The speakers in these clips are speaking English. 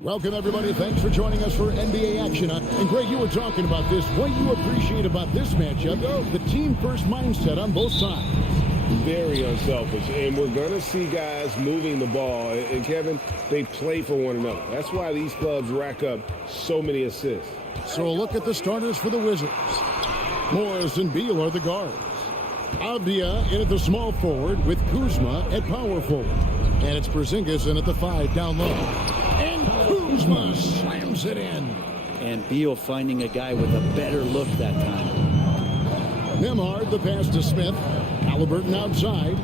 Welcome, everybody. Thanks for joining us for NBA action. And, Greg, you were talking about this. What you appreciate about this matchup, the team-first mindset on both sides. Very unselfish. And we're going to see guys moving the ball. And, Kevin, they play for one another. That's why these clubs rack up so many assists. So a look at the starters for the Wizards. Morris and Beal are the guards. Avdia in at the small forward with Kuzma at power forward. And it's Porzingis in at the 5 down low. And Kuzma slams it in. And Beal finding a guy with a better look that time. Nembhard, the pass to Smith. Halliburton outside.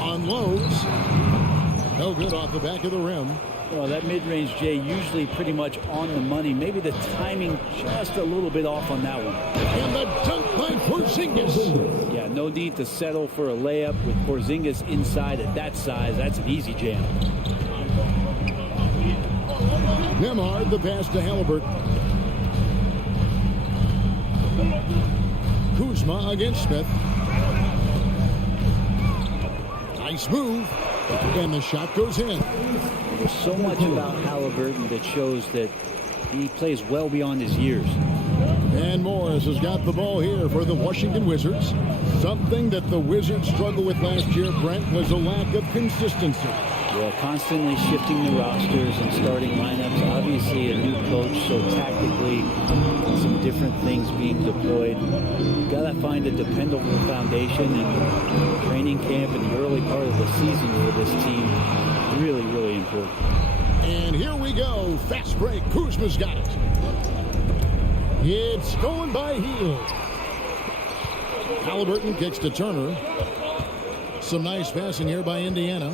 Unloads. No good off the back of the rim. Well, that mid-range, Jay, usually pretty much on the money. Maybe the timing just a little bit off on that one. And the dunk by Porzingis. Yeah, no need to settle for a layup with Porzingis inside at that size. That's an easy jam. Nembhard, the pass to Halliburton. Kuzma against Smith. Nice move. And the shot goes in. There's so much about Halliburton that shows that he plays well beyond his years. And Morris has got the ball here for the Washington Wizards. Something that the Wizards struggled with last year, Brent, was a lack of consistency. Well, constantly shifting the rosters and starting lineups. Obviously a new coach, so tactically some different things being deployed. You've got to find a dependable foundation, and training camp in the early part of the season for this team, really, really important. And here we go. Fast break. Kuzma's got it. It's going by Hield. Halliburton kicks to Turner. Some nice passing here by Indiana.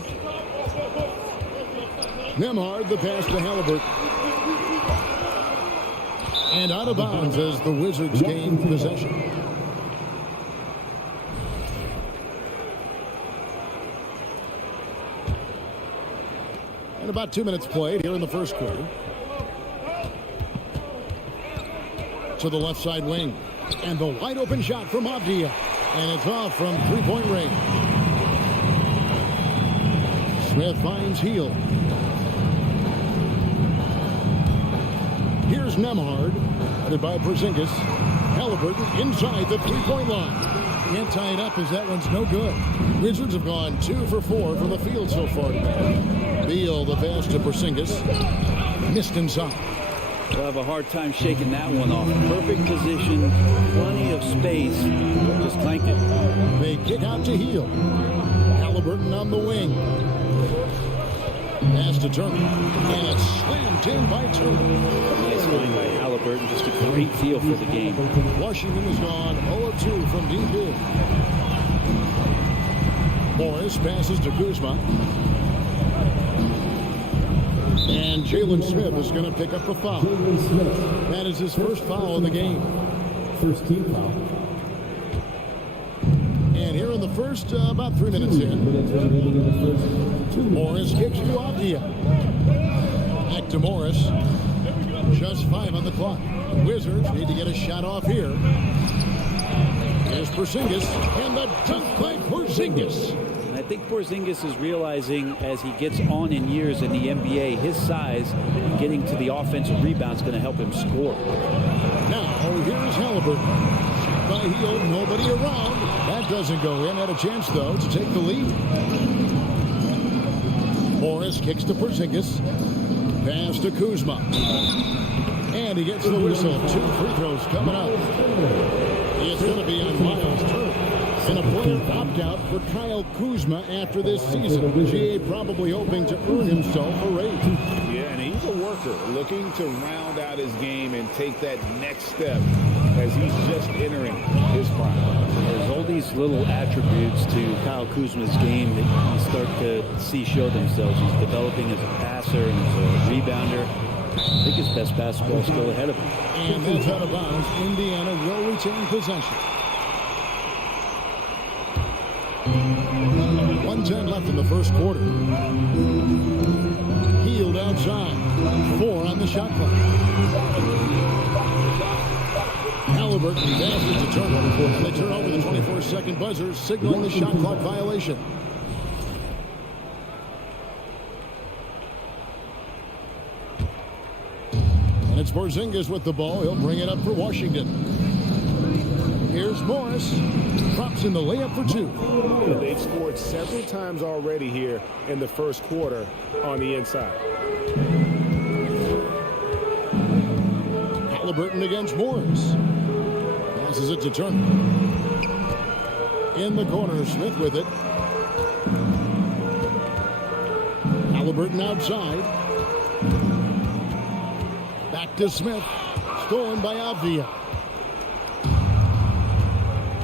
Nembhard, the pass to Halliburton. And out of bounds as the Wizards gain possession. And about 2 minutes played here in the first quarter. To the left side wing. And the wide open shot from Avdia. And it's off from three-point range. Smith finds Hield. Here's Nembhard, headed by Porzingis. Halliburton inside the three-point line. Can't tie it up as that one's no good. Wizards have gone 2 for 4 from the field so far today. Beal, the pass to Porzingis. Missed inside. We'll have a hard time shaking that one off. Perfect position, plenty of space. Just clanked it. They kick out to Hield. Halliburton on the wing. Pass to Turner. And it's slammed in by Turner. Nice find by Halliburton. Just a great feel for the game. Washington has gone 0-2 from deep in. Morris passes to Kuzma. And Jalen Smith is going to pick up a foul. That is his first foul of the game. First team foul. And here in the first, about 3 minutes in, Morris kicks to Avdia. Back to Morris. Just 5 on the clock. Wizards need to get a shot off here. Here's Porzingis, and the dunk by Porzingis. And I think Porzingis is realizing as he gets on in years in the NBA, his size and getting to the offensive rebound is going to help him score. Now, here's Halliburton. Shot by Hield, nobody around. That doesn't go in. Had a chance, though, to take the lead. Morris kicks to Porzingis. Pass to Kuzma. And he gets the whistle. 2 free throws coming up. It's going to be on Miles Turner. And a player opt-out for Kyle Kuzma after this season. GA probably hoping to earn himself a raise. Yeah, and he's a worker looking to round out his game and take that next step as he's just entering his prime. There's all these little attributes to Kyle Kuzma's game that you start to see show themselves. He's developing as a passer and as a rebounder. I think his best basketball is still ahead of him. And that's out of bounds. Indiana will retain possession. 1:10 left in the first quarter. Hield outside. 4 on the shot clock. Halliburton passes to Turner. And they turn over the 24-second buzzer, signaling the shot clock violation. And it's Porzingis with the ball. He'll bring it up for Washington. Here's Morris. Drops in the layup for 2. They've scored several times already here in the first quarter on the inside. Halliburton against Morris. Passes it to Turner. In the corner, Smith with it. Halliburton outside. Back to Smith. Stolen by Avdia.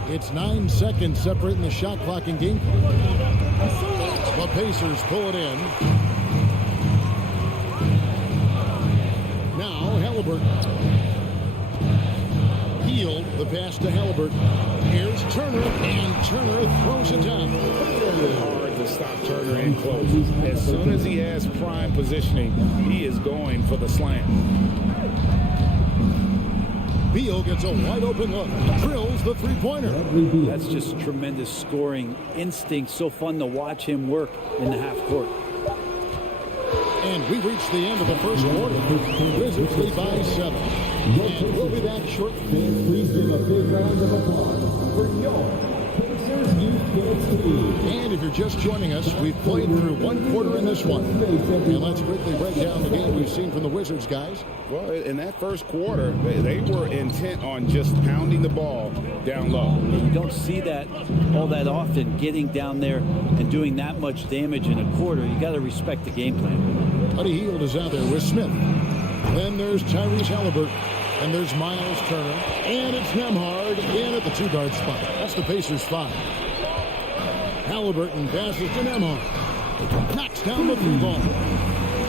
It's 9 seconds separating the shot clock and game. The Pacers pull it in. Now Halliburton. Hield the pass to Halliburton. Here's Turner, and Turner throws it down. Hard to stop Turner in close. As soon as he has prime positioning, he is going for the slam. Beal gets a wide open look. Drills the three-pointer. That's just tremendous scoring instinct. So fun to watch him work in the half court. And we reach the end of the first quarter. Wizards lead by 7. And we'll be back shortly. Please give a big round of applause for your Pacers Youth Kids team. And if you're just joining us, we've played through 1 quarter in this one. And let's quickly break down the game we've seen from the Wizards, guys. Well, in that first quarter, they were intent on just pounding the ball down low. You don't see that all that often, getting down there and doing that much damage in a quarter. You got to respect the game plan. Buddy Hield is out there with Smith. Then there's Tyrese Halliburton. And there's Miles Turner. And it's Nembhard in at the 2-guard spot. That's the Pacers 5. Halliburton passes to Nembhard. Knocks down the 3 ball.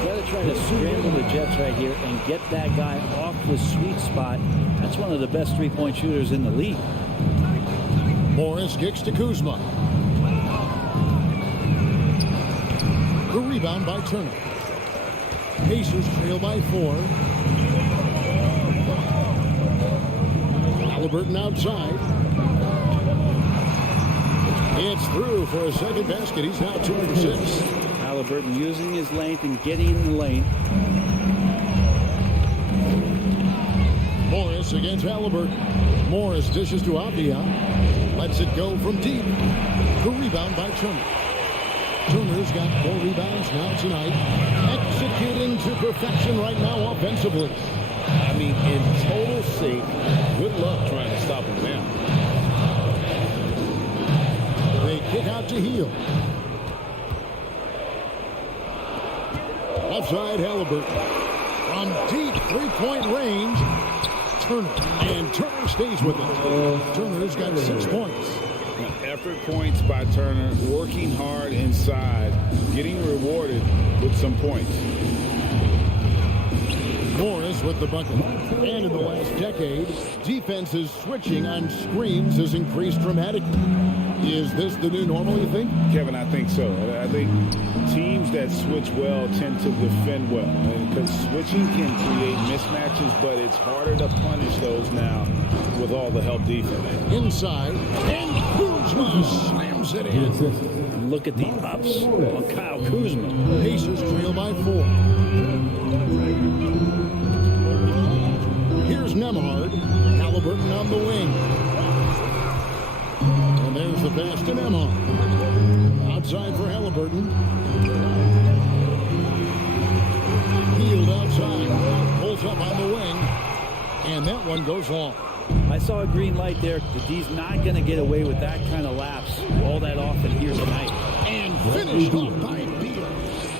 Got to try to scramble the Jets right here and get that guy off the sweet spot. That's one of the best three-point shooters in the league. Morris kicks to Kuzma. The rebound by Turner. Pacers trail by 4. Halliburton outside. It's through for a second basket. He's now 2 for 6. Halliburton using his length and getting in the lane. Morris against Halliburton. Morris dishes to Avdia. Lets it go from deep. The rebound by Turner. Turner's got 4 rebounds now tonight. Executing to perfection right now offensively. I mean, in total sync. Good luck trying to stop him now. They kick out to Hield. Outside Halliburton. From deep 3-point range. Turner. And Turner stays with it. Turner's got 6 points. Effort points by Turner. Working hard inside. Getting rewarded with some points. Morris with the bucket. And in the last decade, defenses switching on screens has increased dramatically. Is this the new normal, you think? Kevin, I think so. I think teams that switch well tend to defend well. Because switching can create mismatches, but it's harder to punish those now with all the help defense. Inside, and Kuzma slams it in. And look at the ups on Kyle Kuzma. Pacers trail by 4. Here's Nemhard. Halliburton on the wing. And there's the pass to Nemhard. Outside for Halliburton. Field outside. Pulls up on the wing. And that one goes long. I saw a green light there. The D's not going to get away with that kind of lapse all that often here tonight. And finished off by Beal.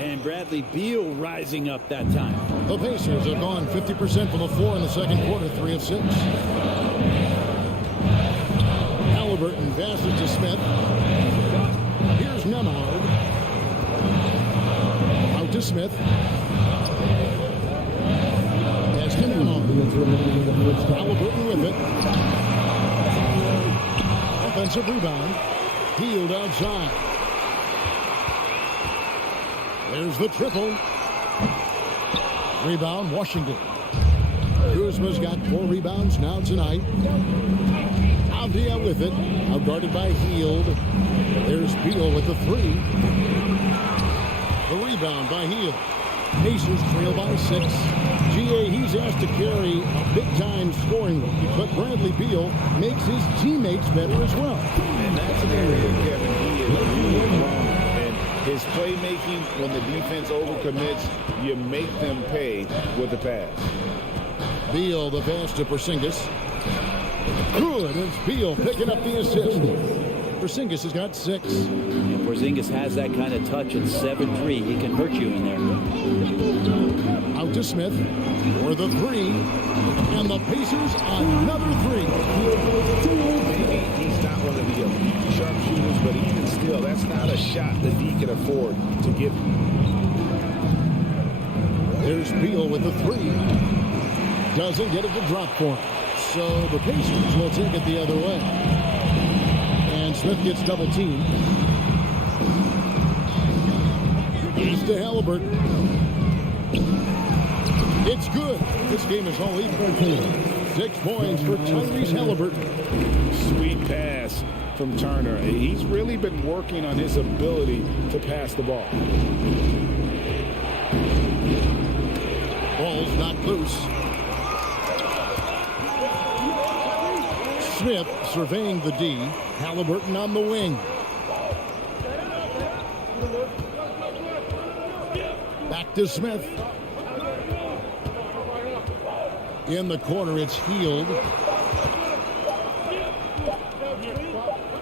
And Bradley Beal rising up that time. The Pacers have gone 50% from the floor in the second quarter, 3 of 6. Halliburton passes to Smith. Here's Nemhard. Out to Smith. Pass to Nemhard. Halliburton with it. Offensive rebound. Field outside. There's the triple. Rebound, Washington. Kuzma's got 4 rebounds now tonight. Avdia with it. Outguarded by Hield. There's Beal with the 3. The rebound by Hield. Pacers trail by 6. GA, he's asked to carry a big-time scoring load, but Bradley Beal makes his teammates better as well. And that's an area, Kevin, he is really wrong. His playmaking, when the defense overcommits, you make them pay with the pass. Beal, the pass to Porzingis. Good, it's Beal picking up the assist. Porzingis has got 6. And Porzingis has that kind of touch at 7-3. He can hurt you in there. Out to Smith for the 3. And the Pacers another 3. Maybe he's not one of the sharpshooters, but even still, that's not a shot that he can afford to give. There's Beal with the 3. Doesn't get it to drop for him. So the Pacers will take it the other way. And Smith gets double teamed. He's to Halliburton. It's good. This game is all even. 6 points for Tyrese Halliburton. Sweet pass from Turner. He's really been working on his ability to pass the ball. Ball's knocked loose. Smith surveying the D. Halliburton on the wing. Back to Smith. In the corner, it's Hield.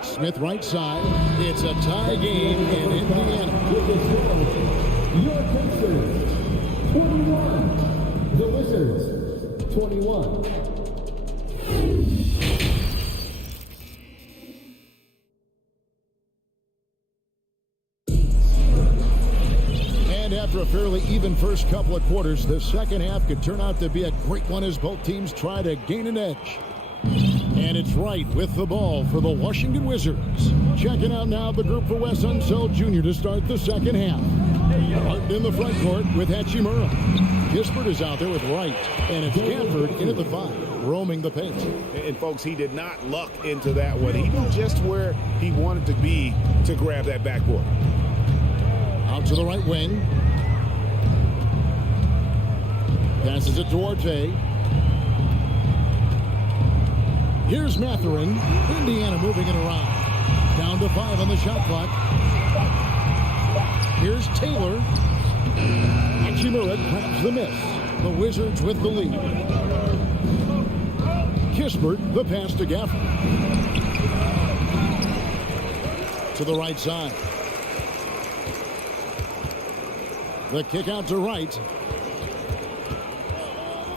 Smith right side. It's a tie game in Indiana. Your Pacers, 21. The Wizards, 21. After a fairly even first couple of quarters, the second half could turn out to be a great one as both teams try to gain an edge. And it's Wright with the ball for the Washington Wizards. Checking out now the group for Wes Unseld Jr. to start the second half. Martin in the front court with Hachimura. Kispert is out there with Wright. And it's Gafford in at the 5, roaming the paint. And folks, he did not luck into that one. He knew just where he wanted to be to grab that backboard. Out to the right wing. Passes it to Orte. Here's Mathurin. Indiana moving it around. Down to 5 on the shot clock. Here's Taylor. Hachimura grabs the miss. The Wizards with the lead. Kispert, the pass to Gafford. To the right side. The kick out to Wright.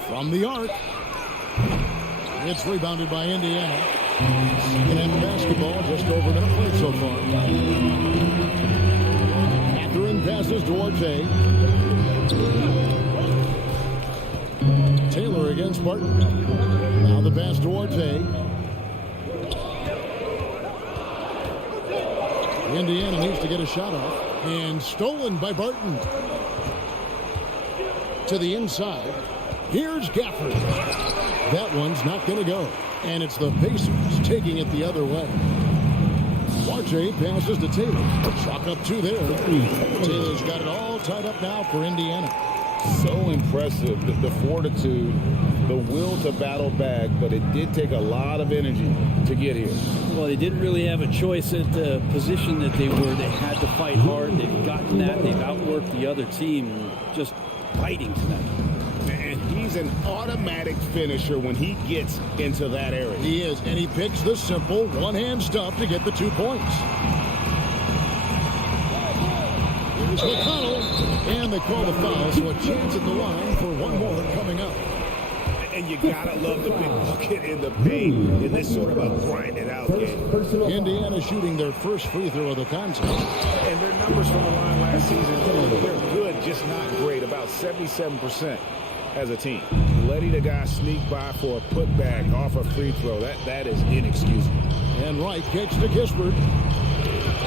From the arc. It's rebounded by Indiana. And have the basketball just over minute play so far. Mathurin passes to Orte. against Barton. Now the pass to Orte. Indiana needs to get a shot off. And stolen by Barton. To the inside. Here's Gafford. That one's not going to go. And it's the Pacers taking it the other way. Duarte passes to Taylor. Chalk up two there. Taylor's got it all tied up now for Indiana. So impressive, the fortitude, the will to battle back, but it did take a lot of energy to get here. Well, they didn't really have a choice at the position that they were. They had to fight hard. They've gotten that. They've outworked the other team, just fighting tonight. And he's an automatic finisher when he gets into that area. He is, and he picks the simple one-hand stuff to get the 2 points. Here's McConnell, and they call the foul, so a chance at the line for one more coming up. And you gotta love the big bucket in the paint in this sort of a grind-it-out game. Indiana shooting their first free throw of the contest. And their numbers from the line last season, they're good, just not great, about 77%. As a team, letting a guy sneak by for a putback off a free throw, that is inexcusable. And Wright gets to Kispert.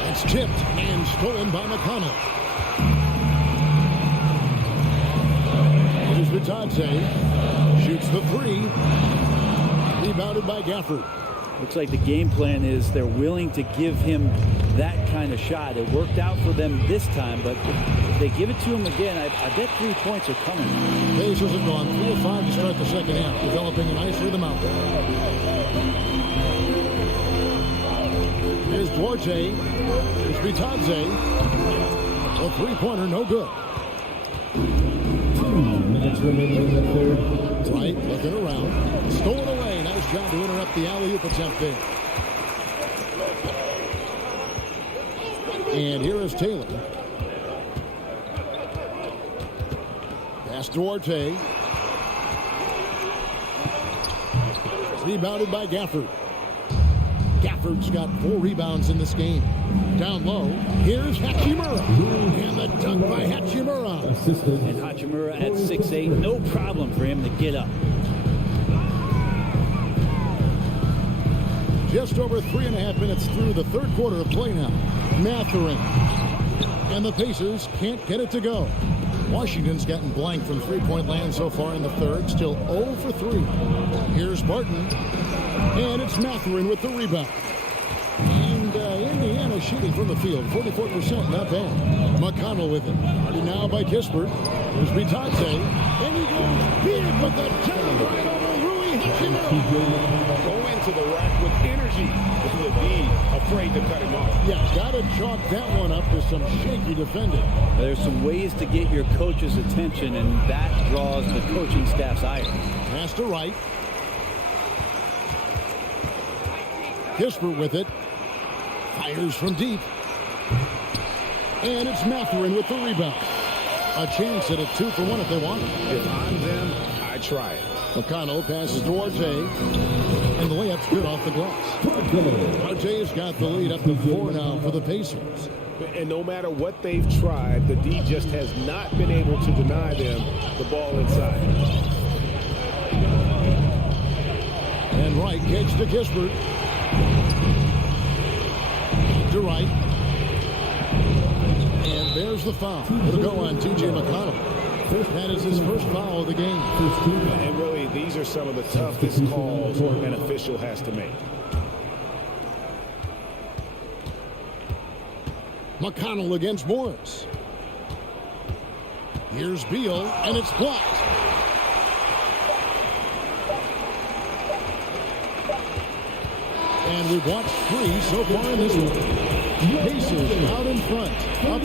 It's tipped and stolen by McConnell. Here's Vitadze. Shoots the three. Rebounded by Gafford. Looks like the game plan is they're willing to give him that kind of shot. It worked out for them this time, but if they give it to him again, I bet 3 points are coming. Pacers have gone 3 of 5 to start the second half, developing a nice rhythm out there. Here's Duarte. Here's Vitadze. A three-pointer, no good. 2 minutes remaining in the third. Wright looking around. Stolen away. Nice job to interrupt the alley-oop attempt there. And here is Taylor. Pass to Duarte. Rebounded by Gafford. Gafford's got 4 rebounds in this game. Down low, here's Hachimura. And the dunk by Hachimura. And Hachimura at 6'8", no problem for him to get up. Just over 3.5 minutes through the third quarter of play now. Mathurin. And the Pacers can't get it to go. Washington's gotten blank from three-point land so far in the third. Still 0 for 3. Here's Barton. And it's Mathurin with the rebound. And Indiana shooting from the field. 44%, not bad. McConnell with it. Started now by Kispert. Here's Vitadze. And he goes big with the jump right over Rui Hachimura. Go into the rack with energy. To be afraid to cut him off. Yeah, got to chalk that one up with some shaky defending. There's some ways to get your coach's attention, and that draws the coaching staff's ire. Pass to Wright. Kispert with it. Fires from deep. And it's Mathurin with the rebound. A chance at a 2 for 1 if they want it. If I'm them, I try it. McConnell passes to Duarte. And the layup's good off the glass. Duarte's got the lead up to 4 now for the Pacers. And no matter what they've tried, the D just has not been able to deny them the ball inside. And Wright gets to Kispert. To Wright. And there's the foul. It'll go on T.J. McConnell. That is his first foul of the game. And really, these are some of the toughest calls an official has to make. McConnell against Morris. Here's Beal, and it's blocked. And we've watched 3 so far in this one. Pacers out in front. Up.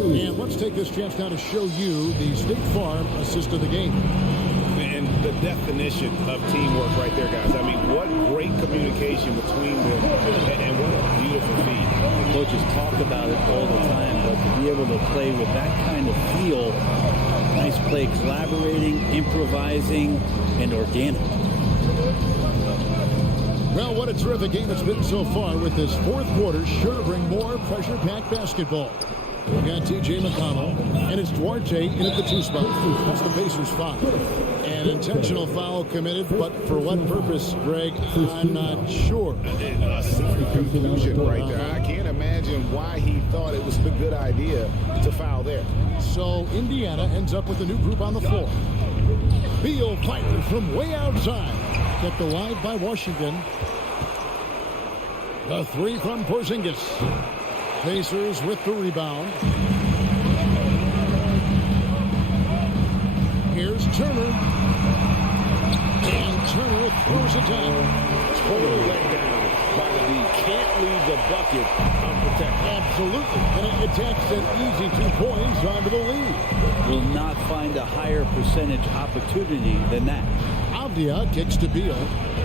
And let's take this chance now to show you the State Farm assist of the game. And the definition of teamwork right there, guys. I mean, what great communication between them, and what a beautiful feat. Coaches talk about it all the time, but to be able to play with that kind of feel, nice play, collaborating, improvising, and organic. Well, what a terrific game it's been so far, with this fourth quarter sure to bring more pressure-packed basketball. We got T.J. McConnell, and it's Duarte in at the 2 spot. That's the Pacers' foul. An intentional foul committed, but for what purpose, Greg, I'm not sure. Some confusion right there. I can't imagine why he thought it was a good idea to foul there. So Indiana ends up with a new group on the floor. Beal fires from way outside. Kept alive by Washington. The 3 from Porzingis. Pacers with the rebound. Here's Turner. And Turner throws it down. Total letdown by the lead. Can't leave the bucket unprotected. Absolutely. And it takes an easy 2 points onto the lead. Will not find a higher percentage opportunity than that. Avdia kicks to Beal.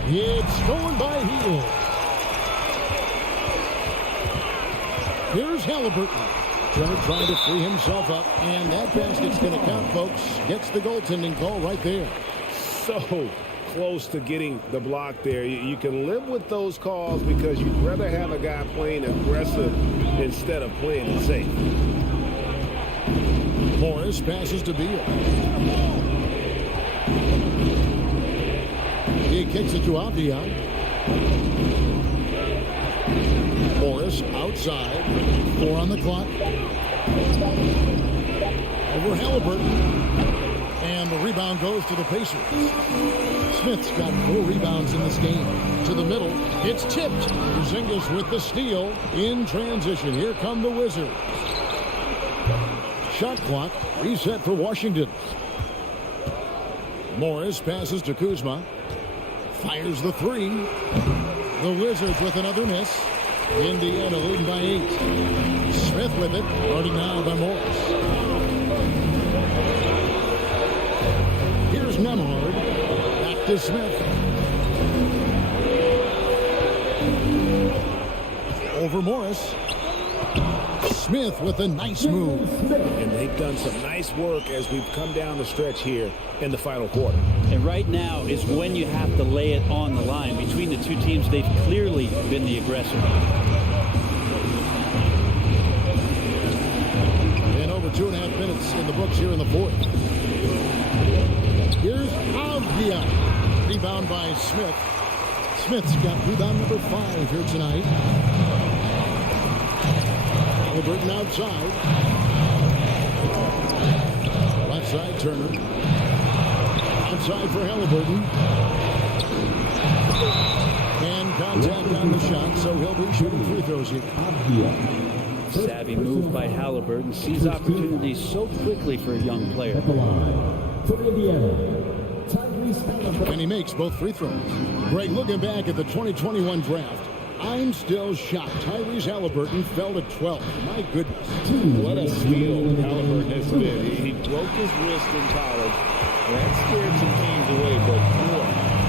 It's stolen by Hield. Here's Halliburton. Turner trying to free himself up, and that basket's going to count, folks. Gets the goaltending call right there. So close to getting the block there. You can live with those calls because you'd rather have a guy playing aggressive instead of playing it safe. Morris passes to Beal. He kicks it to Avdia. Morris outside. 4 on the clock. Over Halliburton. And the rebound goes to the Pacers. Smith's got 4 rebounds in this game. To the middle. It's tipped. Porzingis with the steal in transition. Here come the Wizards. Shot clock reset for Washington. Morris passes to Kuzma. Fires the 3. The Wizards with another miss. Indiana leading by 8. Smith with it. Guarded now by Morris. Here's Nemhard. Back to Smith. Over Morris. Smith with a nice move. And they've done some nice work as we've come down the stretch here in the final quarter. And right now is when you have to lay it on the line. Between the 2 teams, they've clearly been the aggressor. And over 2.5 minutes in the books here in the 4th. Here's Avdia. Rebound by Smith. Smith's got rebound number 5 here tonight. Halliburton outside. Left side, Turner. Outside for Halliburton. And contact on the shot, so he'll be shooting free throws here. Savvy move by Halliburton. Sees opportunities so quickly for a young player. For Indiana, And he makes both free throws. Greg, looking back at the 2021 draft, I'm still shocked. Tyrese Halliburton fell to 12. My goodness. What a steal Halliburton has been. He broke his wrist in college. That scared some teams away, but boy,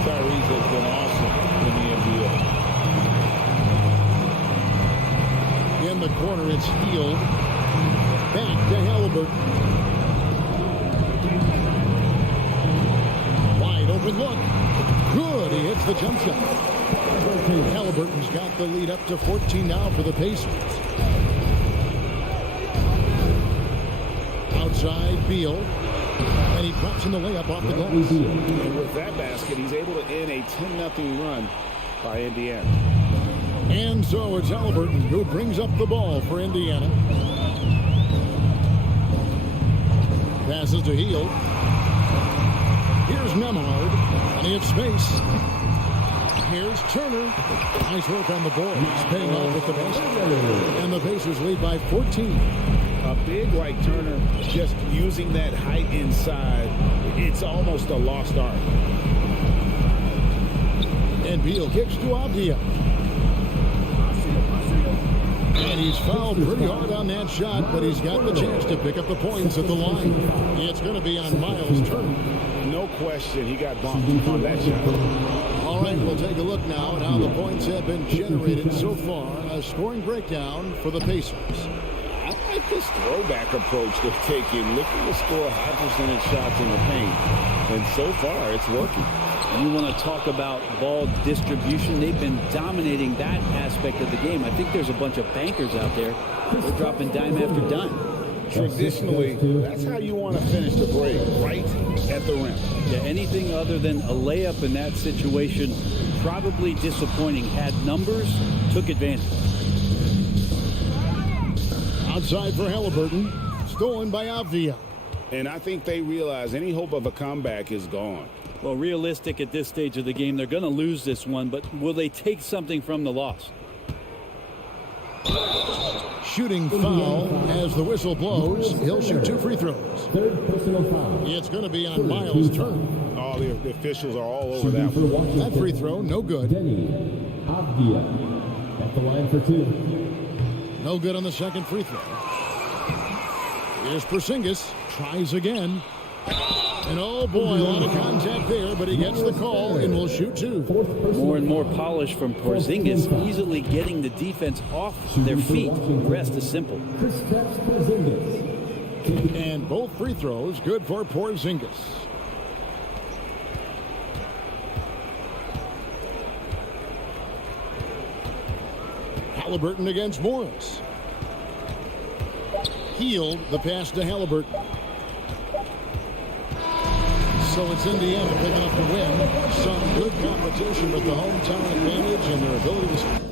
Tyrese has been awesome in the NBA. In the corner, it's Hield. Back to Halliburton. Wide open look. Good. He hits the jump shot. Halliburton's got the lead up to 14 now for the Pacers. Outside, Beal. And he drops in the layup off the glass. And with that basket, he's able to end a 10-0 run by Indiana. And so it's Halliburton who brings up the ball for Indiana. Passes to Hield. Here's Nemhard. Plenty of space. Here's Turner. Nice work on the board. He's paying off with the basket. And the Pacers lead by 14. A big like Turner, just using that height inside, it's almost a lost art. And Beal kicks to Avdia. And he's fouled pretty hard on that shot, but he's got the chance to pick up the points at the line. It's going to be on Miles Turner. No question, he got bumped on that shot. All right, we'll take a look now at how the points have been generated so far. A scoring breakdown for the Pacers. I this throwback approach they're taking, looking to score high percentage shots in the paint. And so far, it's working. You want to talk about ball distribution. They've been dominating that aspect of the game. I think there's a bunch of bankers out there. They're dropping dime after dime. Traditionally, that's how you want to finish the break, right at the rim. Yeah, anything other than a layup in that situation, probably disappointing. Had numbers, took advantage. Outside for Halliburton. Stolen by Avdia. And I think they realize any hope of a comeback is gone. Well, realistic at this stage of the game, they're going to lose this one, but will they take something from the loss? Shooting foul as the whistle blows. He'll shoot 2 free throws. Third personal foul. It's going to be on Miles' turn. Oh, the officials are all over that one. That free throw, no good. Denny Avdia at the line for 2. No good on the second free throw. Here's Porzingis. Tries again. And oh boy, a lot of contact there, but he gets the call and will shoot 2. More and more polish from Porzingis, easily getting the defense off their feet. The rest is simple. And both free throws good for Porzingis. Halliburton against Morris. Healed the pass to Halliburton. So it's Indiana picking up the win. Some good competition, but the hometown advantage and their ability to...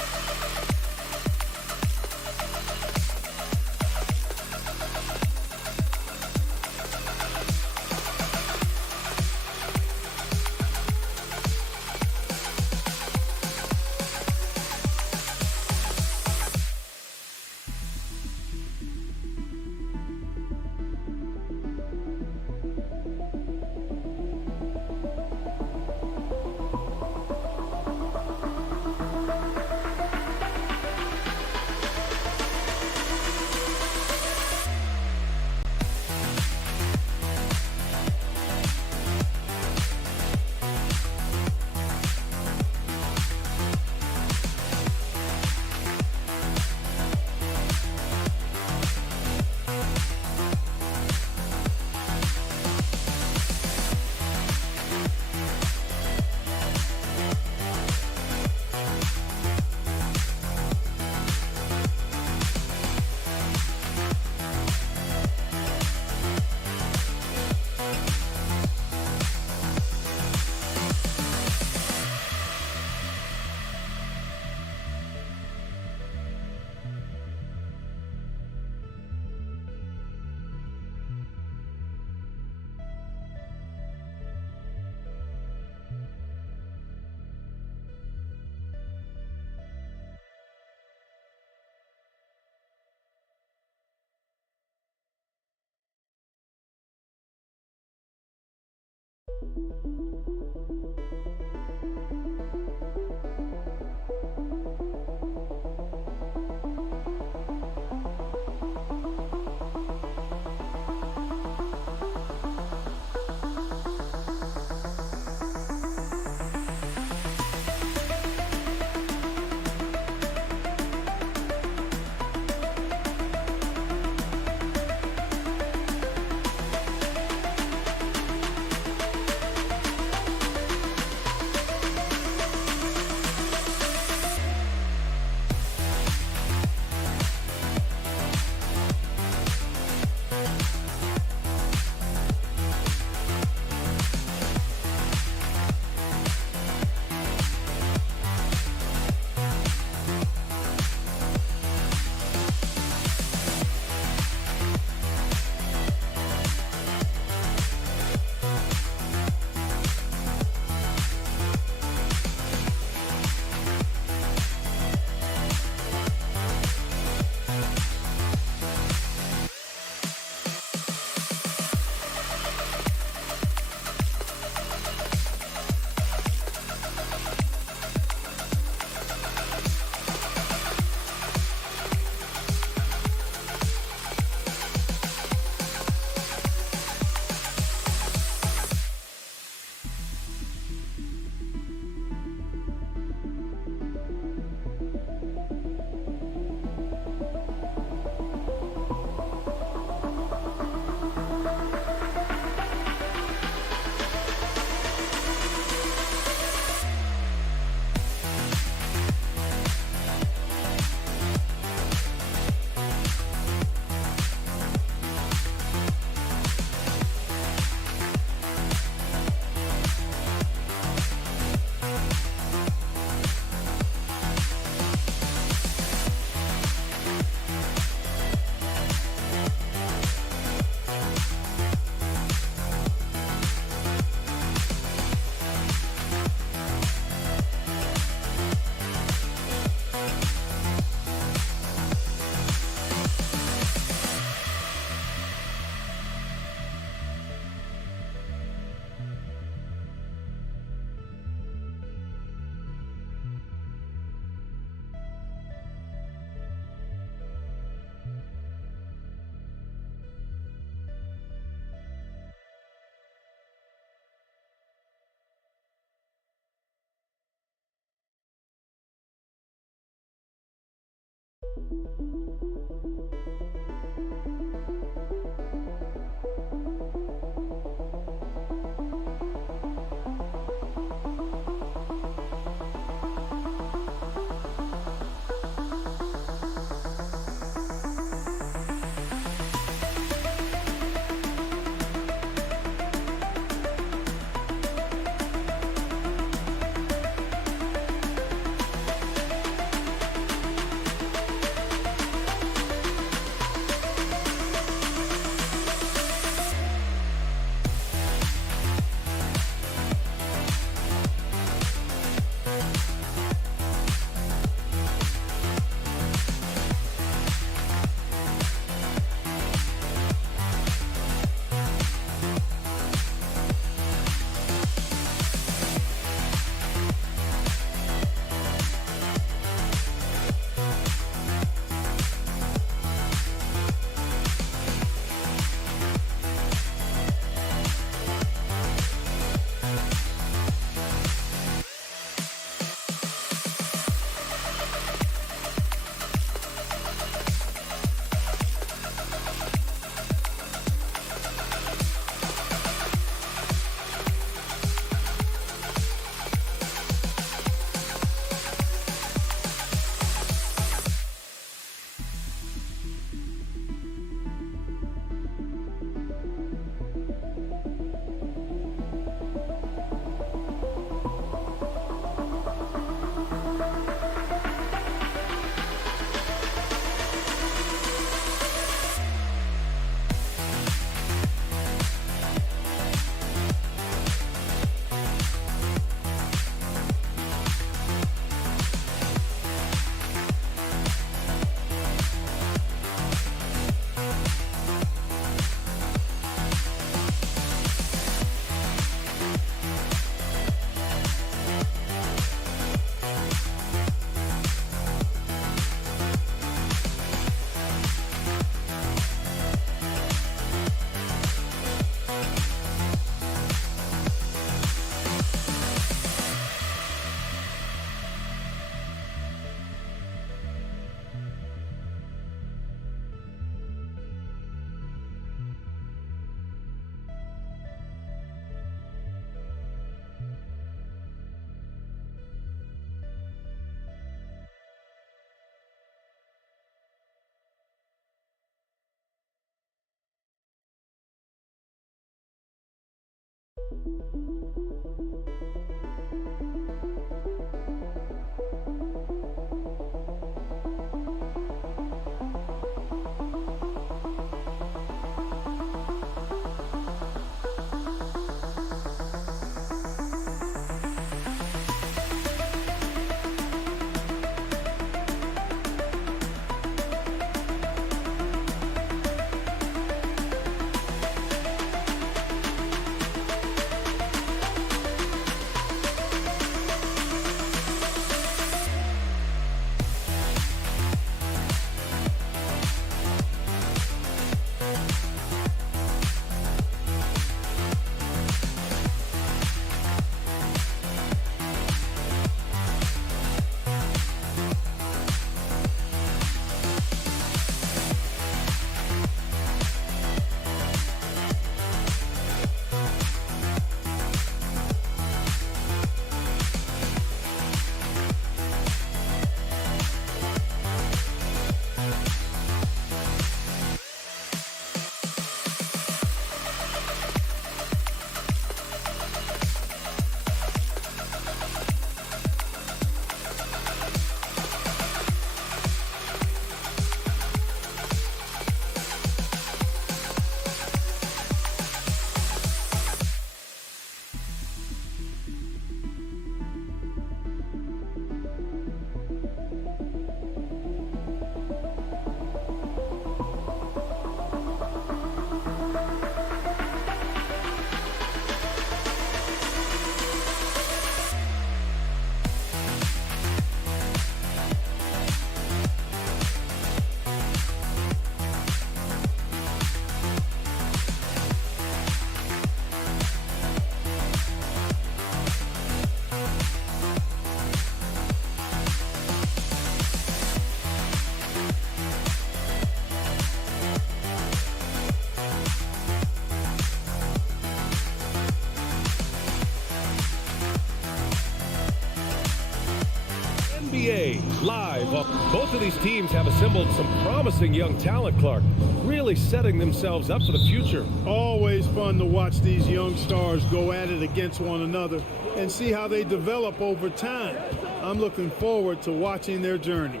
NBA live. Both of these teams have assembled some promising young talent, Clark, really setting themselves up for the future. Always fun to watch these young stars go at it against one another and see how they develop over time. I'm looking forward to watching their journeys.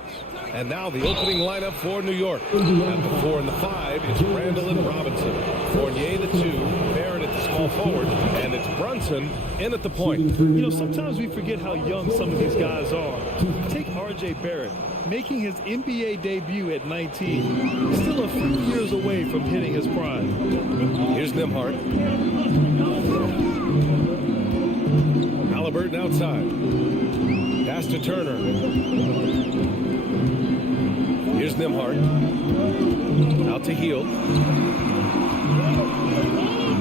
And now the opening lineup for New York. At the 4 and the 5, it's Randall and Robinson. Fournier the 2, Barrett at the small forward, and it's Brunson in at the point. You know, sometimes we forget how young some of these guys are. Take R.J. Barrett, making his NBA debut at 19. Still a few years away from hitting his prime. Here's Nembhard. Halliburton outside. Pass to Turner. Here's Nembhard. Out to Hield.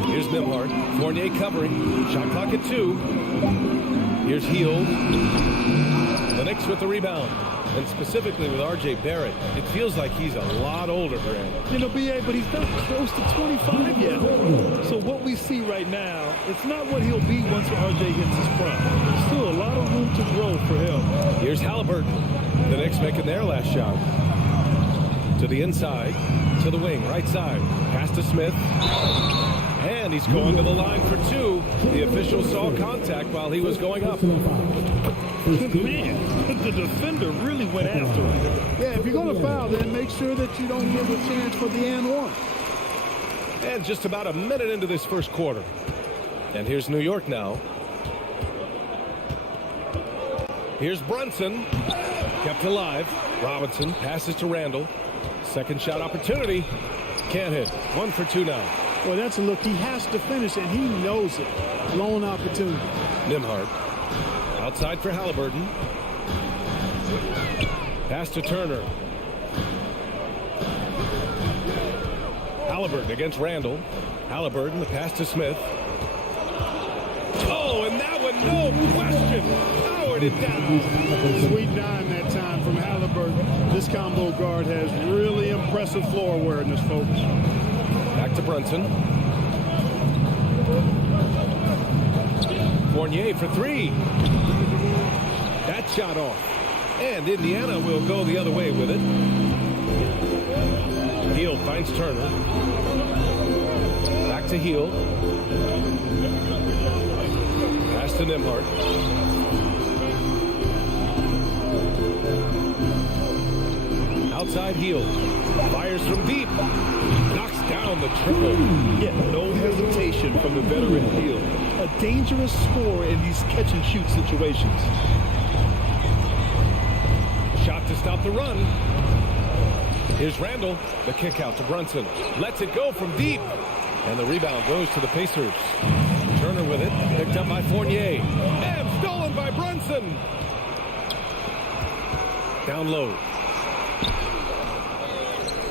Here's Nembhard. Fournier covering. Shot clock at 2. Here's Hield. The Knicks with the rebound. And specifically with R.J. Barrett, it feels like he's a lot older, Grant. You know, B.A., but he's not close to 25 yet. So what we see right now, it's not what he'll be once R.J. hits his prime. Still a lot of room to grow for him. Here's Halliburton. The Knicks making their last shot. To the inside, to the wing, right side. Pass to Smith. And he's going to the line for 2. The official saw contact while he was going up. Man, the defender really went after him. Yeah, if you're going to foul, then make sure that you don't give a chance for the and one. And just about a minute into this first quarter. And here's New York now. Here's Brunson. Kept alive. Robinson passes to Randall. Second shot opportunity. Can't hit. 1 for 2 now. Well, that's a look. He has to finish, and he knows it. Lone opportunity. Nembhard. Outside for Halliburton. Pass to Turner. Halliburton against Randall. Halliburton, the pass to Smith. Oh, and that one, no question. Powered it down. Sweet dime that time from Halliburton. This combo guard has really impressive floor awareness, folks. Back to Brunson. Fournier for 3. That shot off. And Indiana will go the other way with it. Hield finds Turner. Back to Hield. to Nimhart. Outside heel. Fires from deep. Knocks down the triple. Yeah, no hesitation from the veteran heel. A dangerous scorer in these catch-and-shoot situations. Shot to stop the run. Here's Randall. The kick out to Brunson. Lets it go from deep. And the rebound goes to the Pacers. Turner with it. Picked up by Fournier. And stolen by Brunson. Down low.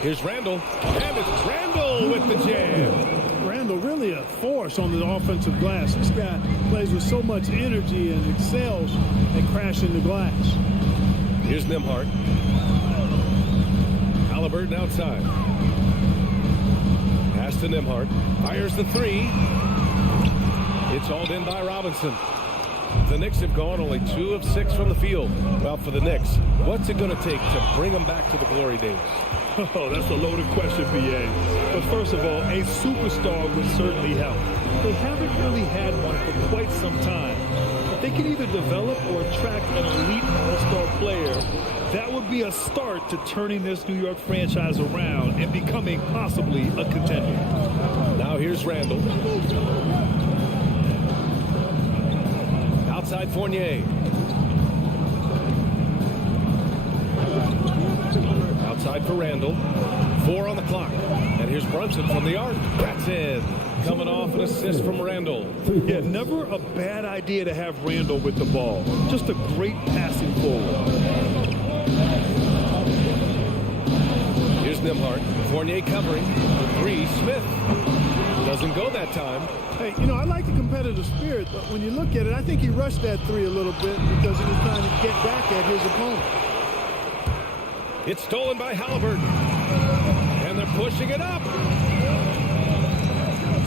Here's Randall. And it's Randall with the jam. Randall really a force on the offensive glass. This guy plays with so much energy and excels at crashing the glass. Here's Nimhart. Halliburton outside. Pass to Nimhart. Fires the three. It's hauled in by Robinson. The Knicks have gone only 2 of 6 from the field. Well, for the Knicks, what's it going to take to bring them back to the glory days? Oh, that's a loaded question, B.A. But first of all, a superstar would certainly help. They haven't really had one for quite some time. If they can either develop or attract an elite all-star player, that would be a start to turning this New York franchise around and becoming possibly a contender. Now here's Randall. Outside Fournier. Outside for Randall. 4 on the clock. And here's Brunson from the arc. That's in. Coming off an assist from Randall. Yeah, never a bad idea to have Randall with the ball. Just a great passing forward. Here's Nimhart. Fournier covering. For 3, Smith. Doesn't go that time. Hey, you know, I like the competitive spirit, but when you look at it, I think he rushed that 3 a little bit because he was trying to get back at his opponent. It's stolen by Halliburton. And they're pushing it up.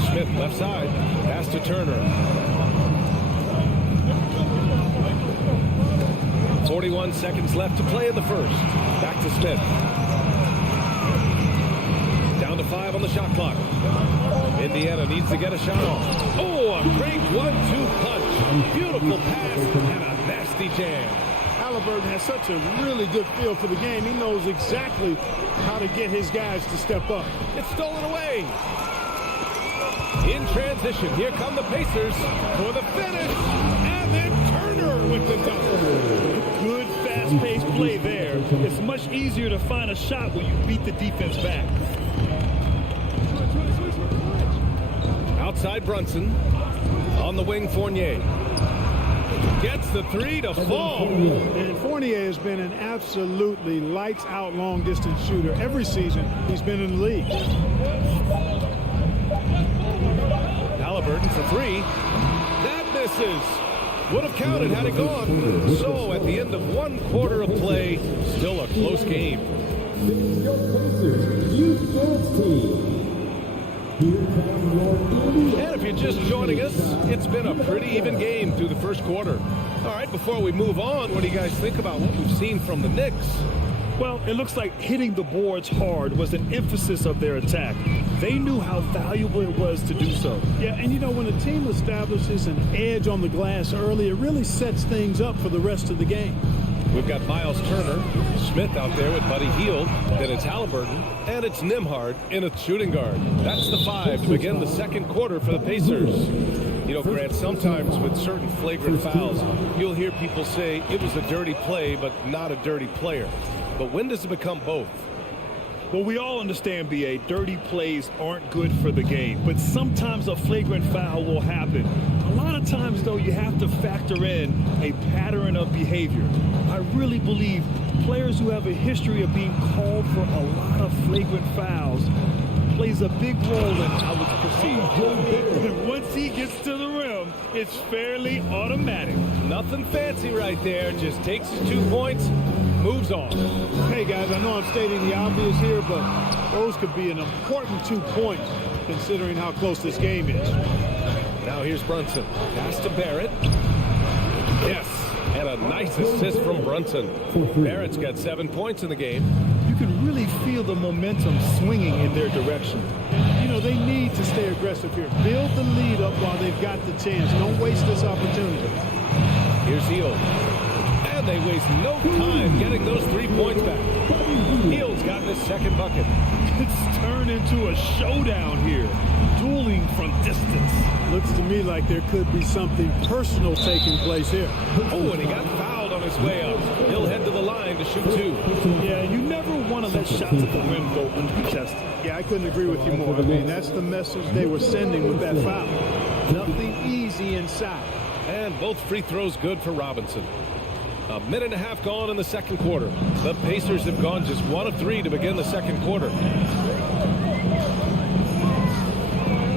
Smith left side. Pass to Turner. 41 seconds left to play in the first. Back to Smith. Down to 5 on the shot clock. Indiana needs to get a shot off. Oh, a great 1-2 punch. Beautiful pass and a nasty jam. Halliburton has such a really good feel for the game. He knows exactly how to get his guys to step up. It's stolen away. In transition, here come the Pacers for the finish. And then Turner with the dunk. Good fast-paced play there. It's much easier to find a shot when you beat the defense back. Outside Brunson. On the wing, Fournier. Gets the 3 to fall. And Fournier has been an absolutely lights-out long-distance shooter every season he's been in the league. Halliburton for 3. That misses. Would have counted had it gone. So at the end of 1 quarter of play, still a close game. Your Pacers Youth Dance Team. And if you're just joining us, it's been a pretty even game through the first quarter. All right, before we move on, what do you guys think about what we've seen from the Knicks? Well, it looks like hitting the boards hard was an emphasis of their attack. They knew how valuable it was to do so. Yeah, and you know, when a team establishes an edge on the glass early, it really sets things up for the rest of the game. We've got Miles Turner, Smith out there with Buddy Hield, then it's Halliburton, and it's Nimhart in a shooting guard. That's the 5 to begin the second quarter for the Pacers. You know, Grant, sometimes with certain flagrant fouls, you'll hear people say it was a dirty play, but not a dirty player. But when does it become both? Well, we all understand, B.A., dirty plays aren't good for the game, but sometimes a flagrant foul will happen. A lot of times, though, you have to factor in a pattern of behavior. I really believe players who have a history of being called for a lot of flagrant fouls plays a big role in how it's perceived. Once he gets to the rim, it's fairly automatic. Nothing fancy right there, just takes his 2 points, moves on. Hey, guys, I know I'm stating the obvious here, but those could be an important 2 points considering how close this game is. Now here's Brunson. Pass to Barrett. Yes, and a nice assist from Brunson. Barrett's got 7 points in the game. You can really feel the momentum swinging in their direction. You know, they need to stay aggressive here. Build the lead up while they've got the chance. Don't waste this opportunity. Here's Hield. And they waste no time getting those 3 points back. Hield's gotten his second bucket. It's turned into a showdown here. Dueling from distance. Looks to me like there could be something personal taking place here. Oh, and he got fouled on his way up. He'll head to the line to shoot 2. Yeah, you never want to let shots at the rim go uncontested. Yeah, I couldn't agree with you more. I mean, that's the message they were sending with that foul. Nothing easy inside. And both free throws good for Robinson. A minute and a half gone in the second quarter. The Pacers have gone just 1 of 3 to begin the second quarter.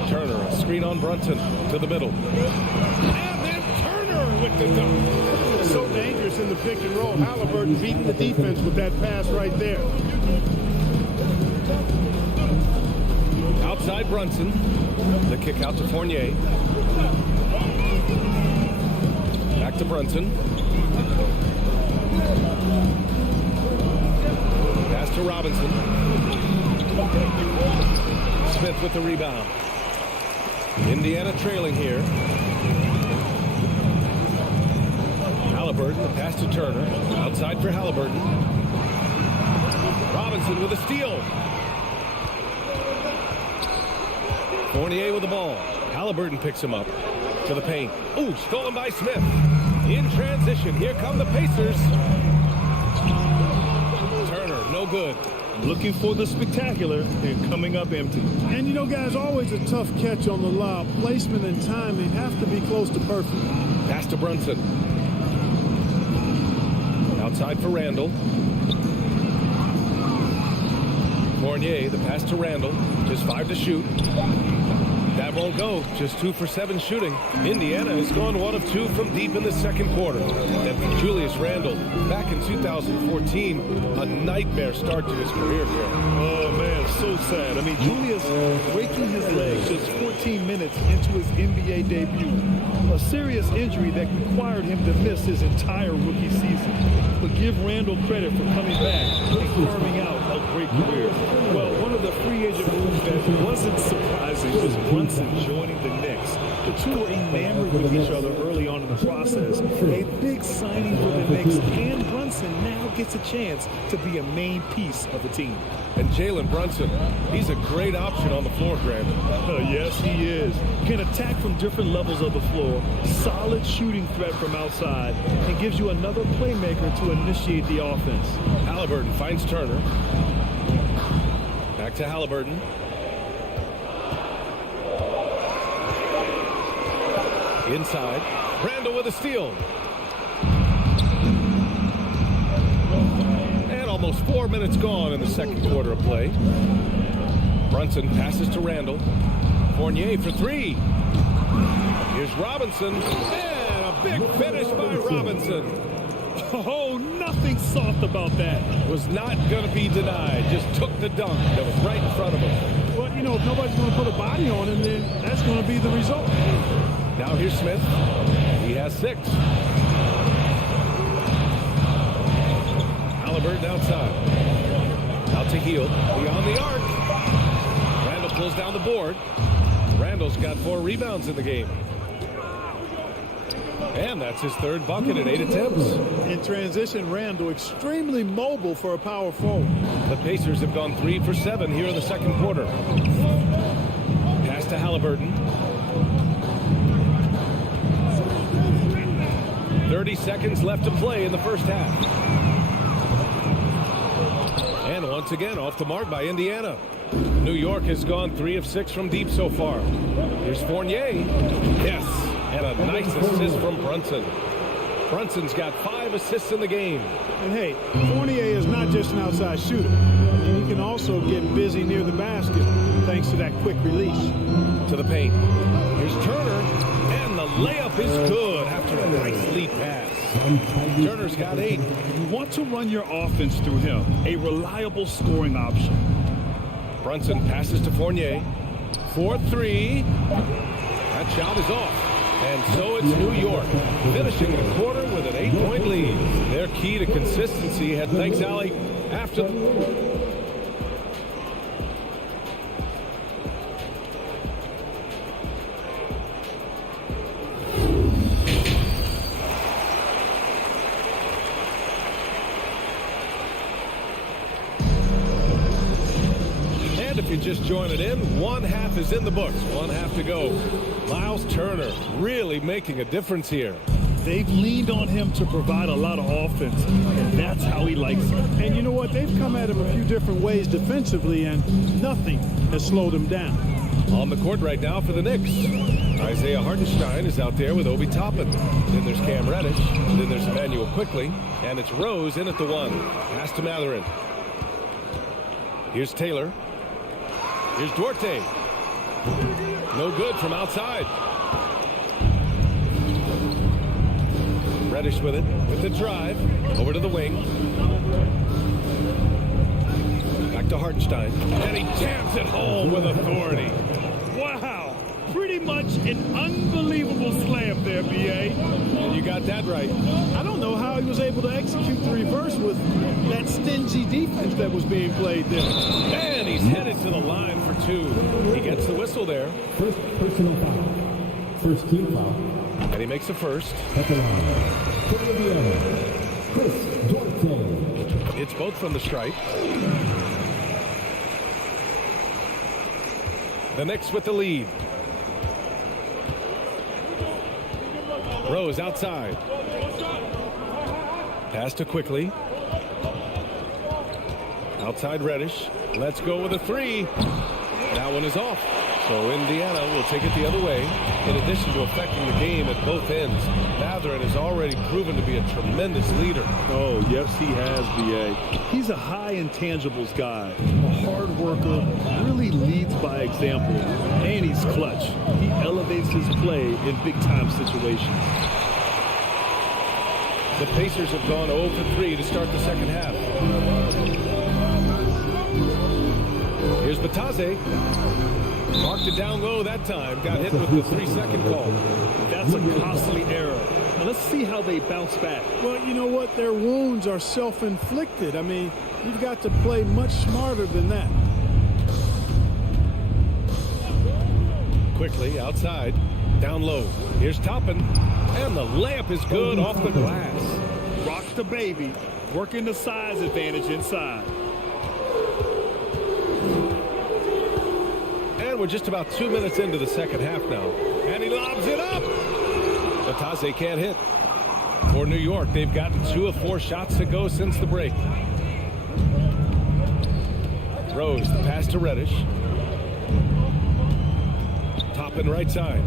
Turner, a screen on Brunson to the middle. And then Turner with the dunk. So dangerous in the pick and roll. Halliburton beating the defense with that pass right there. Outside Brunson. The kick out to Fournier. Back to Brunson. Pass to Robinson. Smith with the rebound. Indiana trailing here. Halliburton, the pass to Turner. Outside for Halliburton. Robinson with a steal. Fournier with the ball. Halliburton picks him up to the paint. Ooh, stolen by Smith. In transition, here come the Pacers. Turner, no good. Looking for the spectacular and coming up empty. And you know, guys, always a tough catch on the lob. Placement and timing have to be close to perfect. Pass to Brunson. Outside for Randall. Fournier, the pass to Randall. Just 5 to shoot. That won't go. Just 2 for 7 shooting. Indiana has gone 1 of 2 from deep in the second quarter. And for Julius Randle, back in 2014, a nightmare start to his career here. Oh, man, so sad. I mean, Julius breaking his leg just 14 minutes into his NBA debut. A serious injury that required him to miss his entire rookie season. But give Randall credit for coming back and carving out a great career. Well, one of the free agent moves that wasn't surprising was Brunson joining the Knicks. The two were enamored with each other early on in the process. A big signing for the Knicks, and Brunson now gets a chance to be a main piece of the team. And Jalen Brunson, he's a great option on the floor, Grant. Yes, he is. Can attack from different levels of the floor, solid shooting threat from outside, and gives you another playmaker to initiate the offense. Halliburton finds Turner. Back to Halliburton. Inside. Randall with a steal. And almost 4 minutes gone in the second quarter of play. Brunson passes to Randall. Fournier for 3. Here's Robinson. And a big finish by Robinson. Oh, nothing soft about that. Was not going to be denied. Just took the dunk that was right in front of him. Well, you know, if nobody's going to put a body on him, then that's going to be the result. Now here's Smith. He has 6. Halliburton outside. Out to Hield. Beyond the arc. Randall pulls down the board. Randall's got 4 rebounds in the game. And that's his 3rd bucket in 8 attempts. In transition, Randall extremely mobile for a power forward. The Pacers have gone 3 for 7 here in the second quarter. Pass to Halliburton. 30 seconds left to play in the first half. And once again, off the mark by Indiana. New York has gone 3 of 6 from deep so far. Here's Fournier. Yes, and a nice assist from Brunson. Brunson's got 5 assists in the game. And hey, Fournier is not just an outside shooter. He can also get busy near the basket thanks to that quick release. To the paint. Here's Turner, and the layup is good after a nice lead pass. Turner's got 8. You want to run your offense through him, a reliable scoring option. Brunson passes to Fournier. 4-3. That shot is off. And so it's New York, finishing the quarter with an 8-point lead. Their key to consistency had, thanks, Allie, you're just joining in, one half is in the books. One half to go. Miles Turner really making a difference here. They've leaned on him to provide a lot of offense, and that's how he likes it. And you know what? They've come at him a few different ways defensively, and nothing has slowed him down. On the court right now for the Knicks, Isaiah Hartenstein is out there with Obi Toppin. Then there's Cam Reddish. Then there's Emmanuel Quickly. And it's Rose in at the 1. Pass to Matherin. Here's Taylor. Here's Duarte. No good from outside. Reddish with it, with the drive, over to the wing. Back to Hartenstein, and he jams it home with authority. Wow, pretty much an unbelievable slam there, B.A. And you got that right. I don't know how he was able to execute the reverse with that stingy defense that was being played there. And he's headed to the line for 2. He gets the whistle there. First personal foul. First team foul. And he makes the first. At the line. For Indiana, Chris Duarte. It's both from the stripe. The Knicks with the lead. Rose outside. Pass to Quickly. Outside Reddish. Let's go with a 3. That one is off. So Indiana will take it the other way. In addition to affecting the game at both ends, Matherin has already proven to be a tremendous leader. Oh, yes, he has, B.A. He's a high intangibles guy, a hard worker, really leads by example, and he's clutch. He elevates his play in big-time situations. The Pacers have gone 0 for 3 to start the second half. Here's Batase. Marked it down low that time. Got hit with the 3-second call. That's a costly error. Now let's see how they bounce back. Well, you know what? Their wounds are self-inflicted. I mean, you've got to play much smarter than that. Quickly outside. Down low. Here's Toppin. And the layup is good off the glass. Rock the baby. Working the size advantage inside. And we're just about 2 minutes into the second half now. And he lobs it up. Batase can't hit. For New York, they've gotten 2 of 4 shots to go since the break. Rose, the pass to Reddish. Toppin right side.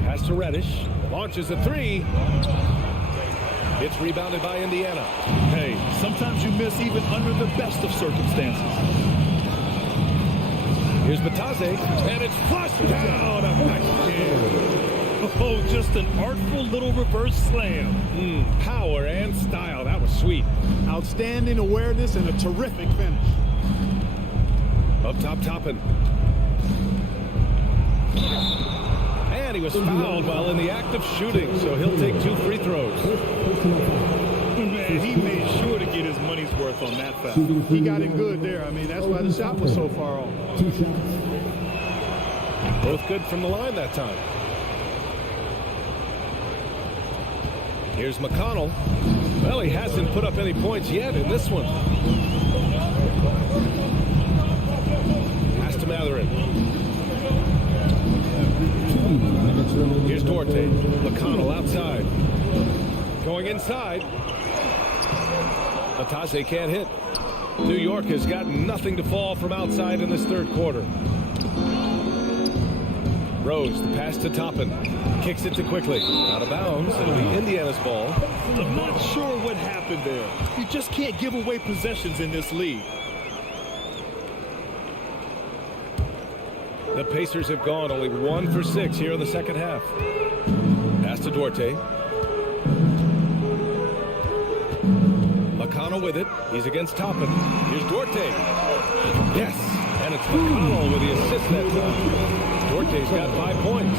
Pass to Reddish. Launches a 3. It's rebounded by Indiana. Hey, sometimes you miss even under the best of circumstances. Here's Batase, and it's flushed down. A backhand. Oh, just an artful little reverse slam. Power and style. That was sweet. Outstanding awareness and a terrific finish. Up top, Toppin. And he was fouled while in the act of shooting, so he'll take 2 free throws. Man, he made sure to get his money's worth on that foul. He got it good there. I mean, that's why the shot was so far off. 2 shots. Both good from the line that time. Here's McConnell. Well, he hasn't put up any points yet in this one. Pass to Matherin. Here's Duarte. McConnell outside. Going inside. Batase can't hit. New York has got nothing to fall from outside in this third quarter. Rose, the pass to Toppin. Kicks it to Quickly. Out of bounds. It'll be Indiana's ball. I'm not sure what happened there. You just can't give away possessions in this league. The Pacers have gone only 1 for 6 here in the second half. Pass to Duarte. McConnell with it. He's against Toppin. Here's Duarte. Yes. And it's McConnell with the assist that time. Duarte's got 5 points.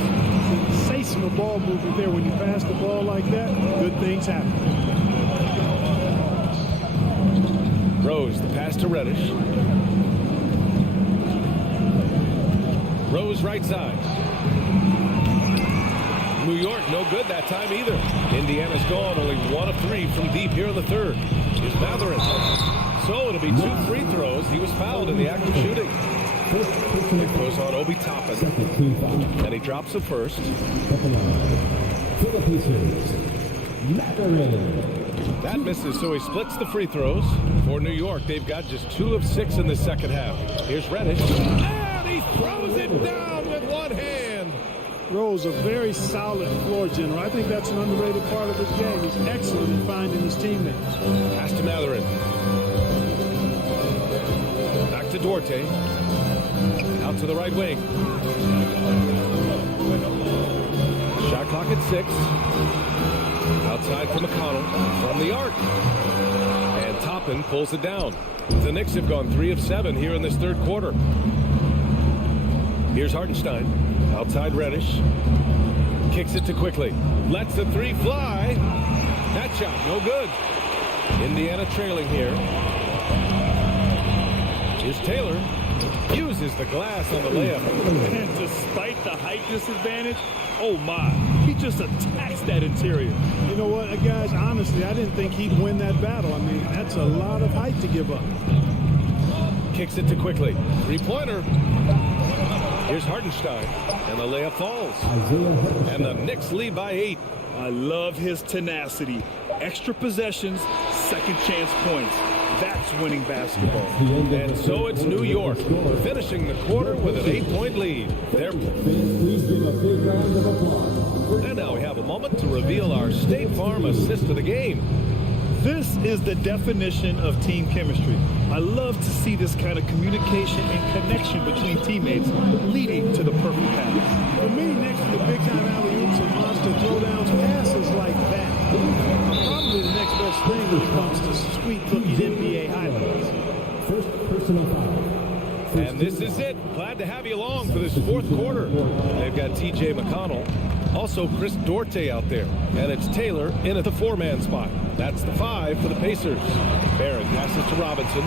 Sensational ball movement there. When you pass the ball like that, good things happen. Rose, the pass to Reddish. Rose right side. New York no good that time either. Indiana's gone only 1 of 3 from deep here in the third. Here's Matherin. So it'll be 2 free throws. He was fouled in the act of shooting. It goes on Obi Toppin. And he drops it first. That misses, so he splits the free throws. For New York, they've got just 2 of 6 in the second half. Here's Reddish. And he throws it down with one hand. Rose, a very solid floor general. I think that's an underrated part of his game. He's excellent in finding his teammates. Pass to Matherin. Back to Duarte. Out to the right wing. Shot clock at 6. Outside for McConnell from the arc. And Toppin pulls it down. The Knicks have gone 3 of 7 here in this third quarter. Here's Hartenstein. Outside Reddish. Kicks it to Quickly. Lets the 3 fly. That shot no good. Indiana trailing here. Here's Taylor. Uses the glass on the layup. And despite the height disadvantage, oh my, he just attacks that interior. You know what, guys, honestly, I didn't think he'd win that battle. I mean, that's a lot of height to give up. Kicks it to Quickly. 3-pointer. Here's Hartenstein. And the layup falls. And the Knicks lead by 8. I love his tenacity. Extra possessions, second chance points. That's winning basketball. And so it's New York, finishing the quarter with an 8-point lead. And now we have a moment to reveal our State Farm assist of the game. This is the definition of team chemistry. I love to see this kind of communication and connection between teammates leading to the perfect pass. For me, next to the big-time alley-oops and monster throwdowns, passes like that are probably the next best thing when it comes to sweet-looking NBA highlights. First personal foul. And this is it. Glad to have you along for this fourth quarter. They've got T.J. McConnell. Also Chris Duarte out there. And it's Taylor in at the 4-man spot. That's the 5 for the Pacers. Barrett passes to Robinson.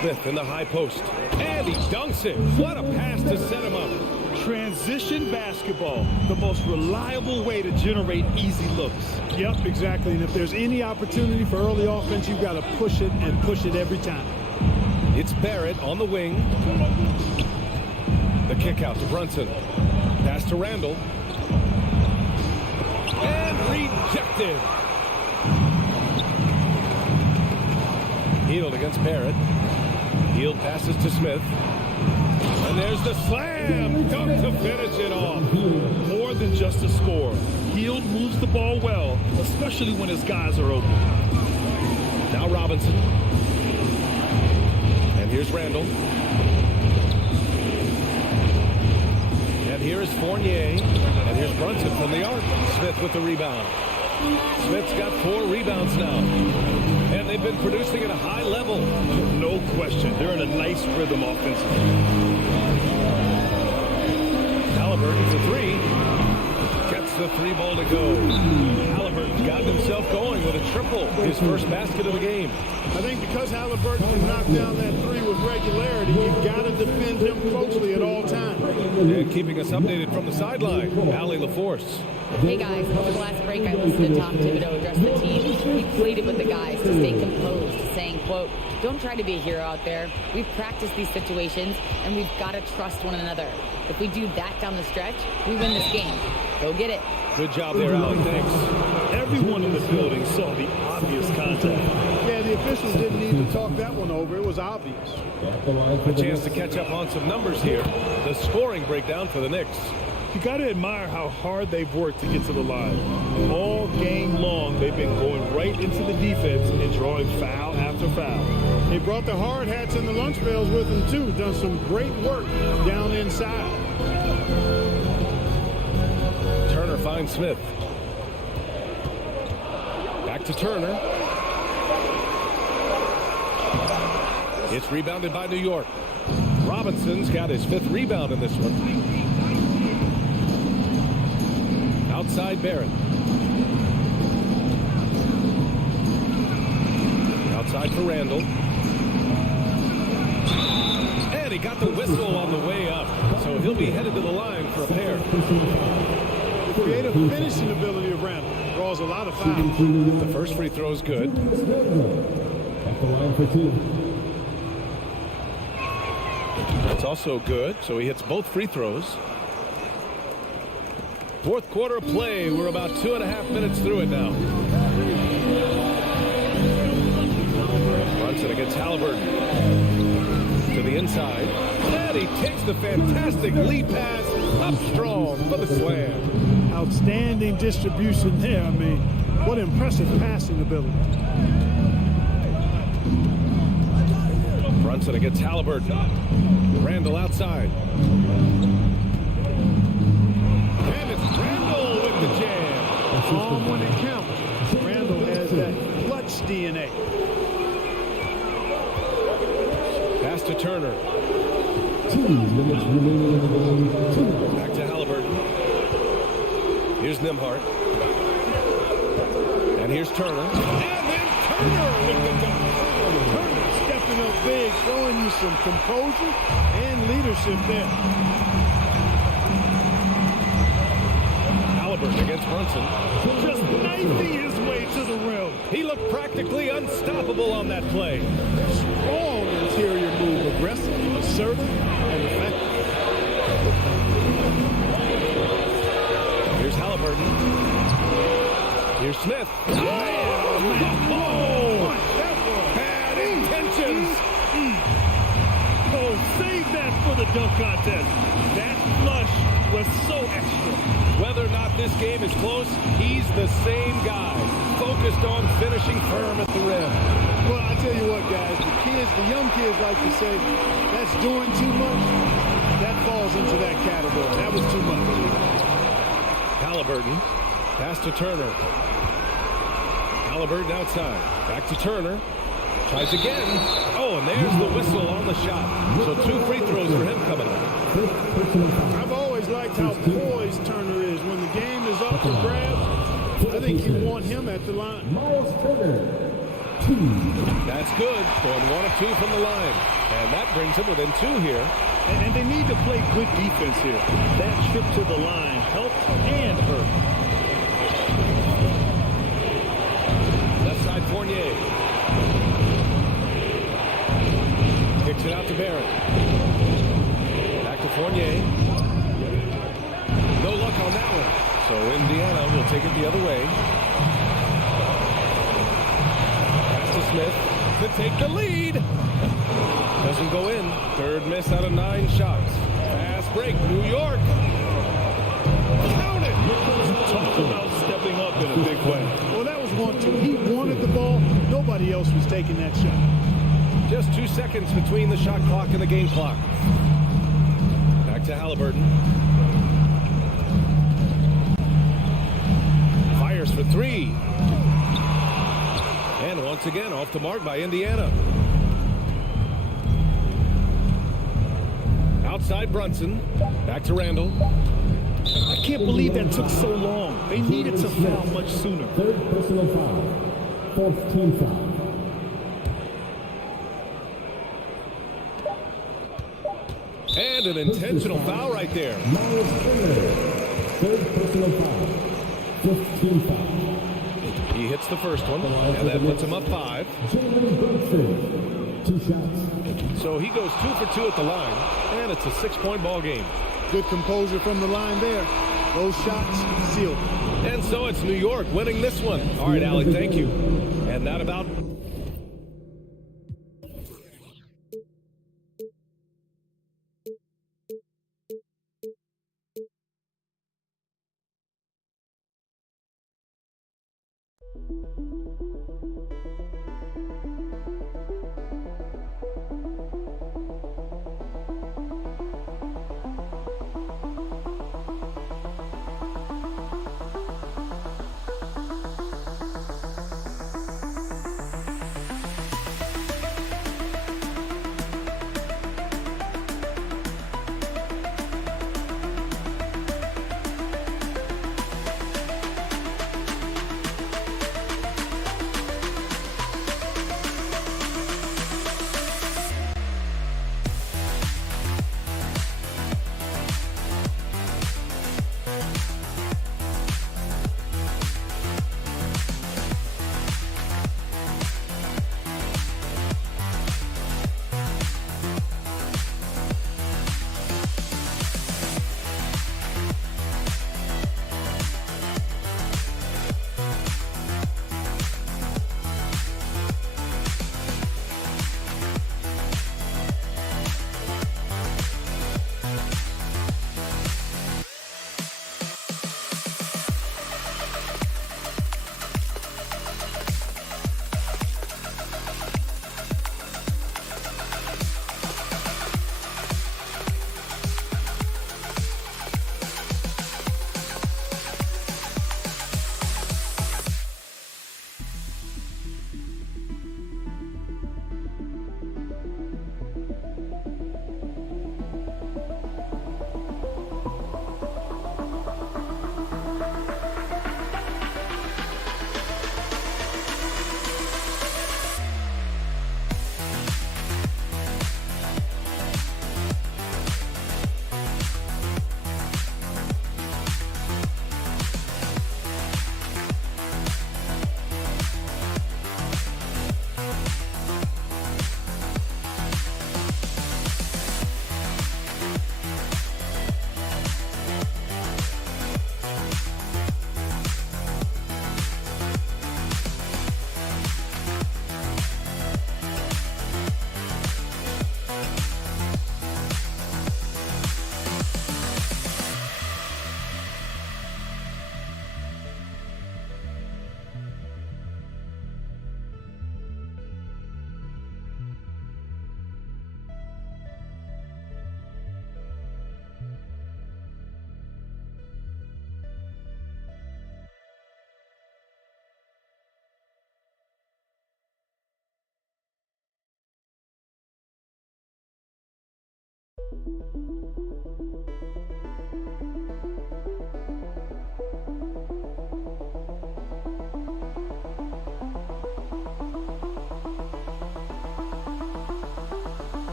Smith in the high post. And he dunks it. What a pass to set him up. Transition basketball, the most reliable way to generate easy looks. Yep, exactly. And if there's any opportunity for early offense, you've got to push it and push it every time. It's Barrett on the wing. The kick out to Brunson. Pass to Randall. And rejected. Hield against Barrett. Hield passes to Smith. And there's the slam dunk to finish it off. More than just a score. Hield moves the ball well, especially when his guys are open. Now Robinson. And here's Randall. And here is Fournier. And here's Brunson from the arc. Smith with the rebound. Smith's got 4 rebounds now. And they've been producing at a high level. No question. They're in a nice rhythm offensively. Halliburton's a 3. Gets the 3 ball to go. Halliburton's gotten himself going with a triple. His first basket of the game. I think because Halliburton can knock down that 3 with regularity, you've got to defend him closely at all times. And keeping us updated from the sideline, Allie LaForce. Hey guys, over the last break I listened to Tom Thibodeau address the team. He pleaded with the guys to stay composed, saying, quote, "Don't try to be a hero out there. We've practiced these situations and we've got to trust one another. If we do that down the stretch, we win this game. Go get it." Good job there, Allie. Thanks. Everyone in the building saw the obvious contact. Yeah, the officials didn't need to talk that one over. It was obvious. A chance to catch up on some numbers here. The scoring breakdown for the Knicks. You got to admire how hard they've worked to get to the line. All game long, they've been going right into the defense and drawing foul after foul. They brought the hard hats and the lunch pails with them, too. Done some great work down inside. Turner finds Smith. Back to Turner. It's rebounded by New York. Robinson's got his 5th rebound in this one. Outside Barrett. Outside for Randall. And he got the whistle on the way up. So he'll be headed to the line for a pair. The creative finishing ability of Randall draws a lot of fouls. The first free throw is good. At the line for 2. It's also good, so he hits both free throws. Fourth quarter of play. We're about 2.5 minutes through it now. Brunson against Halliburton. To the inside. And he takes the fantastic lead pass up strong for the slam. Outstanding distribution there. I mean, what impressive passing ability. Brunson against Halliburton. Randall outside. And it's Randall with the jam. On when it counts. Randall has that clutch DNA. Pass to Turner. 2 minutes remaining in the game. Back to Halliburton. Here's Nembhard. And here's Turner. And then Turner with the dunk. Turner stepping up big, showing you some composure and leadership there. Halliburton against Brunson. Just knifing his way to the rim. He looked practically unstoppable on that play. Strong interior move, aggressive, assertive, and effective. Here's Halliburton. Here's Smith. Bad intentions. Oh, save that for the dunk contest. That flush was so extra. Whether or not this game is close, he's the same guy, focused on finishing firm at the rim. Well, I tell you what, guys, the young kids like to say, that's doing too much. That falls into that category. That was too much. Halliburton, pass to Turner. Halliburton outside, back to Turner. Tries again. Oh, and there's the whistle on the shot. So 2 free throws for him coming up. I've always liked how poised Turner is. When the game is up for grabs, I think you want him at the line. Miles Turner. 2. That's good. Going 1 of 2 from the line. And that brings him within 2 here. And they need to play good defense here. That trip to the line helped and hurt. Left side Fournier. Kicks it out to Barrett. Back to Fournier. No luck on that one. So Indiana will take it the other way. Pass to Smith to take the lead. Doesn't go in. Third miss out of 9 shots. Fast break, New York. Count it. Talk about stepping up in a big way. Well, that was 1-2. He wanted the ball. Nobody else was taking that shot. Just 2 seconds between the shot clock and the game clock. Back to Halliburton. Fires for 3. And once again, off the mark by Indiana. Outside Brunson. Back to Randall. I can't believe that took so long. They needed to foul much sooner. 3rd personal foul. 4th team foul. And an intentional foul right there. Miles Turner. 3rd personal foul. 5th team foul. He hits the first one, and that puts him up 5. Jalen Brunson. 2 shots. So he goes 2 for 2 at the line, and it's a 6-point ball game. Good composure from the line there. Those shots sealed. And so it's New York winning this one. All right, Allie, thank you. And that about...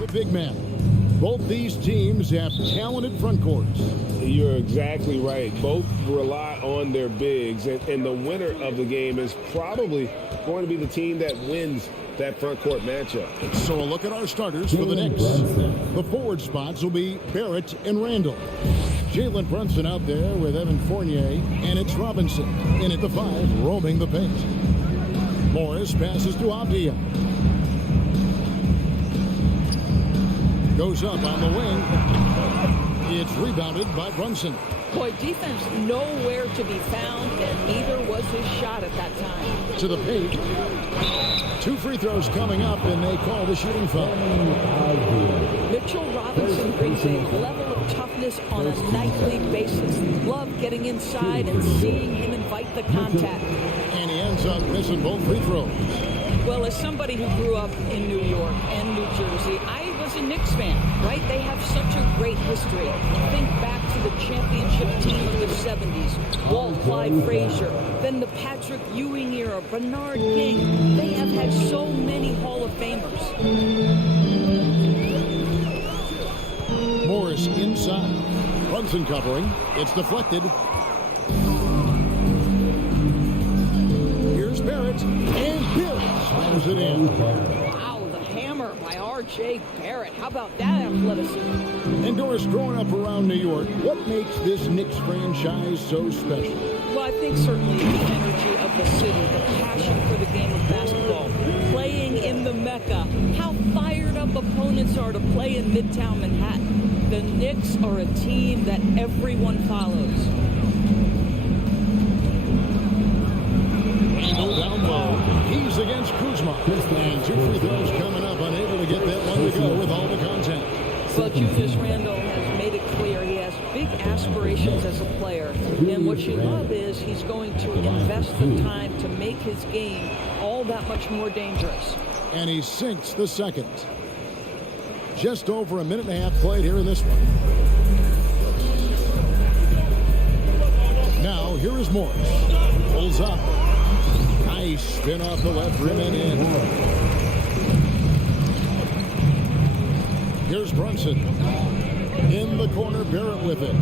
The big man. Both these teams have talented front courts. You're exactly right. Both rely on their bigs, and the winner of the game is probably going to be the team that wins that front court matchup. So a look at our starters for the Knicks. The forward spots will be Barrett and Randall. Jalen Brunson out there with Evan Fournier, and it's Robinson in at the 5, roaming the paint. Morris passes to Avdia. Goes up on the wing. It's rebounded by Brunson. Boy, defense nowhere to be found, and neither was his shot at that time. To the paint. 2 free throws coming up, and they call the shooting foul. Mitchell Robinson brings a level of toughness on a nightly basis. Love getting inside and seeing him invite the contact. And he ends up missing both free throws. Well, as somebody who grew up in New York and New Jersey, I was a Knicks fan, right? They have such a great history. Think back to the championship team of the 70s, Walt, Clyde Frazier, then the Patrick Ewing era, Bernard King. They have had so many Hall of Famers. Morris inside. Brunson covering. It's deflected. Here's Barrett. And Barrett slams it in. Wow, the hammer by R.J. Barrett. How about that athleticism? And Doris, growing up around New York, what makes this Knicks franchise so special? Well, I think certainly the energy of the city, the passion for the game of basketball, playing in the Mecca, how fired up opponents are to play in Midtown Manhattan. The Knicks are a team that everyone follows. Randall down low. He's against Kuzma. And 2 free throws coming up, unable to get that one to go with all the contact. Well, Julius Randle has made it clear he has big aspirations as a player. And what you love is he's going to invest the time to make his game all that much more dangerous. And he sinks the second. Just over a minute and a half played here in this one. Now, here is Morris. Pulls up. Nice spin off the left rim and in. Here's Brunson. In the corner, Barrett with it.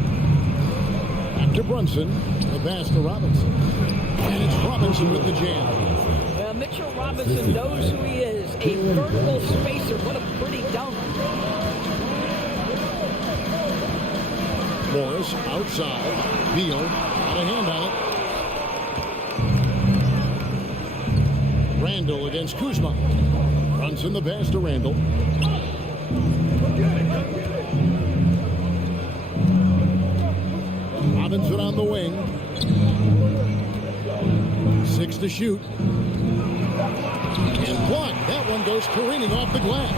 Back to Brunson. The pass to Robinson. And it's Robinson with the jam. Mitchell Robinson knows who he is. A vertical spacer. What a pretty dunk. Morris outside. Beal got a hand on it. Randall against Kuzma. Brunson the pass to Randall. Robinson on the wing. 6 to shoot. And blocked. That one goes careening off the glass.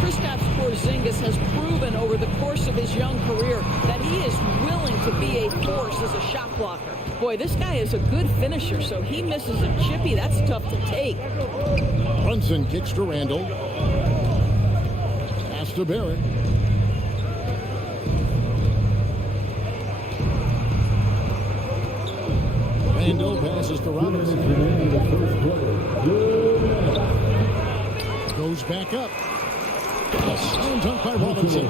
Kristaps Porzingis has proven over the course of his young career that he is willing to be a force as a shot blocker. Boy, this guy is a good finisher, so he misses a chippy. That's tough to take. Brunson kicks to Randall. Pass to Barrett. Randall passes to Robinson. Goes back up. A slam dunk by Robinson.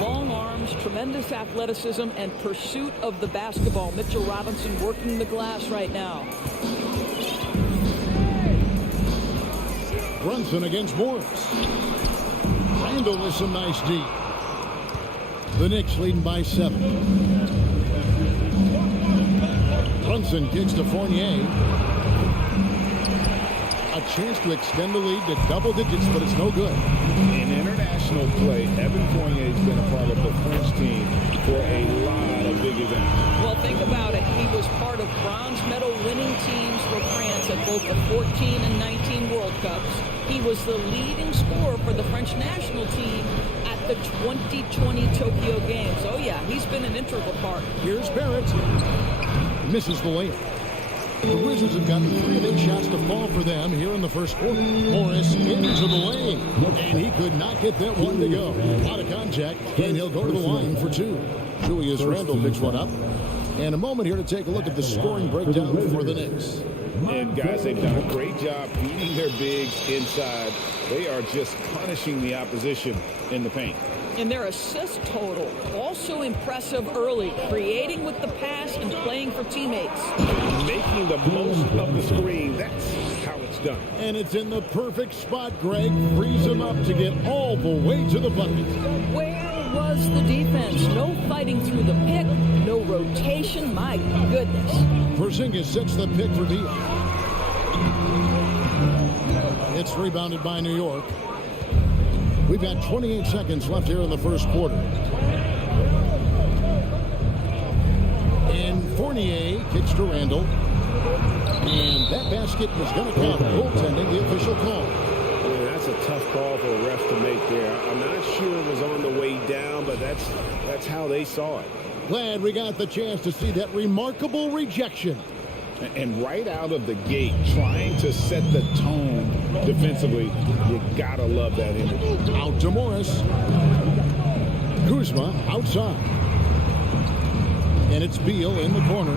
Long arms, tremendous athleticism, and pursuit of the basketball. Mitchell Robinson working the glass right now. Brunson against Morris. Randall with some nice D. The Knicks leading by 7. Brunson kicks to Fournier. A chance to extend the lead to double digits, but it's no good. In international play, Evan Fournier has been a part of the French team for a lot of big events. Well, think about it. He was part of bronze medal winning teams for France at both the 14 and 19 World Cups. He was the leading scorer for the French national team at the 2020 Tokyo Games. Oh, yeah, he's been an integral part. Here's Barrett. Misses the layup. The Wizards have gotten 3 of 8 shots to fall for them here in the first quarter. Morris into the lane, and he could not get that one to go. Out of contact, and he'll go to the line for 2. Julius Randle picks one up. And a moment here to take a look at the scoring breakdown for the Knicks. And guys, they've done a great job beating their bigs inside. They are just punishing the opposition in the paint. And their assist total, also impressive early, creating with the pass and playing for teammates. Making the most of the screen, that's how it's done. And it's in the perfect spot, Greg. Frees him up to get all the way to the bucket. Where was the defense? No fighting through the pick, no rotation, my goodness. Porzingis sets the pick for Beal. It's rebounded by New York. We've got 28 seconds left here in the first quarter. And Fournier kicks to Randle. And that basket was going to count. Goaltending, the official call. Yeah, that's a tough call for the ref to make there. I'm not sure it was on the way down, but that's how they saw it. Glad we got the chance to see that remarkable rejection. And right out of the gate, trying to set the tone defensively, you gotta love that image. Out to Morris. Kuzma outside. And it's Beal in the corner.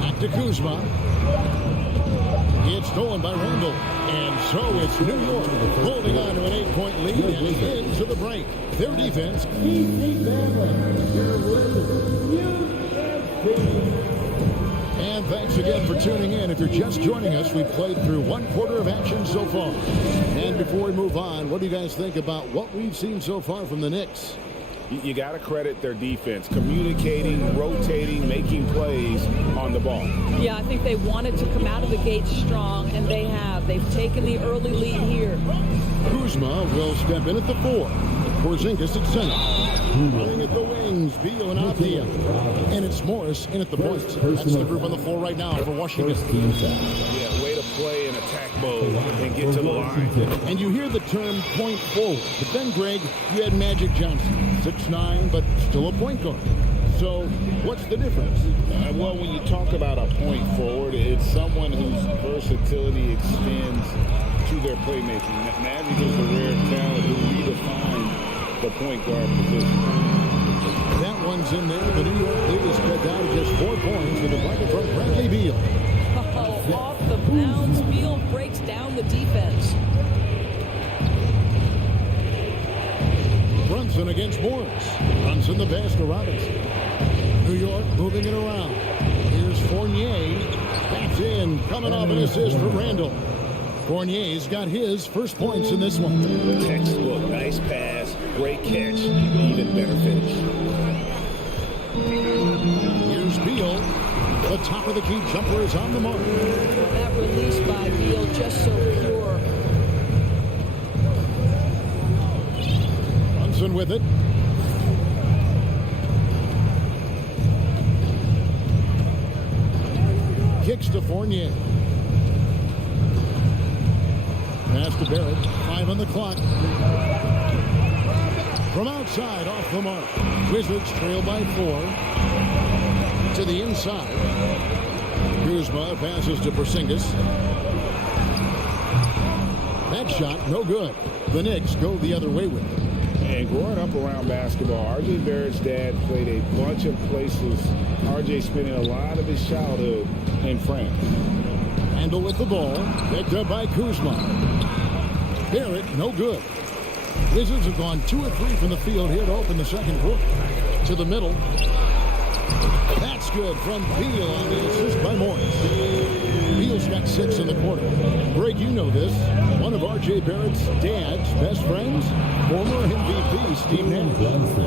Back to Kuzma. It's stolen by Randle. And so it's New York holding on to an 8-point lead and into the break. Their defense. And thanks again for tuning in. If you're just joining us, we've played through 1 quarter of action so far. And before we move on, what do you guys think about what we've seen so far from the Knicks? You got to credit their defense, communicating, rotating, making plays on the ball. Yeah, I think they wanted to come out of the gate strong, and they have. They've taken the early lead here. Kuzma will step in at the 4. Porzingis at center. Running at the wings, Beal and Avdia. And it's Morris in at the point. That's the group on the floor right now for Washington. Yeah, way to play in attack mode and get to the line. And you hear the term point forward. But then, Greg, you had Magic Johnson. 6'9", but still a point guard. So what's the difference? Well, when you talk about a point forward, it's someone whose versatility extends to their playmaking. Magic is a rare talent who redefined the point guard position. That one's in there. The New York lead is cut down to just 4 points with a bucket from Bradley Beal. Oh, off the bounce, Beal breaks down the defense. Brunson against Morris. Brunson the pass to Robinson. New York moving it around. Here's Fournier. That's in. Coming off an assist for Randle. Fournier's got his first points in this one. Textbook. Nice pass. Great catch. Even better finish. Here's Beal. The top of the key jumper is on the mark. That release by Beal just so pure. Brunson with it. Kicks to Fournier. Pass to Barrett. 5 on the clock. From outside, off the mark. Wizards trail by 4. To the inside. Kuzma passes to Porzingis. That shot, no good. The Knicks go the other way with it. And growing up around basketball, R.J. Barrett's dad played a bunch of places. R.J. spending a lot of his childhood in France. Randle with the ball. Picked up by Kuzma. Barrett, no good. Wizards have gone 2 of 3 from the field here to open the second quarter. To the middle. That's good from Beal on the assist by Morris. Beal's got 6 in the quarter. Greg, you know this. One of R.J. Barrett's dad's best friends, former MVP Steve Nash.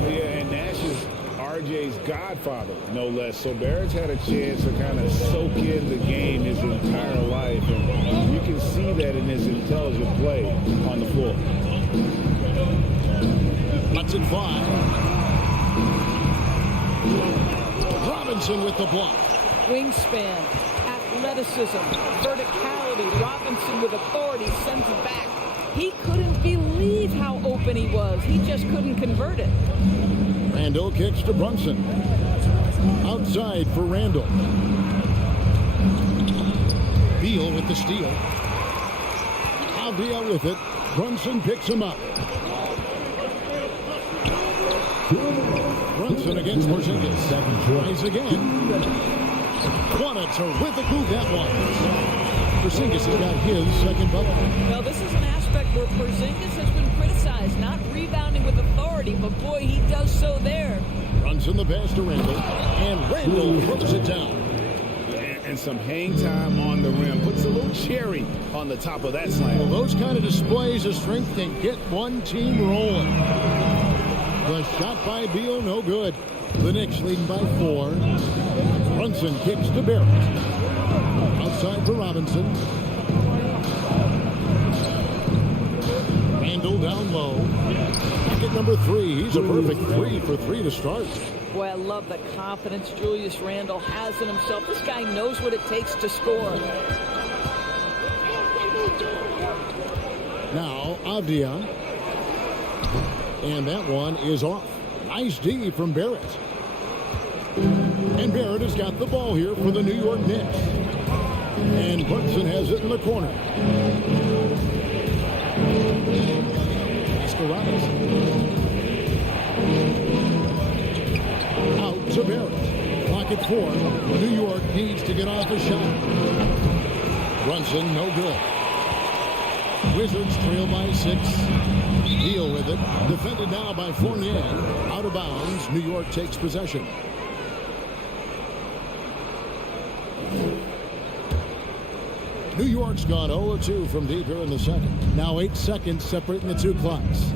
Yeah, and Nash is R.J.'s godfather, no less. So Barrett's had a chance to kind of soak in the game his entire life. And you can see that in his intelligent play on the floor. Lets it fly. Robinson with the block. Wingspan, athleticism, verticality. Robinson with authority sends it back. He couldn't believe how open he was. He just couldn't convert it. Randle kicks to Brunson. Outside for Randle. Beal with the steal. Avdia with it. Brunson picks him up. Brunson against Porzingis. Tries again. What a terrific move that was. Porzingis has got his second bucket. Now, this is an aspect where Porzingis has been criticized, not rebounding with authority, but boy, he does so there. Brunson the pass to Randall, and Randall throws it down. And some hang time on the rim. Puts a little cherry on the top of that slam. Well, those kind of displays of strength can get one team rolling. The shot by Beal, no good. The Knicks leading by 4. Brunson kicks to Barrett. Outside for Robinson. Randall down low. Bucket number 3. He's a perfect 3 for 3 to start. Boy, I love the confidence Julius Randle has in himself. This guy knows what it takes to score. Now, Avdia. And that one is off. Nice D from Barrett. And Barrett has got the ball here for the New York Knicks. And Brunson has it in the corner. Pass to Robinson. Out to Barrett. Clock at 4. New York needs to get off a shot. Brunson, no good. Wizards trail by 6. Deal with it. Defended now by Fournier. Out of bounds. New York takes possession. New York's gone 0-2 from deep here in the second. Now 8 seconds separating the two clocks.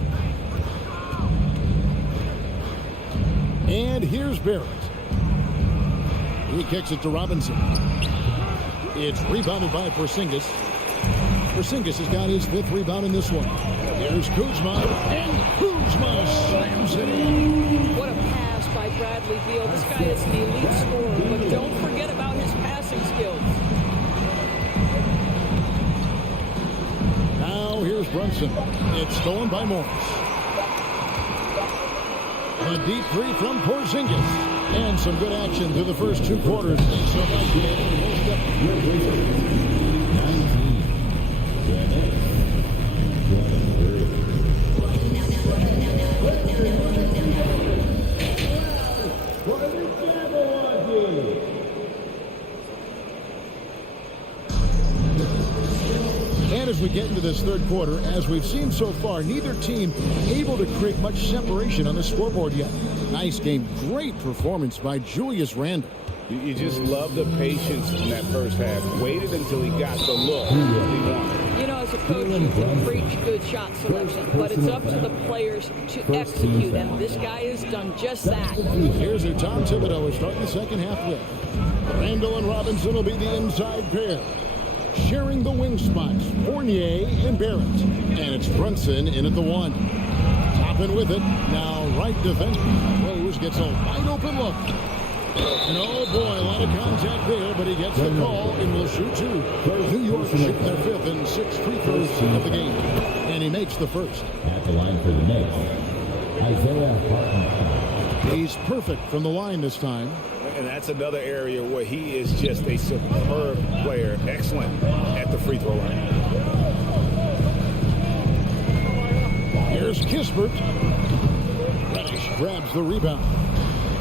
And here's Barrett. He kicks it to Robinson. It's rebounded by Porzingis. Porzingis has got his 5th rebound in this one. Here's Kuzma, and Kuzma slams it in. What a pass by Bradley Beal. This guy is an elite scorer, but don't forget about his passing skills. Now here's Brunson. It's stolen by Morris. A deep 3 from Porzingis. And some good action through the first 2 quarters. Thanks so much, And as we get into this third quarter, as we've seen so far, neither team able to create much separation on the scoreboard yet. Nice game. Great performance by Julius Randle. You just love the patience in that first half. Waited until he got the look he wanted. You know, as a coach, you can preach good shot selection, but it's up to the players to execute, and this guy has done just that. Here's who Tom Thibodeau is starting the second half with. Randall and Robinson will be the inside pair. Sharing the wing spots, Fournier and Barrett. And it's Brunson in at the 1. Toppin with it. Now right defense. Rose gets a wide open look. And oh boy, a lot of contact there, but he gets the call and will shoot 2. New York shooting their 5th and 6th free throws of the game. And he makes the first. At the line for the Knicks, Isaiah Hartenstein. He's perfect from the line this time. And that's another area where he is just a superb player. Excellent at the free throw line. Here's Kispert. Reddish grabs the rebound.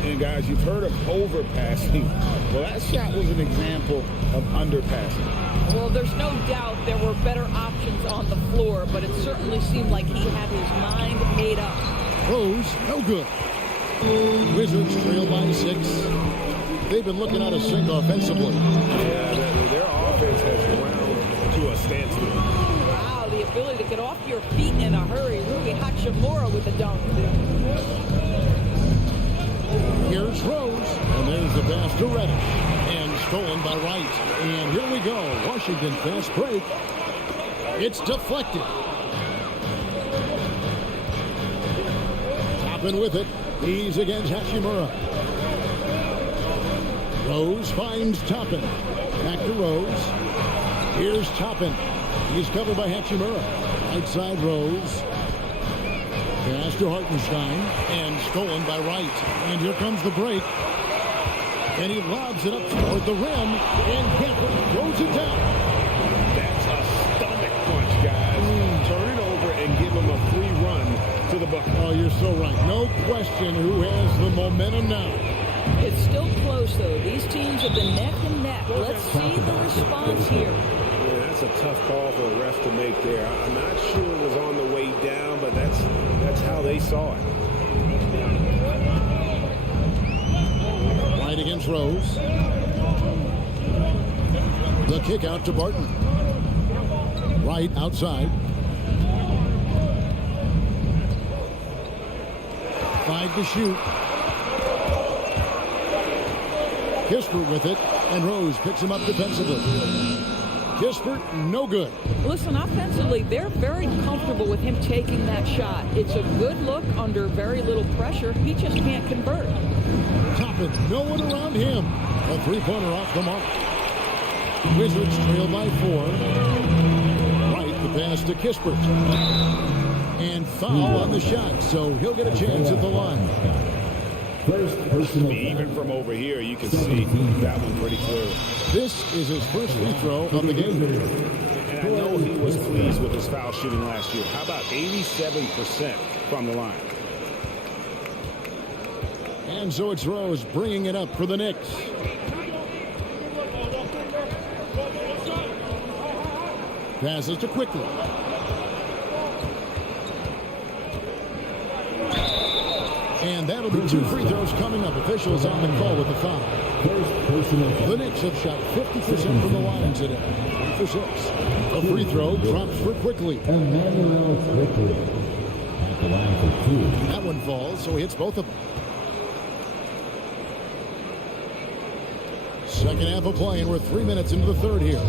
And guys, you've heard of overpassing. Well, that shot was an example of underpassing. Well, there's no doubt there were better options on the floor, but it certainly seemed like he had his mind made up. Rose, no good. Wizards trail by 6. They've been looking out of sync offensively. Yeah, their offense has ground to a standstill. Wow, the ability to get off your feet in a hurry. Rui Hachimura with the dunk. Here's Rose, and there's the pass to Reddish. And stolen by Wright. And here we go. Washington fast break. It's deflected. Toppin with it. He's against Hachimura. Rose finds Toppin. Back to Rose. Here's Toppin. He's covered by Hachimura. Outside Rose. Pass to Hartenstein. And stolen by Wright. And here comes the break. And he lobs it up toward the rim. And Gafford throws it down. bucket. Oh, you're so right. No question who has the momentum now. It's still close, though. These teams have been neck and neck. Let's see the response here. Yeah, that's a tough call for a ref to make there. I'm not sure it was on the way down, but that's how they saw it. Right against Rose. The kick out to Barton. Right outside. 5 to shoot. Kispert with it, and Rose picks him up defensively. Kispert, no good. Listen, offensively, they're very comfortable with him taking that shot. It's a good look under very little pressure. He just can't convert. Toppin, no one around him. A three-pointer off the mark. Wizards trail by 4. Right, the pass to Kispert. And foul on the shot, so he'll get a chance at the line. Even from over here, you can see that one pretty clearly. This is his first free throw of the game. And I know he was pleased with his foul shooting last year. How about 87% from the line? And so it's Rose bringing it up for the Knicks. Passes to Quickly. And that'll be 2 free throws coming up. Officials on the call with the foul. The Knicks have shot 50% from the line today. 3 for 6. A free throw drops for Quickly. That one falls, so he hits both of them. Second half of play, and we're 3 minutes into the third here.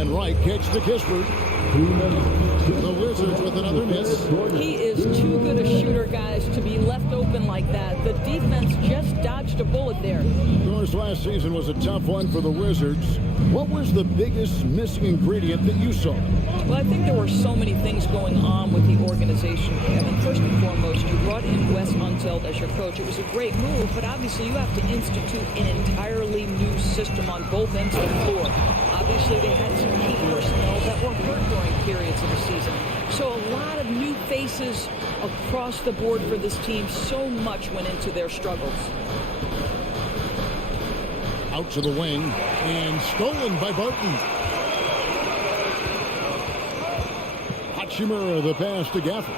And Wright kicks to Kispert. The Wizards with another miss. He is too good a shooter, guys, to be left open like that. The defense just dodged a bullet there. Of course, last season was a tough one for the Wizards. What was the biggest missing ingredient that you saw? Well, I think there were so many things going on with the organization, Kevin. First and foremost, you brought in Wes Unseld as your coach. It was a great move, but obviously you have to institute an entirely new system on both ends of the floor. Obviously, they had some key personnel that were hurt during periods of the season. So a lot of new faces across the board for this team. So much went into their struggles. Out to the wing, and stolen by Barton. Hachimura, the pass to Gafford.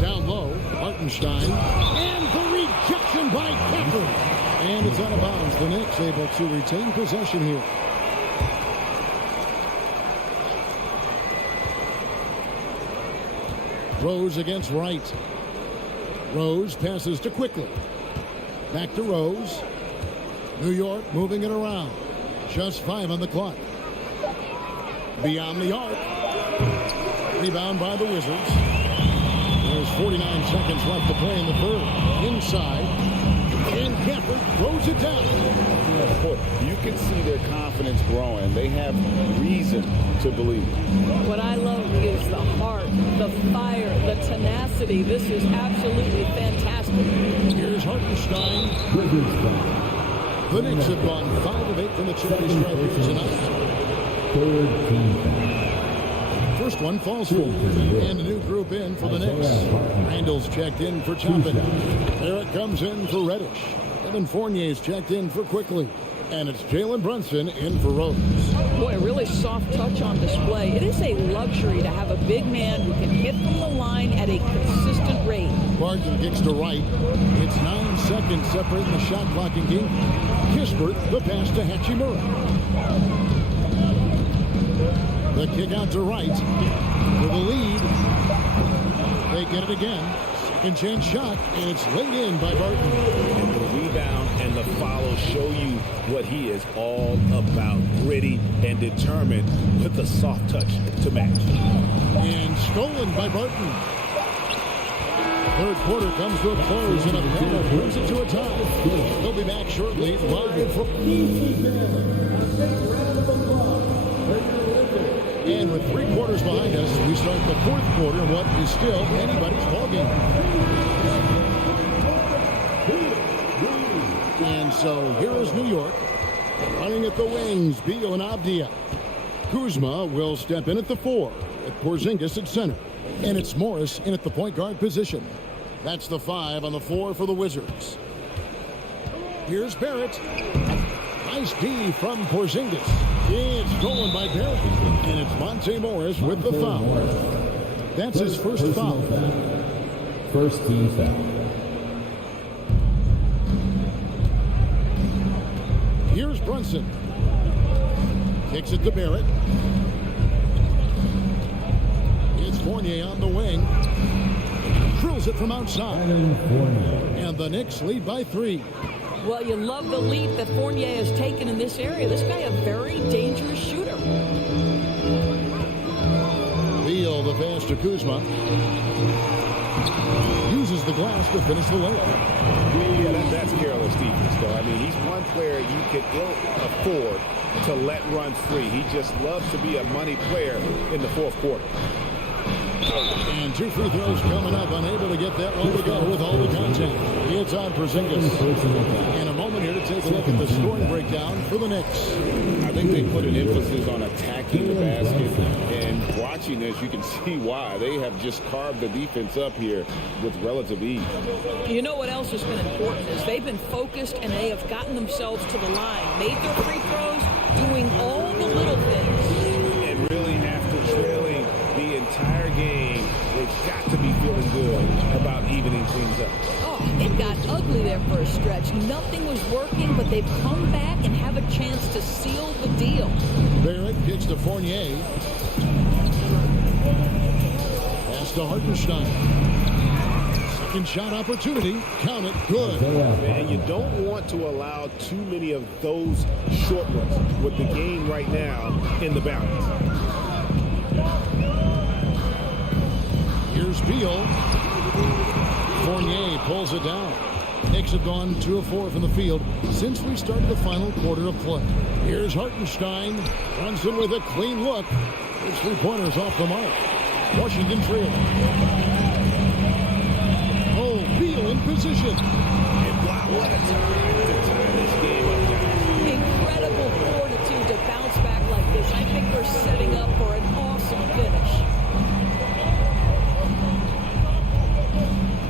Down low, Hartenstein, and the rejection by Gafford. And it's out of bounds. The Knicks able to retain possession here. Rose against Wright. Rose passes to Quickly. Back to Rose. New York moving it around. Just 5 on the clock. Beyond the arc. Rebound by the Wizards. There's 49 seconds left to play in the third. Inside. And Gafford throws it down. You can see their confidence growing. They have reason to believe. What I love is the heart, the fire, the tenacity. This is absolutely fantastic. Here's Hartenstein. The Knicks have gone 5 of 8 from the charity stripe here tonight. First one falls forward. And a new group in for the Knicks. Randall's checked in for Toppin. Eric comes in for Reddish. Evan Fournier's checked in for Quickly. And it's Jalen Brunson in for Rose. Boy, a really soft touch on display. It is a luxury to have a big man who can hit from the line at a consistent rate. Barton kicks to Wright. It's 9 seconds separating the shot clock and game. Kispert, the pass to Hachimura. The kick out to Wright for the lead. They get it again. Second chance shot, and it's laid in by Barton. And the rebound and the follow show you what he is all about. Gritty and determined with the soft touch to match. And stolen by Barton. Third quarter comes to a close, and a panel brings it to a tie. They'll be back shortly live from And with 3 quarters behind us, we start the fourth quarter of what is still anybody's ballgame. And so here is New York, running at the wings, Beal and Abdia. Kuzma will step in at the 4, with Porzingis at center. And it's Morris in at the point guard position. That's the 5 on the floor for the Wizards. Here's Barrett. Nice D from Porzingis. It's stolen by Barrett. And it's Monte Morris with the foul. That's his first foul. First team foul. Here's Brunson. Kicks it to Barrett. It's Fournier on the wing. Drills it from outside. And the Knicks lead by 3. Well, you love the lead that Fournier has taken in this area. This guy a very dangerous shooter. Beal, the pass to Kuzma. Uses the glass to finish the layup. Yeah, that's careless defense, though. I mean, he's one player you could ill afford to let run free. He just loves to be a money player in the fourth quarter. And 2 free throws coming up. Unable to get that one to go with all the contact. It's on Porzingis. In a moment here to take a look at the scoring breakdown for the Knicks. I think they put an emphasis on attacking the basket. And watching this, you can see why. They have just carved the defense up here with relative ease. You know what else has been important is they've been focused and they have gotten themselves to the line, made their free throws, doing all the little things. And really, after trailing the entire game, they've got to be feeling good about evening things up. Oh, it got ugly there for a stretch. Nothing was working, but they've come back and have a chance to seal the deal. Barrett kicks to Fournier. Pass to Hartenstein. Second shot opportunity. Count it. Good. And you don't want to allow too many of those short ones with the game right now in the balance. Here's Beal. Fournier pulls it down. Knicks have gone 2 of 4 from the field since we started the final quarter of play. Here's Hartenstein. Brunson with a clean look. His 3-pointers off the mark. Washington trailing. Oh, Beal in position. And wow, what a time to tie this game up, guys. Incredible fortitude to bounce back like this. I think they're setting up for an awesome finish.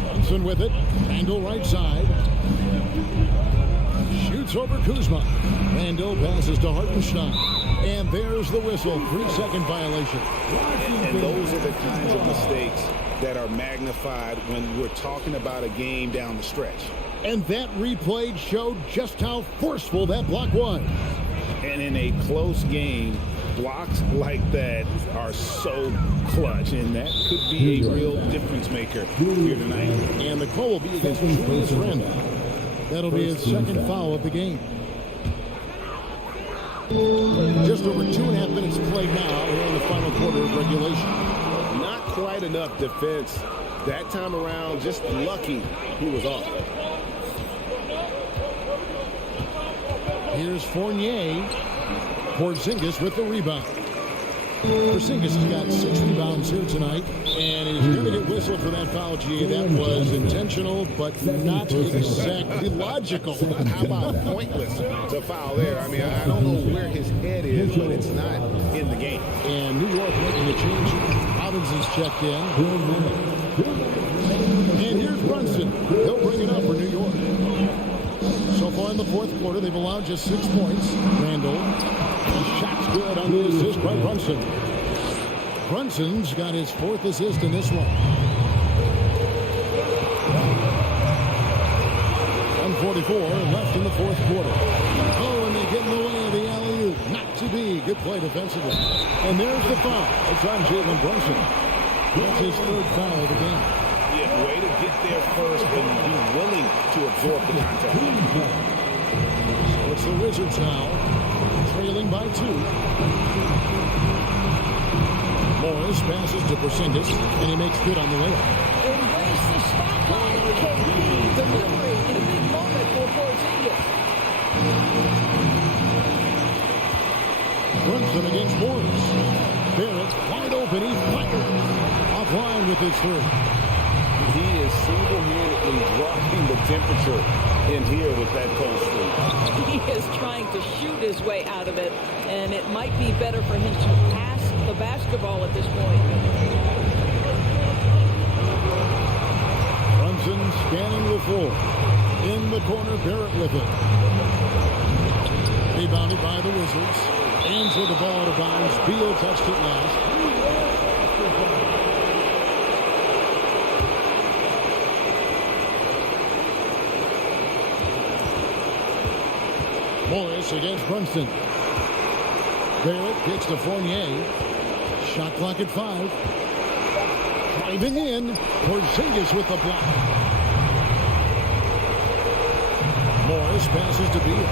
Brunson with it. Angle right side. Shoots over Kuzma. Randall passes to Hartenstein. And there's the whistle. 3-second violation. And those are the kinds of mistakes that are magnified when we're talking about a game down the stretch. And that replay showed just how forceful that block was. And in a close game, blocks like that are so clutch, and that could be a real difference maker here tonight. And the call will be against Julius Randle. That'll be his second foul of the game. Just over 2.5 minutes played now here in the final quarter of regulation. Not quite enough defense that time around. Just lucky he was off. Here's Fournier. Porzingis with the rebound. Porzingis has got 6 rebounds here tonight, and he's going to get whistled for that foul, G. That was intentional, but not exactly logical. How about pointless to foul there? I mean, I don't know where his head is, but it's not in the game. And New York making a change. Robinson's checked in. And here's Brunson. He'll bring it up for New York. So far in the fourth quarter, they've allowed just 6 points. Randall. Shot's good on the assist by Brunson. Brunson's got his 4th assist in this one. 1:44 left in the fourth quarter. Oh, and they get in the way of the alley-oop. Not to be. Good play defensively. And there's the foul. It's on Jalen Brunson. That's his 3rd foul of the game. Yeah, way to get there first and be willing to absorb the contact. So it's the Wizards now, trailing by 2. Morris passes to Porzingis, and he makes good on the layup. Embrace the spotlight, KD. Delivery in a big moment for Porzingis. Brunson against Morris. Barrett wide open. He fires. Offline with his 3rd. He is single-handedly dropping the temperature in here with that cold streak. He is trying to shoot his way out of it, and it might be better for him to pass the basketball at this point. Brunson scanning the floor. In the corner, Barrett with it. Rebounded by the Wizards. Hands with the ball out of bounds. Beal touched it last. Morris against Brunson. Barrett kicks to Fournier. Shot clock at 5. Driving in. Porzingis with the block. Morris passes to Beal.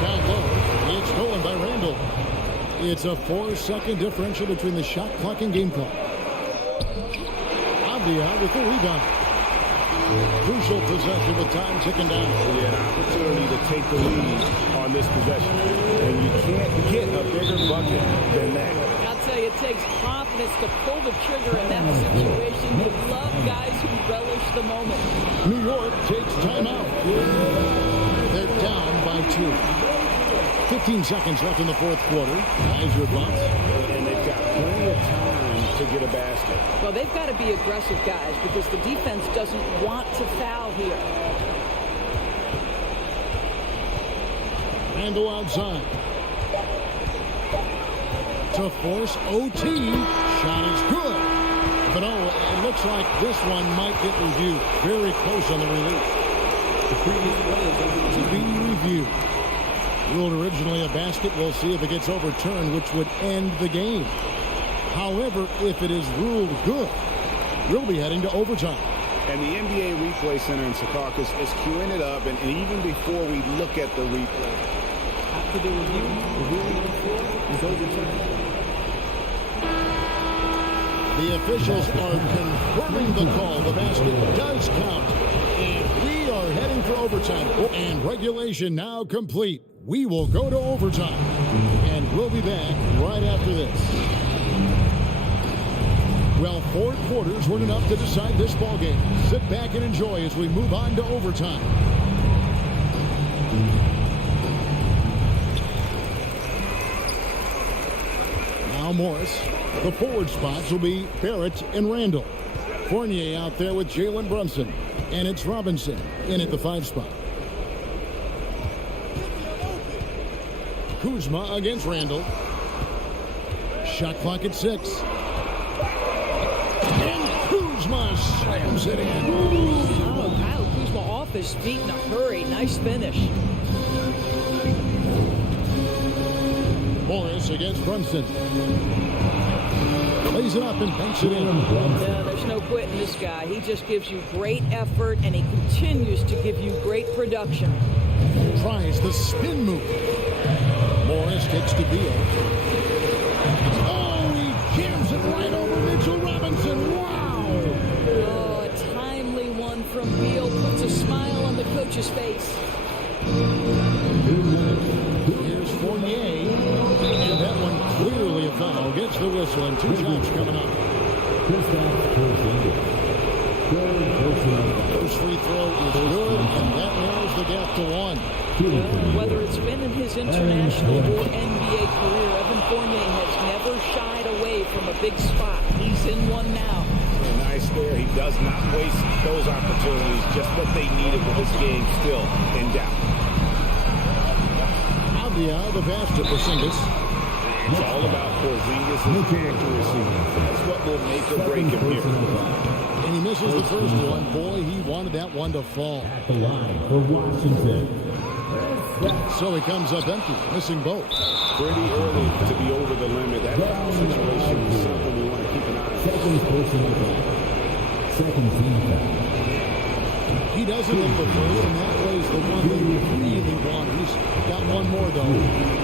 Down low. It's stolen by Randall. It's a 4-second differential between the shot clock and game clock. Avdia with the rebound. Crucial possession with time ticking down. Yeah, opportunity to take the lead on this possession. And you can't get a bigger bucket than that. I'll tell you, it takes confidence to pull the trigger in that situation. You love guys who relish the moment. New York takes timeout. They're down by 2. 15 seconds left in the fourth quarter. Guys, your thoughts? And they've got plenty of time to get a basket. Well, they've got to be aggressive, guys, because the defense doesn't want to foul here. Randall outside. To force OT. Shot is good. But oh, it looks like this one might get reviewed. Very close on the release. The previous play is to be reviewed. Ruled originally a basket. We'll see if it gets overturned, which would end the game. However, if it is ruled good, we'll be heading to overtime. And the NBA Replay Center in Secaucus is queuing it up. And even before we look at the replay, After the review, the ruling on the floor is overturned. The officials are confirming the call. The basket does count. And we are heading for overtime. And regulation now complete. We will go to overtime. And we'll be back right after this. Well, 4 quarters weren't enough to decide this ballgame. Sit back and enjoy as we move on to overtime. Now Morris. The forward spots will be Barrett and Randall. Fournier out there with Jalen Brunson. And it's Robinson in at the 5 spot. Kuzma against Randall. Shot clock at 6. And Kuzma slams it in. Oh, Kyle Kuzma off his feet in a hurry. Nice finish. Morris against Brunson. Lays it up and banks it in. Yeah, there's no quitting this guy. He just gives you great effort, and he continues to give you great production. Tries the spin move. Morris kicks to Beal. Oh, he jams it right over Mitchell Robinson. Wow! Oh, a timely one from Beal puts a smile on the coach's face. Here's Fournier. And that one clearly a foul. Gets the whistle and 2 shots coming up. First free throw is good, and that narrows the gap to 1. Whether it's been in his international or NBA career, Evan Fournier has never shied away from a big spot. He's in one now. nice there. He does not waste those opportunities. Just what they needed with this game still in doubt. Avdia, the pass to Porzingis. It's all about Porzingis' accuracy. That's what will make or break him here. And he misses the first one. Boy, he wanted that one to fall. At the line for Washington. So he comes up empty, missing both. Pretty early to be over the limit. That foul situation is something we want to keep an eye on. Second personal foul. Second team foul. He doesn't hit the first, and that was the one they really want. He's got one more, though.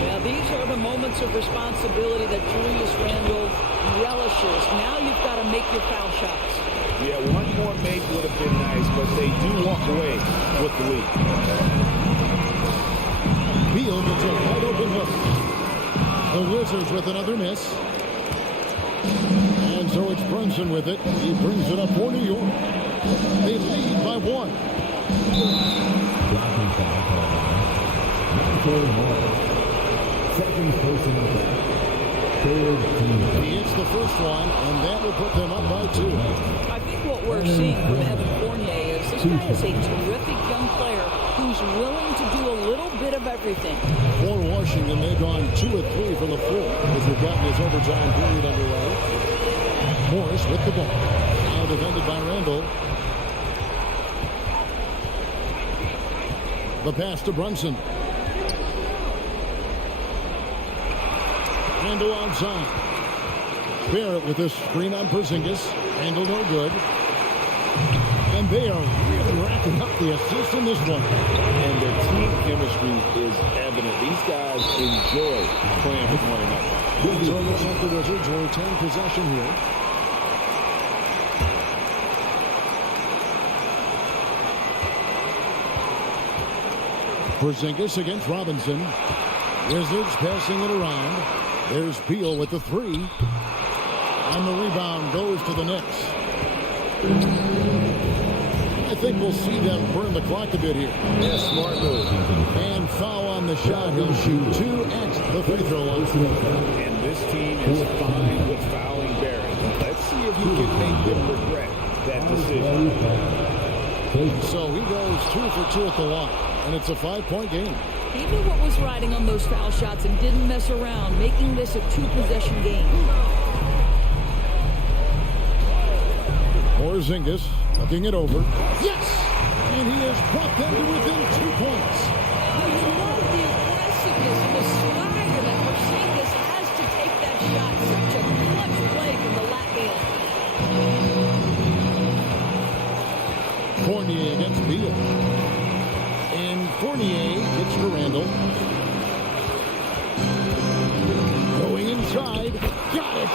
Yeah, these are the moments of responsibility that Julius Randle relishes. Now you've got to make your foul shots. Yeah, one more make would have been nice, but they do walk away with the lead. Beal gets a wide open hook. The Wizards with another miss. And so it's Brunson with it. He brings it up for New York. They lead by 1. Blocking foul called on Morris. Second personal foul. Third team. He hits the first one, and that will put them up by 2. I think what we're seeing from Evan Fournier is this guy is a terrific young player who's willing to do a little bit of everything. For Washington, they've gone 2 of 3 from the floor as they've gotten his overtime period underway. Morris with the ball. Now defended by Randall. The pass to Brunson. Randall outside. Barrett with this screen on Porzingis. Randall no good. And they are really racking up the assists in this one. And their team chemistry is evident. These guys enjoy playing with one another. So it looks like the Wizards will retain possession here. Porzingis against Robinson. Wizards passing it around. There's Beal with the 3. And the rebound goes to the Knicks. I think we'll see them burn the clock a bit here. Yeah, smart move. And foul on the shot. He'll shoot 2 at the free throw line. And this team is fine with fouling Barrett. Let's see if he can make them regret that decision. So he goes 2 for 2 at the line. And it's a 5-point game. He knew what was riding on those foul shots and didn't mess around, making this a 2-possession game. Porzingis looking it over. Yes! And he has brought them to within 2 points. You love the aggressiveness and the swagger that Porzingis has to take that shot. Such a clutch play from the Latvian. Fournier against Beal. And Fournier gets to Randall. Going inside. Got it!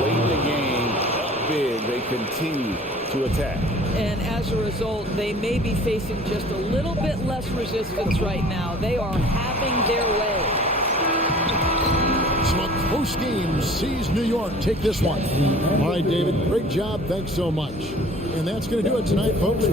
Late in the game, up big, they continue to attack. And as a result, they may be facing just a little bit less resistance right now. They are having their way. So a close game sees New York take this one. All right, David, great job. Thanks so much. And that's going to do it tonight, folks.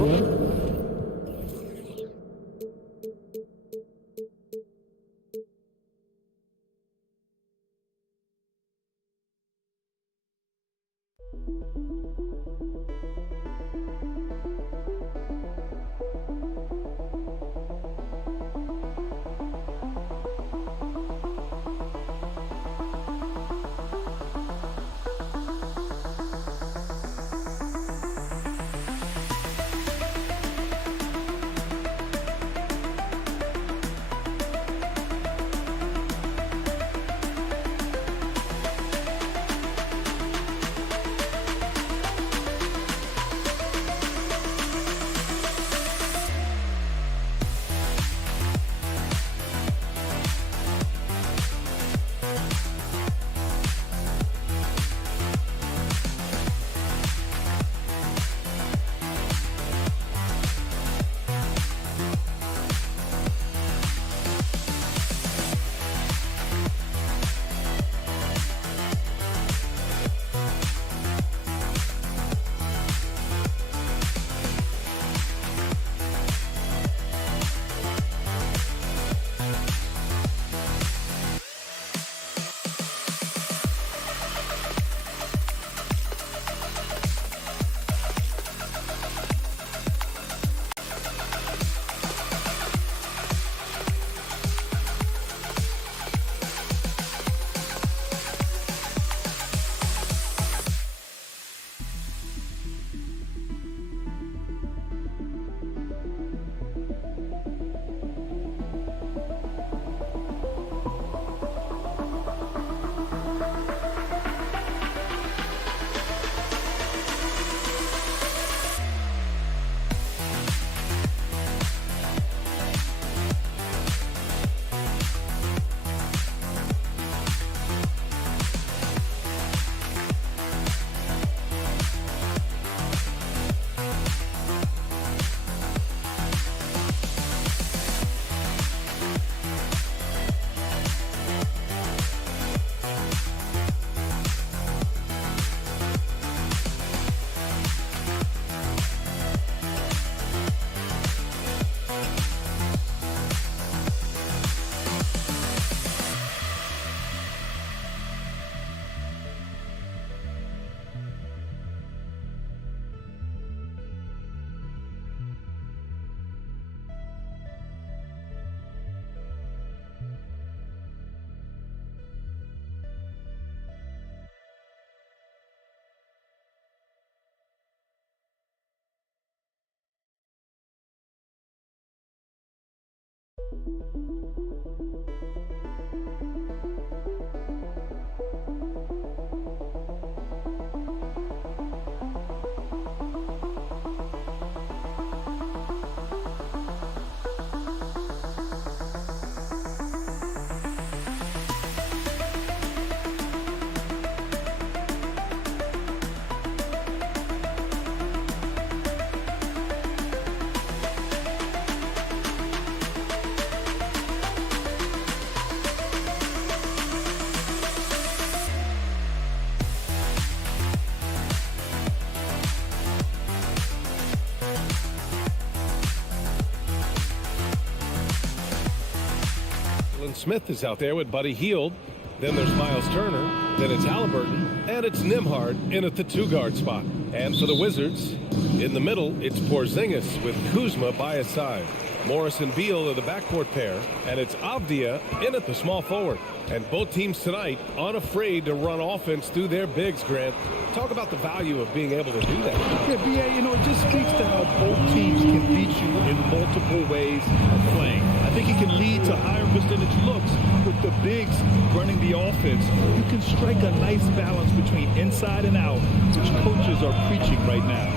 Smith is out there with Buddy Hield. Then there's Miles Turner. Then it's Halliburton. And it's Nembhard in at the 2-guard spot. And for the Wizards, in the middle, it's Porzingis with Kuzma by his side. Morris and Beal are the backcourt pair. And it's Avdia in at the small forward. And both teams tonight unafraid to run offense through their bigs, Grant. Talk about the value of being able to do that. Yeah, BA, it just speaks to how both teams can beat you in multiple ways of playing. I think it can lead to higher percentage looks with the bigs running the offense. You can strike a nice balance between inside and out, which coaches are preaching right now.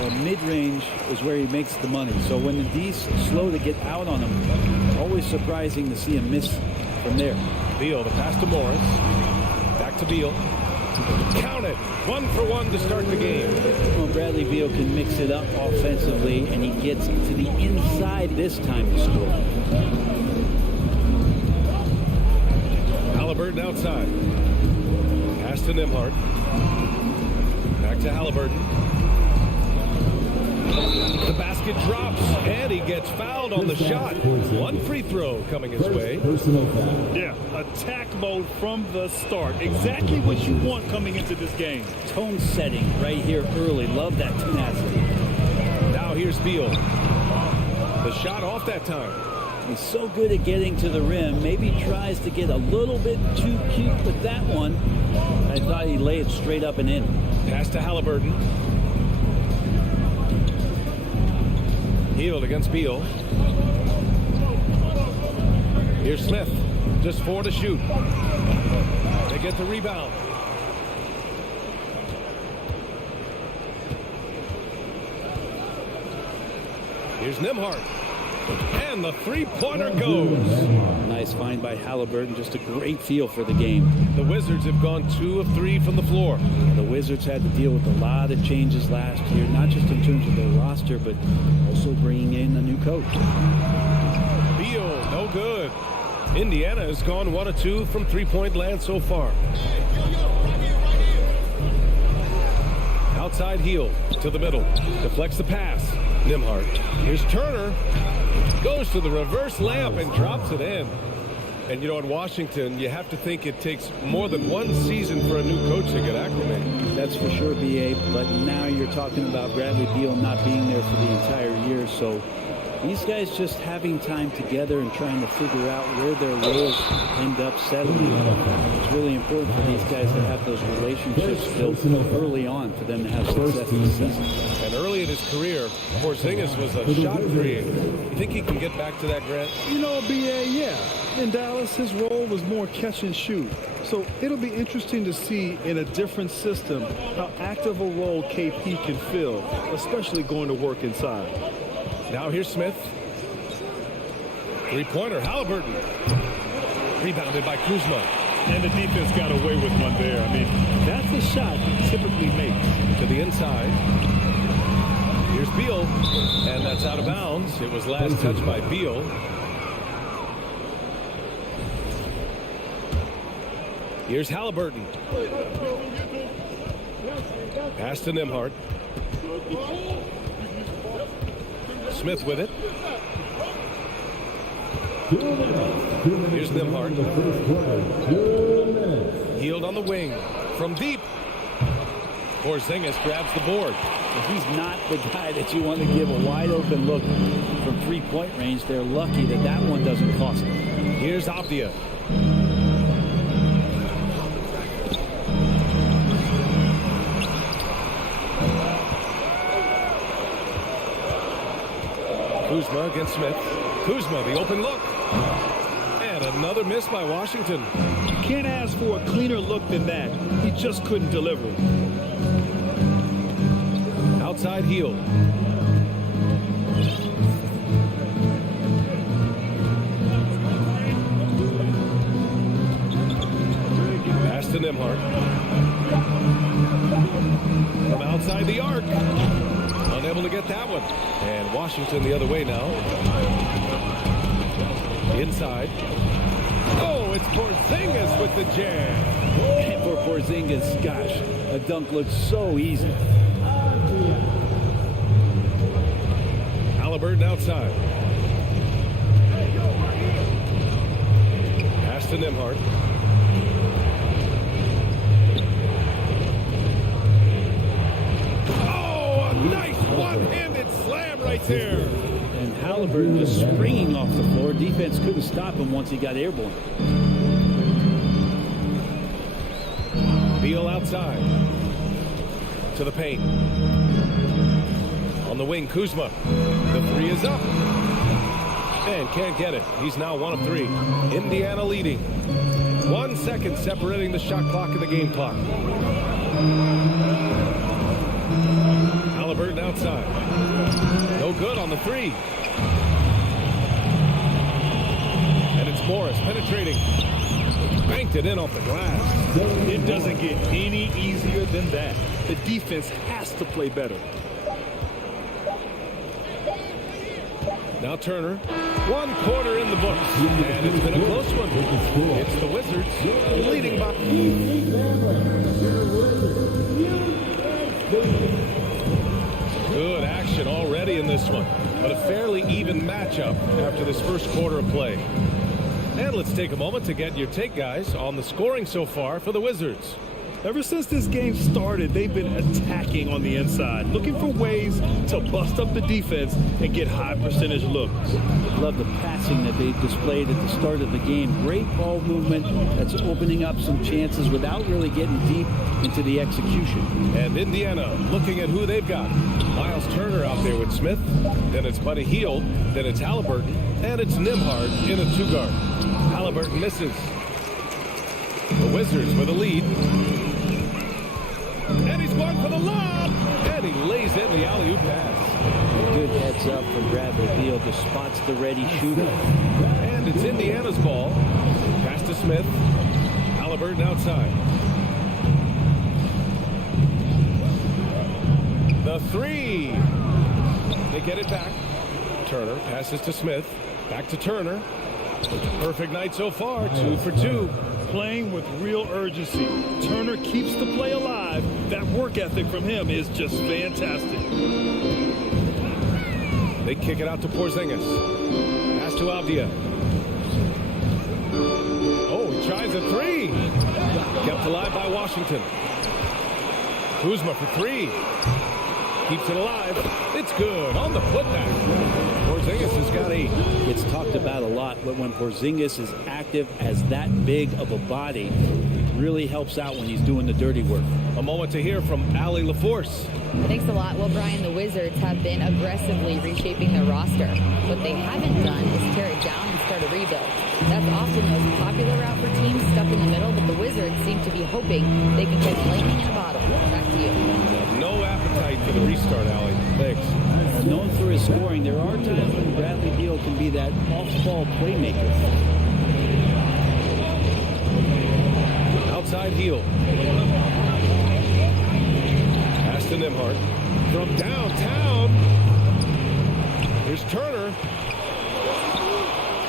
Well, mid-range is where he makes the money. So when the D's slow to get out on him, always surprising to see him miss from there. Beal, the pass to Morris. Back to Beal. Count it. 1 for 1 to start the game. Well, Bradley Beal can mix it up offensively, and he gets to the inside this time to score. Halliburton outside. Pass to Nembhard. Back to Halliburton. The basket drops, and he gets fouled on the shot. 1 free throw coming his way. Yeah, attack mode from the start. Exactly what you want coming into this game. Tone setting right here early. Love that tenacity. Now here's Beal. The shot off that time. He's so good at getting to the rim. Maybe tries to get a little bit too cute with that one. I thought he'd lay it straight up and in. Pass to Halliburton. Hield against Beal. Here's Smith. Just 4 to shoot. They get the rebound. Here's Nembhard. And the three-pointer goes. Nice find by Halliburton. Just a great feel for the game. The Wizards have gone 2 of 3 from the floor. The Wizards had to deal with a lot of changes last year, not just in terms of their roster, but also bringing in a new coach. Beal, no good. Indiana has gone 1 of 2 from three-point land so far. Outside Hield to the middle. Deflects the pass. Nembhard. Here's Turner. Goes to the reverse layup and drops it in. And, in Washington, you have to think it takes more than 1 season for a new coach to get acclimated. That's for sure, B.A., but now you're talking about Bradley Beal not being there for the entire year, so these guys just having time together and trying to figure out where their roles end up settling. It's really important for these guys to have those relationships built early on for them to have success in the season. And early in his career, Porzingis was a shot creator. You think he can get back to that, Grant? BA, yeah. In Dallas, his role was more catch and shoot. So it'll be interesting to see in a different system how active a role KP can fill, especially going to work inside. Now here's Smith. Three-pointer, Halliburton. Rebounded by Kuzma. And the defense got away with one there. That's a shot he typically makes. To the inside. Here's Beal. And that's out of bounds. It was last touched by Beal. Here's Halliburton. Pass to Nembhard. Smith with it. Here's Nembhard. Hield on the wing. From deep. Porzingis grabs the board. If he's not the guy that you want to give a wide open look from three-point range, they're lucky that that one doesn't cost them. Here's Avdia. Kuzma against Smith. Kuzma, the open look. And another miss by Washington. Can't ask for a cleaner look than that. He just couldn't deliver. Outside heel. Pass to Nembhard. From outside the arc. Unable to get that one. And Washington the other way now. Inside. Oh, it's Porzingis with the jam. And for Porzingis, gosh, a dunk looks so easy. Halliburton outside. Pass to Nembhard. Oh, a nice one-handed slam right there. And Halliburton just springing off the floor. Defense couldn't stop him once he got airborne. Beal outside. To the paint. On the wing, Kuzma. The three is up. And can't get it. He's now 1 of 3. Indiana leading. 1 second separating the shot clock and the game clock. Halliburton outside. No good on the three. And it's Morris penetrating. Banked it in off the glass. It doesn't get any easier than that. The defense has to play better. Now Turner. 1 quarter in the books. And it's been a close one. It's the Wizards leading by. Good action already in this one. But a fairly even matchup after this first quarter of play. And let's take a moment to get your take, guys, on the scoring so far for the Wizards. Ever since this game started, they've been attacking on the inside, looking for ways to bust up the defense and get high percentage looks. Love the passing that they've displayed at the start of the game. Great ball movement that's opening up some chances without really getting deep into the execution. And Indiana looking at who they've got. Miles Turner out there with Smith. Then it's Buddy Hield. Then it's Halliburton. And it's Nembhard in a 2-guard. Halliburton misses. The Wizards with a lead. And he's going for the lob. And he lays in the alley-oop pass. Good heads up from Bradley Beal. Just spots the ready shooter. And it's Indiana's ball. Pass to Smith. Halliburton outside. The three. They get it back. Turner passes to Smith. Back to Turner. Perfect night so far. 2 for 2. Playing with real urgency. Turner keeps the play alive. That work ethic from him is just fantastic. They kick it out to Porzingis. Pass to Avdia. Oh, he tries a three. Kept alive by Washington. Kuzma for 3. Keeps it alive. It's good on the putback. Porzingis has got 8. It's talked about a lot, but when Porzingis is active as that big of a body, it really helps out when he's doing the dirty work. A moment to hear from Allie LaForce. Thanks a lot. Well, Brian, the Wizards have been aggressively reshaping their roster. What they haven't done is tear it down and start a rebuild. That's often the most popular route for teams stuck in the middle, but the Wizards seem to be hoping they can catch lightning in a bottle. Back to you. No appetite for the restart, Allie. Thanks. Known for his scoring, there are times when Bradley Beal can be that off-ball playmaker. Outside heel. Pass to Nembhard. From downtown. Here's Turner.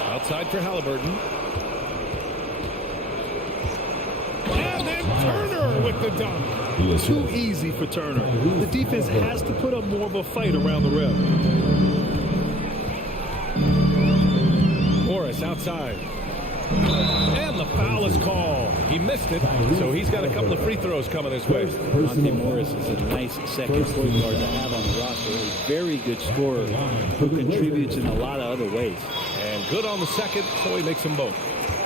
Outside for Halliburton. And then Turner with the dunk. Too easy for Turner. The defense has to put up more of a fight around the rim. Morris outside. And the foul is called. He missed it, so he's got a couple of free throws coming his way. Monte Morris is a nice second point guard to have on the roster. A very good scorer who contributes in a lot of other ways. And good on the second, so he makes them both.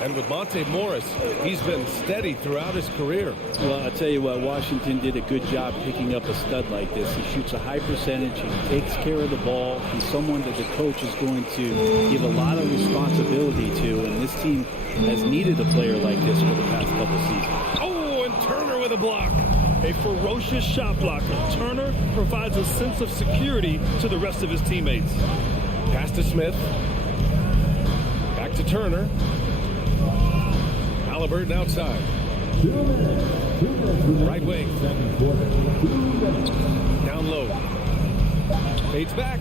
And with Monte Morris, he's been steady throughout his career. Well, I'll tell you what, Washington did a good job picking up a stud like this. He shoots a high percentage. He takes care of the ball. He's someone that the coach is going to give a lot of responsibility to, and this team has needed a player like this for the past couple seasons. Oh, and Turner with a block. A ferocious shot blocker. Turner provides a sense of security to the rest of his teammates. Pass to Smith. Back to Turner. Halliburton outside. Right wing. Down low. Fades back.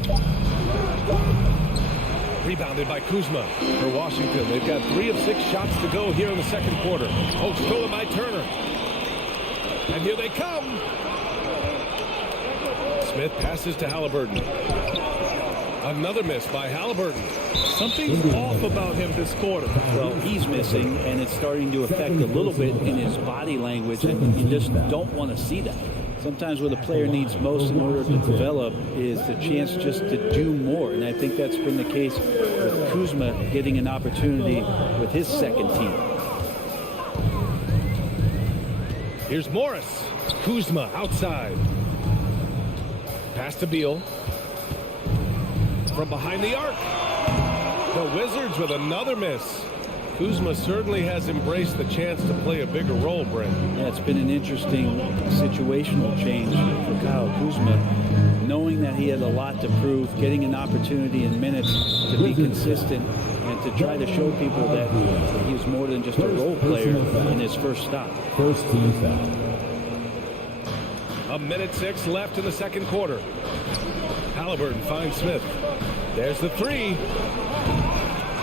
Rebounded by Kuzma for Washington. They've got 3 of 6 shots to go here in the second quarter. Oh, stolen by Turner. And here they come. Smith passes to Halliburton. Another miss by Halliburton. Something's off about him this quarter. Well, he's missing, and it's starting to affect a little bit in his body language, and you just don't want to see that. Sometimes what a player needs most in order to develop is the chance just to do more, and I think that's been the case with Kuzma getting an opportunity with his second team. Here's Morris. Kuzma outside. Pass to Beal. From behind the arc. The Wizards with another miss. Kuzma certainly has embraced the chance to play a bigger role, Brent. Yeah, it's been an interesting situational change for Kyle Kuzma, knowing that he has a lot to prove, getting an opportunity in minutes to be consistent and to try to show people that he was more than just a role player in his first stop. First team foul. 1:06 left in the second quarter. Halliburton finds Smith. There's the 3.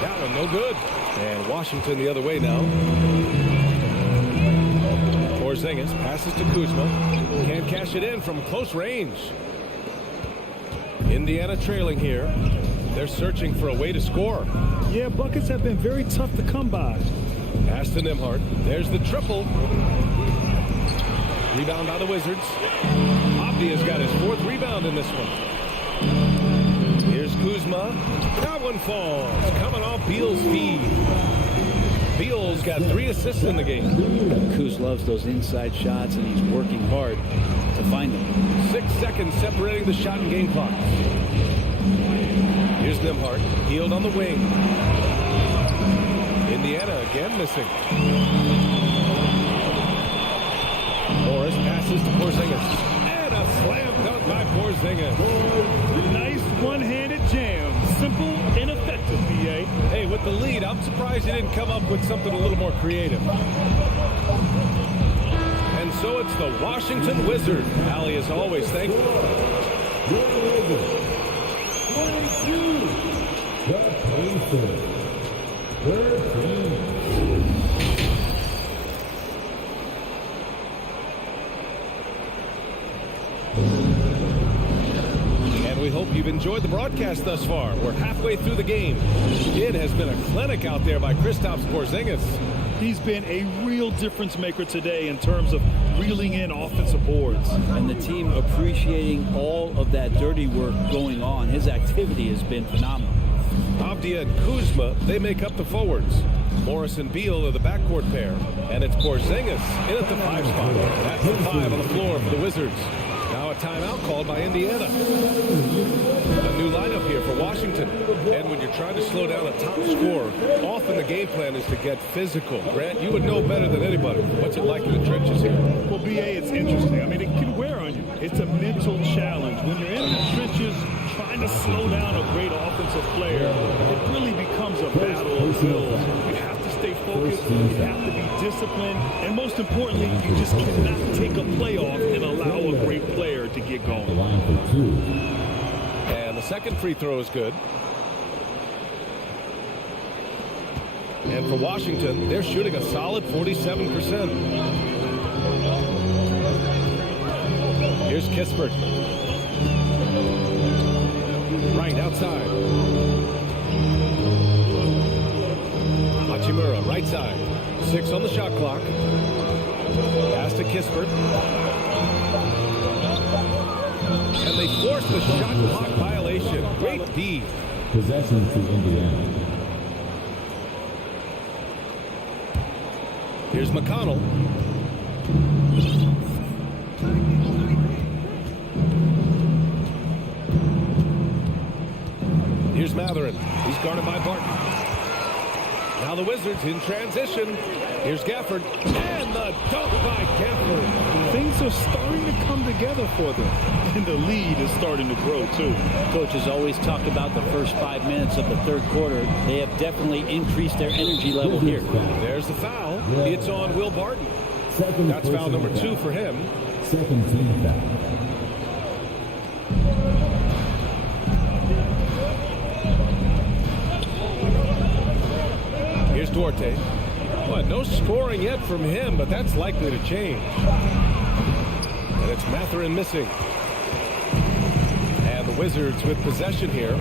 That one no good. And Washington the other way now. Porzingis passes to Kuzma. Can't cash it in from close range. Indiana trailing here. They're searching for a way to score. Yeah, buckets have been very tough to come by. Pass to Nembhard. There's the triple. Rebound by the Wizards. Abdia's got his 4th rebound in this one. Here's Kuzma. That one falls. Coming off Beal's feed. Beal's got 3 assists in the game. Kuz loves those inside shots, and he's working hard to find them. 6 seconds separating the shot and game clock. Here's Nembhard. Healed on the wing. Indiana again missing. Morris passes to Porzingis. And a slam dunk by Porzingis. Nice one-handed jam. Simple and effective, B.A. Hey, with the lead, I'm surprised he didn't come up with something a little more creative. And so it's the Washington Wizards. Allie is always thankful. And we hope you've enjoyed the broadcast thus far. We're halfway through the game. It has been a clinic out there by Kristaps Porzingis. He's been a real difference maker today in terms of reeling in offensive boards. And the team appreciating all of that dirty work going on. His activity has been phenomenal. Avdia and Kuzma, they make up the forwards. Morris and Beal are the backcourt pair. And it's Porzingis in at the 5 spot. That's the 5 on the floor for the Wizards. Now a timeout called by Indiana. A new lineup here for Washington. And when you're trying to slow down a top scorer, often the game plan is to get physical. Grant, you would know better than anybody. What's it like in the trenches here? Well, B.A., it's interesting. I mean, it can wear on you. It's a mental challenge. When you're in the trenches trying to slow down a great offensive player, it really becomes a battle of wills. You have to stay focused. You have to be disciplined. And most importantly, you just cannot take a play off and allow a great player to get going. And the second free throw is good. And for Washington, they're shooting a solid 47%. Here's Kispert. Right outside. Hachimura, right side. 6 on the shot clock. Pass to Kispert. And they force the shot clock violation. Great D. Possession to Indiana. Here's McConnell. Here's Matherin. He's guarded by Barton. Now the Wizards in transition. Here's Gafford. And the dunk by Gafford. Things are starting to come together for them. And the lead is starting to grow, too. Coaches always talk about the first 5 minutes of the third quarter. They have definitely increased their energy level here. There's the foul. It's on Will Barton. That's foul number 2 for him. Second team foul. Here's Duarte. Well, no scoring yet from him, but that's likely to change. And it's Matherin missing. And the Wizards with possession here.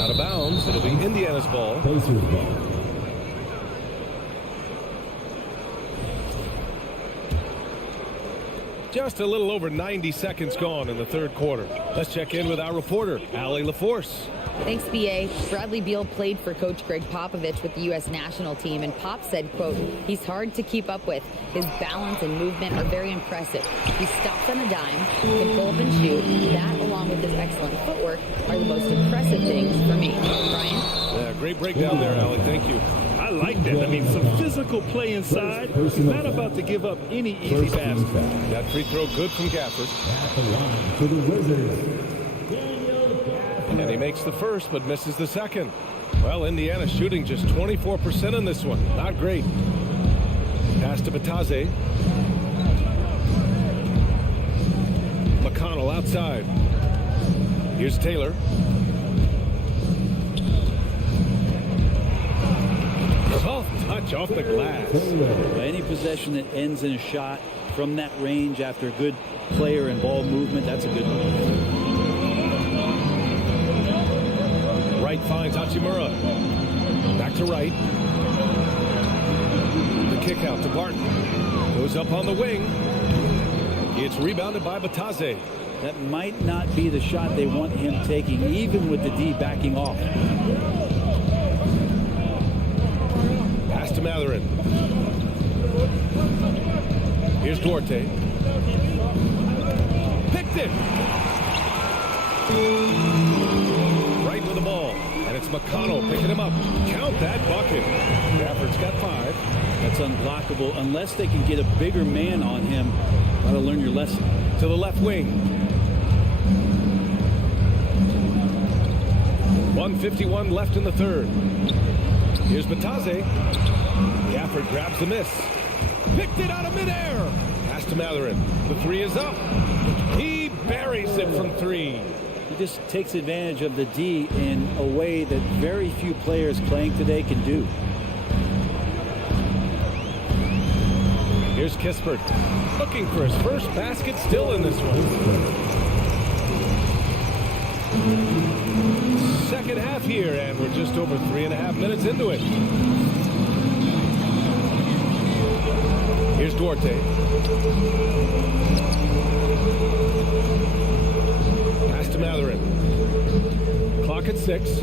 Out of bounds. It'll be Indiana's ball. Pacers ball. Just a little over 90 seconds gone in the third quarter. Let's check in with our reporter, Allie LaForce. Thanks, B.A. Bradley Beal played for Coach Greg Popovich with the U.S. national team, and Pop said, quote, he's hard to keep up with. His balance and movement are very impressive. He stops on a dime, can pull up and shoot. That, along with his excellent footwork, are the most impressive things for me. Brian? Yeah, great breakdown there, Allie. Thank you. I like that. I mean, some physical play inside. He's not about to give up any easy basket. That free throw good from Gafford. At the line for the Wizards. And he makes the first, but misses the second. Well, Indiana shooting just 24% in this one. Not great. Pass to Batase. McConnell outside. Here's Taylor. Soft touch off the glass. Any possession that ends in a shot from that range after a good player and ball movement, that's a good one. Wright finds Hachimura. Back to Wright. The kick out to Barton. Goes up on the wing. It's rebounded by Batase. That might not be the shot they want him taking, even with the D backing off. Pass to Matherin. Here's Duarte. Picked it. Right with the ball. And it's McConnell picking him up. Count that bucket. Gafford's got 5. That's unblockable unless they can get a bigger man on him. Got to learn your lesson. To the left wing. 1:51 left in the third. Here's Batase. Gafford grabs the miss. Picked it out of midair. Pass to Matherin. The 3 is up. He buries it from 3. He just takes advantage of the D in a way that very few players playing today can do. Here's Kispert. Looking for his first basket still in this one. Second half here, and we're just over 3.5 minutes into it. Here's Duarte. Pass to Matherin. Clock at 6.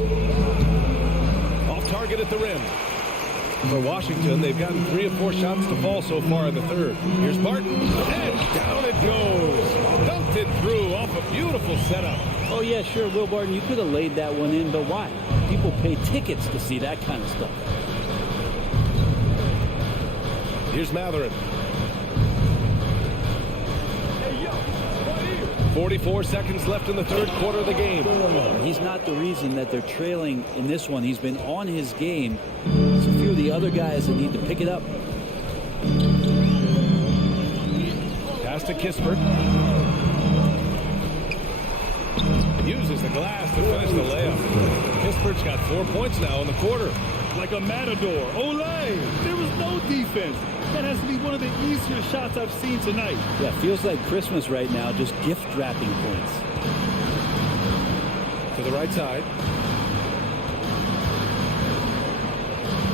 Off target at the rim. For Washington, they've gotten 3 or 4 shots to fall so far in the third. Here's Barton. And down it goes. Dunked it through off a beautiful setup. Oh, yeah, sure, Will Barton, you could have laid that one in, but why? People pay tickets to see that kind of stuff. Here's Matherin. 44 seconds left in the third quarter of the game. He's not the reason that they're trailing in this one. He's been on his game. There's a few of the other guys that need to pick it up. Pass to Kispert. Uses the glass to finish the layup. Kispert's got 4 points now in the quarter. Like a matador. Olay! There was no defense. That has to be one of the easier shots I've seen tonight. Yeah, feels like Christmas right now, just gift wrapping points. To the right side.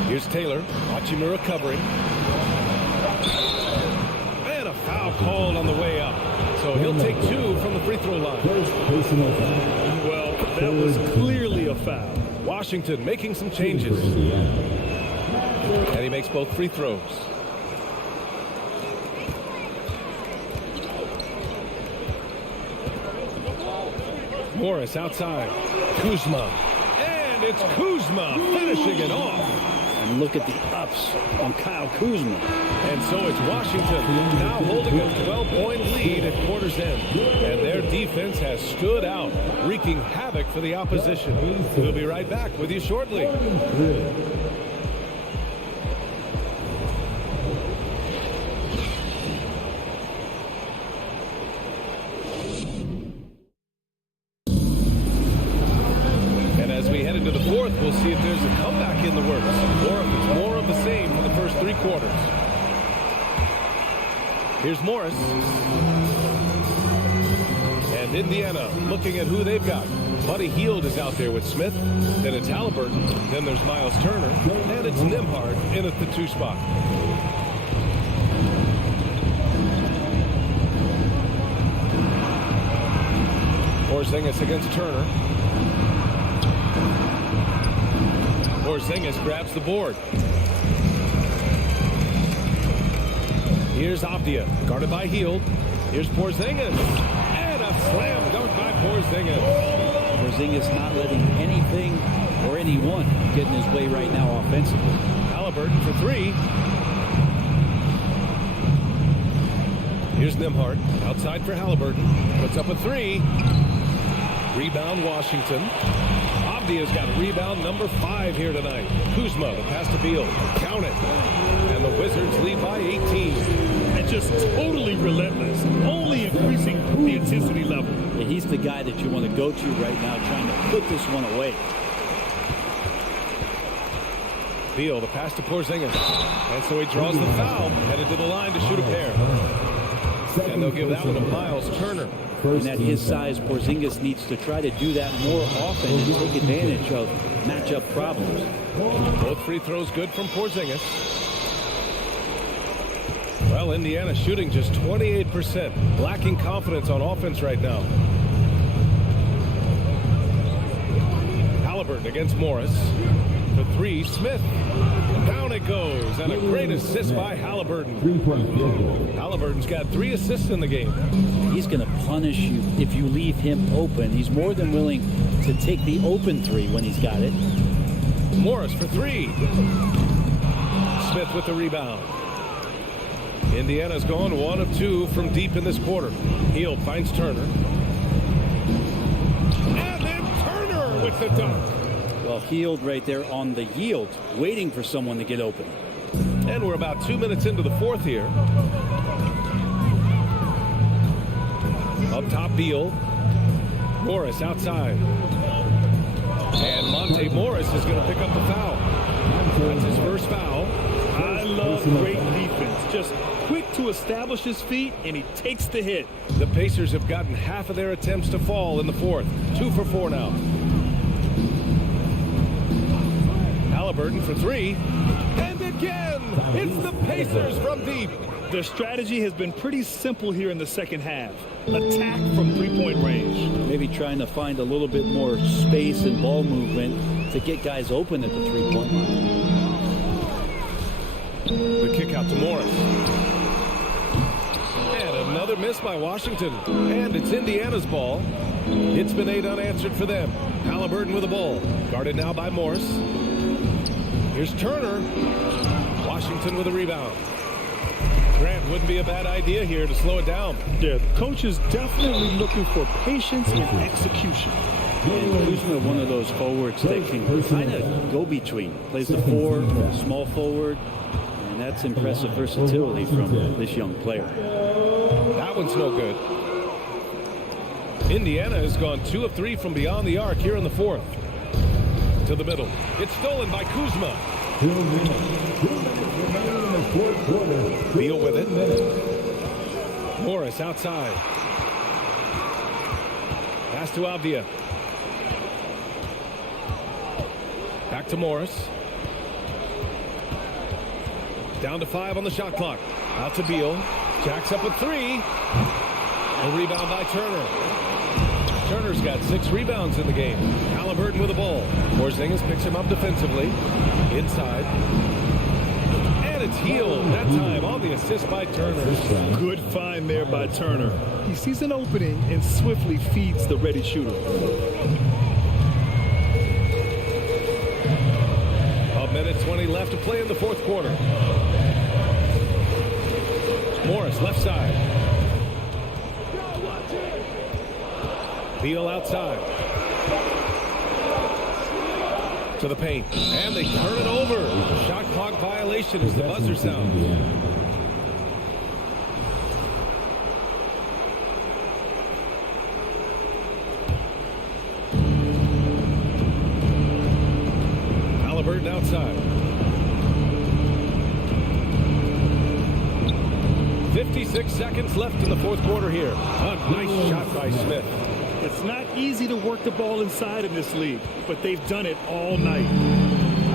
Here's Taylor. Hachimura covering. And a foul called on the way up. So he'll take 2 from the free throw line. Well, that was clearly a foul. Washington making some changes. And he makes both free throws. Morris outside. Kuzma. And it's Kuzma finishing it off. And look at the ups on Kyle Kuzma. And so it's Washington now holding a 12-point lead at quarter's end. And their defense has stood out, wreaking havoc for the opposition. We'll be right back with you shortly. Into the fourth, we'll see if there's a comeback in the works, or if it's more of the same for the first three quarters. Here's Morris. And Indiana looking at who they've got. Buddy Hield is out there with Smith. Then it's Halliburton. Then there's Miles Turner. And it's Nembhard in at the 2 spot. Porzingis against Turner. Porzingis grabs the board. Here's Avdia, guarded by Hield. Here's Porzingis. And a slam dunk by Porzingis. Porzingis not letting anything or anyone get in his way right now offensively. Halliburton for 3. Here's Nembhard, outside for Halliburton. Puts up a 3. Rebound Washington. Avdia's got rebound number 5 here tonight. Kuzma, the pass to Beal. Count it. And the Wizards lead by 18. And just totally relentless. Only increasing the intensity level. Yeah, he's the guy that you want to go to right now, trying to put this one away. Beal, the pass to Porzingis. And so he draws the foul, headed to the line to shoot a pair. And they'll give that one to Miles Turner. And at his size, Porzingis needs to try to do that more often and take advantage of matchup problems. Both free throws good from Porzingis. Well, Indiana shooting just 28%. Lacking confidence on offense right now. Halliburton against Morris. For 3, Smith. Down it goes. And a great assist by Halliburton. Halliburton's got 3 assists in the game. He's going to punish you if you leave him open. He's more than willing to take the open 3 when he's got it. Morris for 3. Smith with the rebound. Indiana's gone 1 of 2 from deep in this quarter. Hield finds Turner. And then Turner with the dunk. Well, Hield right there on the yield, waiting for someone to get open. And we're about 2 minutes into the fourth here. Up top, Beal. Morris outside. And Monte Morris is going to pick up the foul. That's his first foul. I love great defense. Just quick to establish his feet, and he takes the hit. The Pacers have gotten half of their attempts to fall in the fourth. 2 for 4 now. Halliburton for 3. And again, it's the Pacers from deep. Their strategy has been pretty simple here in the second half. Attack from 3-point range. Maybe trying to find a little bit more space and ball movement to get guys open at the 3-point line. The kick out to Morris. And another miss by Washington. And it's Indiana's ball. It's been 8 unanswered for them. Halliburton with the ball. Guarded now by Morris. Here's Turner. Washington with a rebound. Grant, wouldn't be a bad idea here to slow it down. Yeah, the coach is definitely looking for patience and execution. And Kuzma, one of those forwards that can kind of go between. Plays the 4, small forward, and that's impressive versatility from this young player. That one's no good. Indiana has gone 2 of 3 from beyond the arc here in the fourth. To the middle. It's stolen by Kuzma. Beal with it. Morris outside. Pass to Avdia. Back to Morris. Down to 5 on the shot clock. Out to Beal. Jacks up a 3. A rebound by Turner. Turner's got 6 rebounds in the game. Halliburton with the ball. Porzingis picks him up defensively. Inside. It's Heald that time on the assist by Turner. Good find there by Turner. He sees an opening and swiftly feeds the ready shooter. A minute 20 left to play in the fourth quarter. Morris left side. Beal outside. To the paint. And they turn it over. Shot clock violation as the buzzer sounds. Halliburton outside. 56 seconds left in the fourth quarter here. A nice shot by Smith. It's not easy to work the ball inside in this league, but they've done it all night.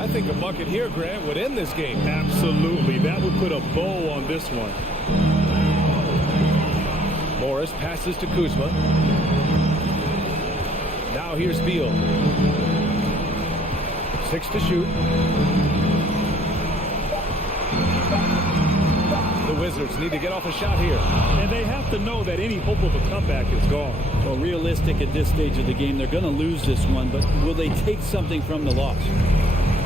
I think a bucket here, Grant, would end this game. Absolutely. That would put a bow on this one. Morris passes to Kuzma. Now here's Beal. 6 to shoot. The Wizards need to get off a shot here. And they have to know that any hope of a comeback is gone. Well, realistic at this stage of the game, they're going to lose this one, but will they take something from the loss?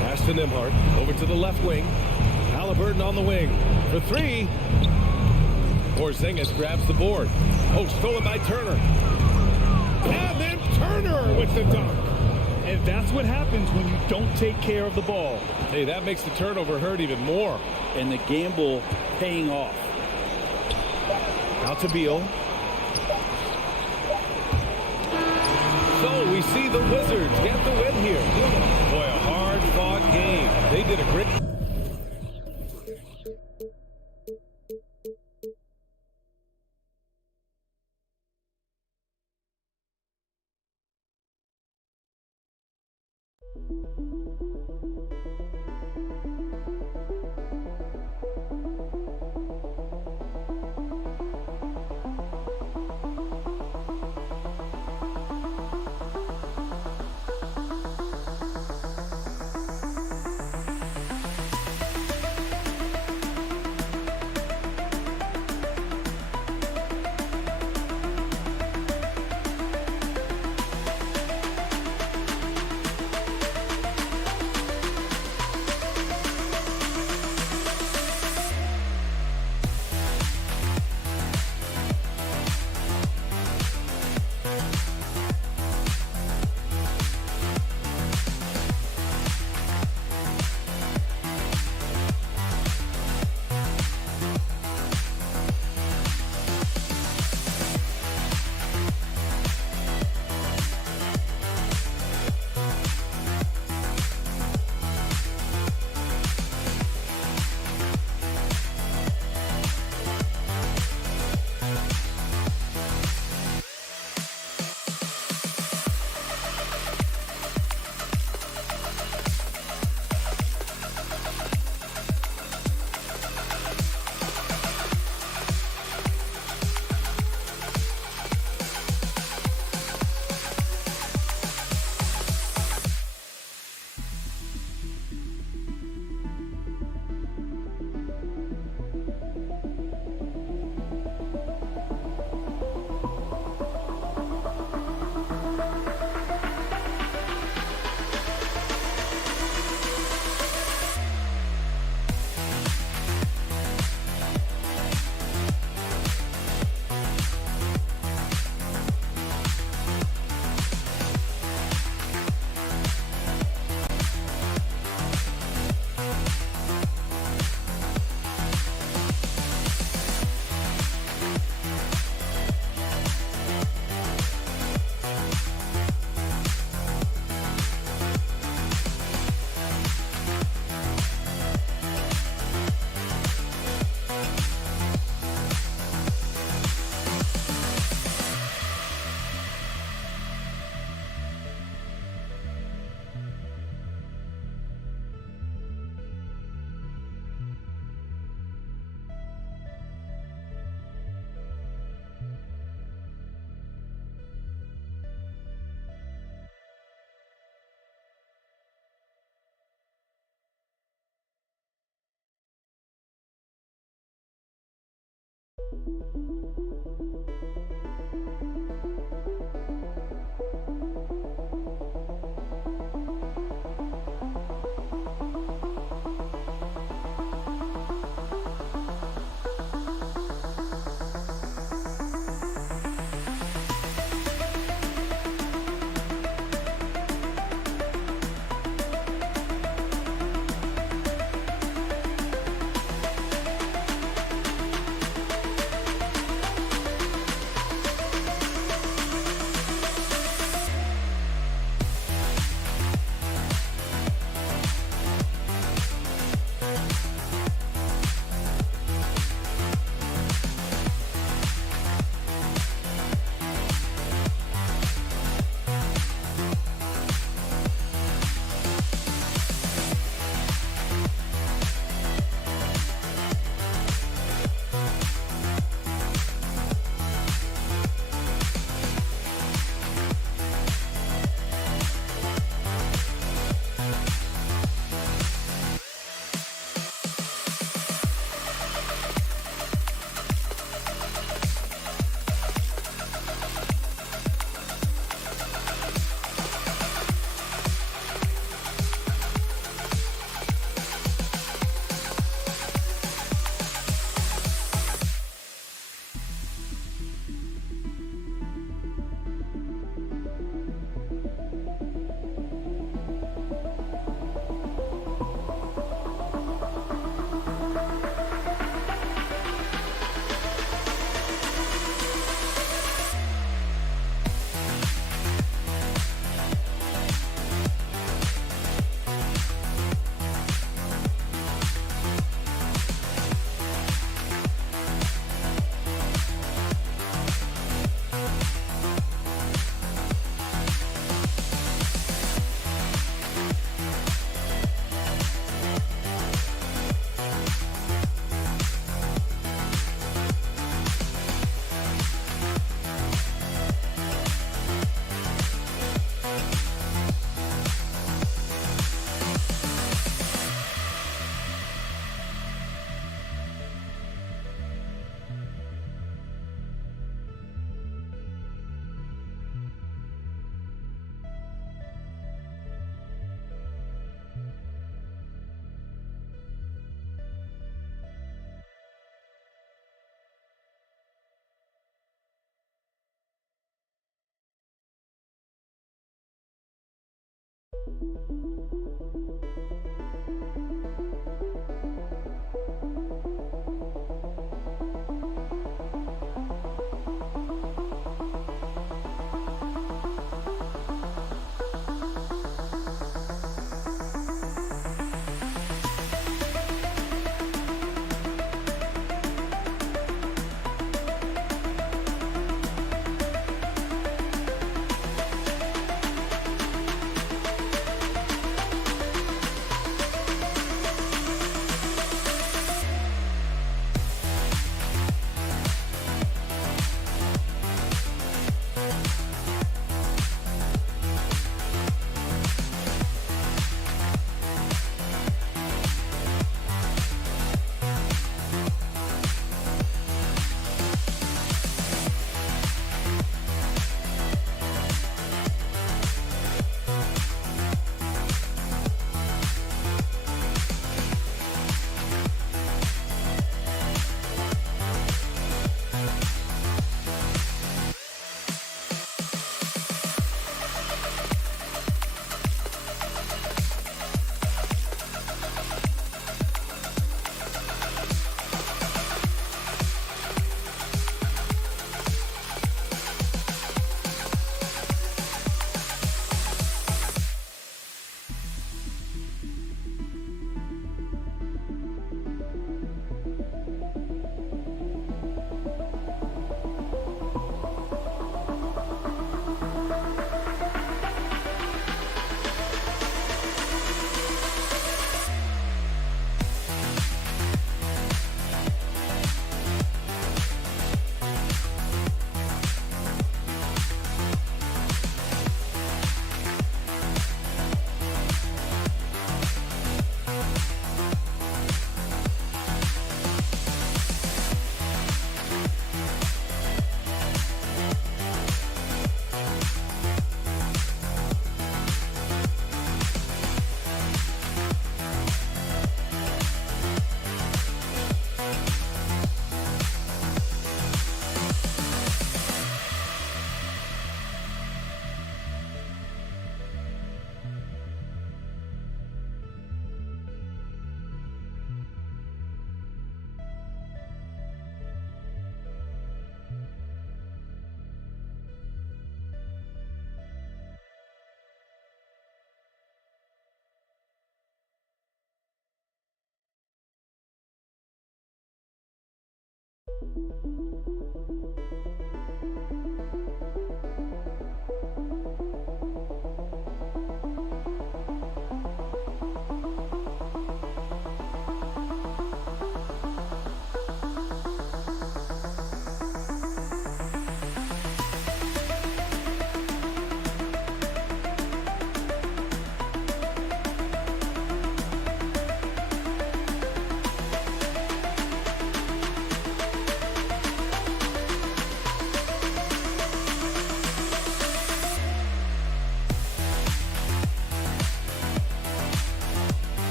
Pass to Nembhard. Over to the left wing. Halliburton on the wing. For three. Porzingis grabs the board. Oh, stolen by Turner. And then Turner with the dunk. And that's what happens when you don't take care of the ball. Hey, that makes the turnover hurt even more. And the gamble paying off. Out to Beal. So we see the Wizards get the win here. Boy, a hard-fought game. They did a great...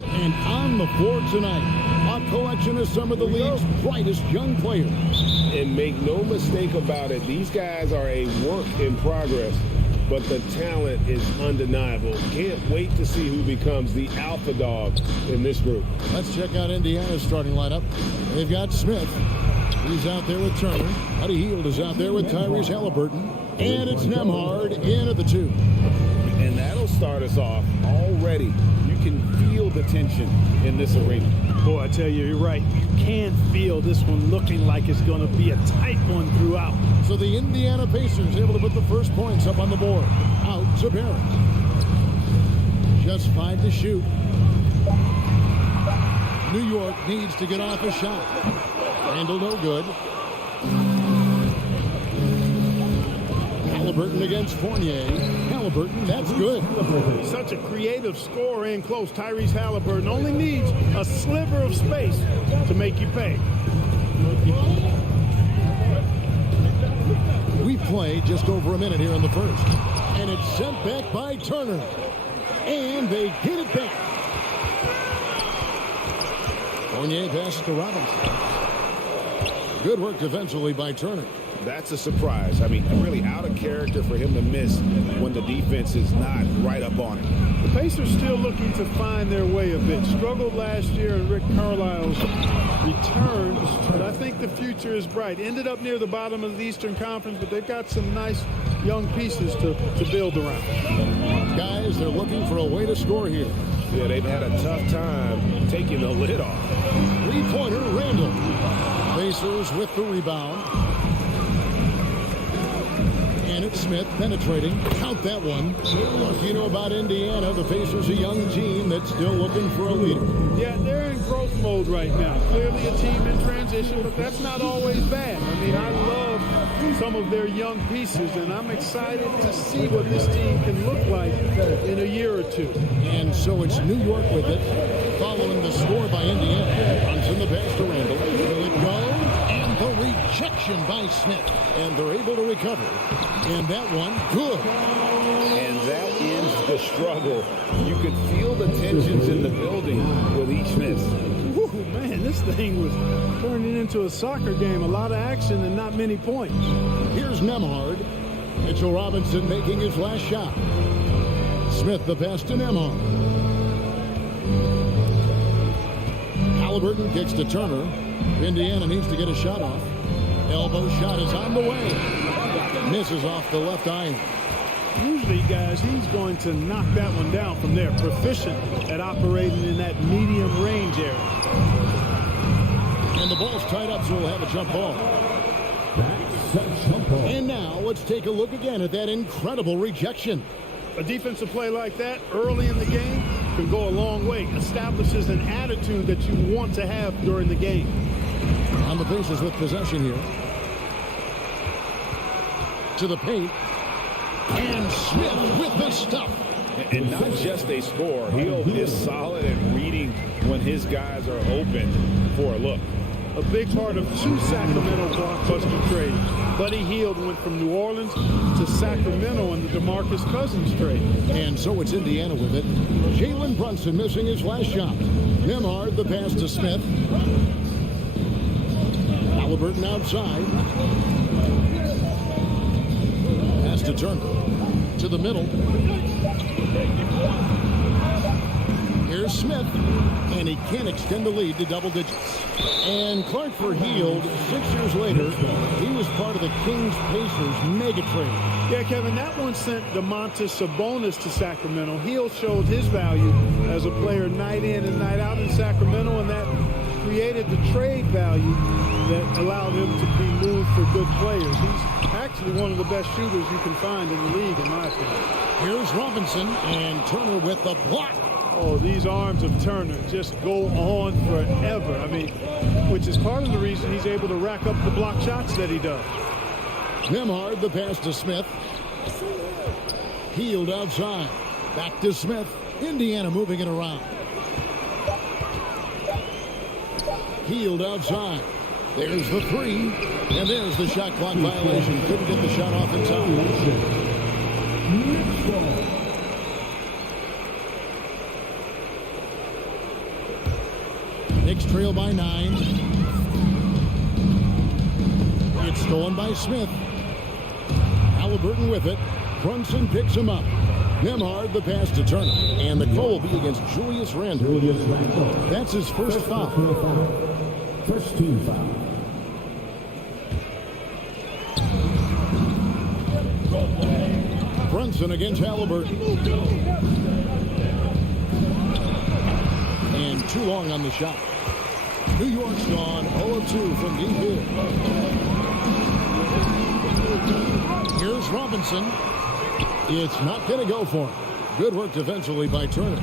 And on the floor tonight, a collection of some of the league's brightest young players. And make no mistake about it, these guys are a work in progress, but the talent is undeniable. Can't wait to see who becomes the alpha dog in this group. Let's check out Indiana's starting lineup. They've got Smith. He's out there with Turner. Buddy Hield is out there with Tyrese Halliburton. And it's Nembhard in at the 2. And that'll start us off already. You can feel the tension in this arena. Boy, I tell you, you're right. You can feel this one looking like it's going to be a tight one throughout. So the Indiana Pacers able to put the first points up on the board. Out to Barrett. Just 5 to shoot. New York needs to get off a shot. Randall no good. Halliburton against Fournier. Halliburton, that's good. Such a creative scorer in close. Tyrese Halliburton only needs a sliver of space to make you pay. We play just over a minute here in the first. And it's sent back by Turner. And they get it back. Fournier passes to Robinson. Good work defensively by Turner. That's a surprise. I mean, really out of character for him to miss when the defense is not right up on him. The Pacers still looking to find their way a bit. Struggled last year in Rick Carlisle's return, but I think the future is bright. Ended up near the bottom of the Eastern Conference, but they've got some nice young pieces to build around. Guys, they're looking for a way to score here. Yeah, they've had a tough time taking the lid off. Three-pointer, Randall. Pacers with the rebound. And it's Smith penetrating. Count that one. You know about Indiana, the Pacers, a young team that's still looking for a leader. Yeah, they're in growth mode right now. Clearly a team in transition, but that's not always bad. I mean, I love some of their young pieces, and I'm excited to see what this team can look like in a year or two. And so it's New York with it, following the score by Indiana. Runs in the pass to Randall. Will it go? And the rejection by Smith. And they're able to recover. And that one, good. And that ends the struggle. You could feel the tensions in the building with each miss. Whew, man, this thing was turning into a soccer game. A lot of action and not many points. Here's Nembhard. Mitchell Robinson making his last shot. Smith the pass to Nembhard. Halliburton kicks to Turner. Indiana needs to get a shot off. Elbow shot is on the way. Misses off the left iron. Usually, guys, he's going to knock that one down from there. Proficient at operating in that medium range area. And the ball's tied up, so we'll have a jump ball. And now let's take a look again at that incredible rejection. A defensive play like that early in the game can go a long way. Establishes an attitude that you want to have during the game. On the Pacers with possession here. To the paint. And Smith with the stuff. And not just a score. Hield is solid at reading when his guys are open for a look. a big part of two Sacramento blockbuster trades. Buddy Hield went from New Orleans to Sacramento in the DeMarcus Cousins trade. And so it's Indiana with it. Jalen Brunson missing his last shot. Nembhard the pass to Smith. Halliburton outside. Pass to Turner. To the middle. Here's Smith. And he can't extend the lead to double digits. And Clark for Hield, 6 years later, he was part of the Kings-Pacers mega trade. Yeah, Kevin, that one sent Domantas Sabonis to Sacramento. Hield showed his value as a player night in and night out in Sacramento, and that created the trade value that allowed him to be moved for good players. He's actually one of the best shooters you can find in the league, in my opinion. Here's Robinson, and Turner with the block. Oh, these arms of Turner just go on forever. I mean, which is part of the reason he's able to rack up the block shots that he does. Nembhard the pass to Smith. Hield outside. Back to Smith. Indiana moving it around. Hield outside. There's the three. And there's the shot clock violation. Couldn't get the shot off in time. Knicks trail by 9. It's stolen by Smith. Halliburton with it. Brunson picks him up. Nembhard the pass to Turner. And the call will be against Julius Randle. That's his first foul. First team foul. Brunson against Halliburton. And too long on the shot. New York's gone 0-2 from deep here. Here's Robinson. It's not going to go for him. Good work defensively by Turner.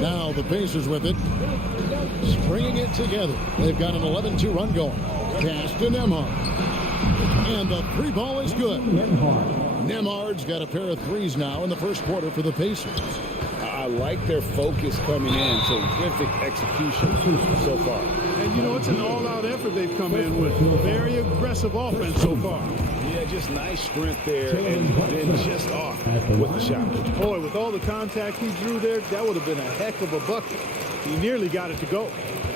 Now the Pacers with it. Stringing it together. They've got an 11-2 run going. Pass to Nembhard. And the three ball is good. Nembhard's got a pair of threes now in the first quarter for the Pacers. I like their focus coming in. Terrific execution so far. And, you know, it's an all-out effort they've come in with. Very aggressive offense so far. Yeah, just nice strength there and then just off with the shot. Boy, with all the contact he drew there, that would have been a heck of a bucket. He nearly got it to go,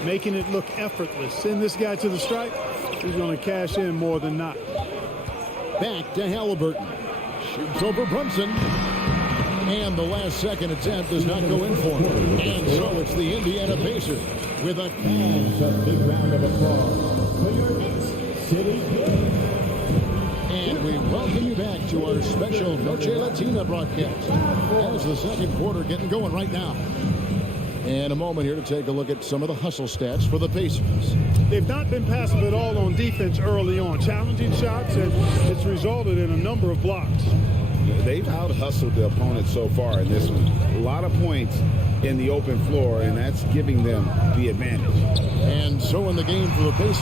making it look effortless. Send this guy to the stripe, he's going to cash in more than not. Back to Halliburton. Shoots over Brunson. And the last second attempt does not go in for him. And so it's the Indiana Pacers with a big round of applause for your Knicks City. And we welcome you back to our special Noche Latina broadcast as the second quarter getting going right now. And a moment here to take a look at some of the hustle stats for the Pacers. They've not been passive at all on defense early on. Challenging shots, and it's resulted in a number of blocks. They've out-hustled the opponent so far in this one. A lot of points in the open floor, and that's giving them the advantage. And so in the game for the Pacers,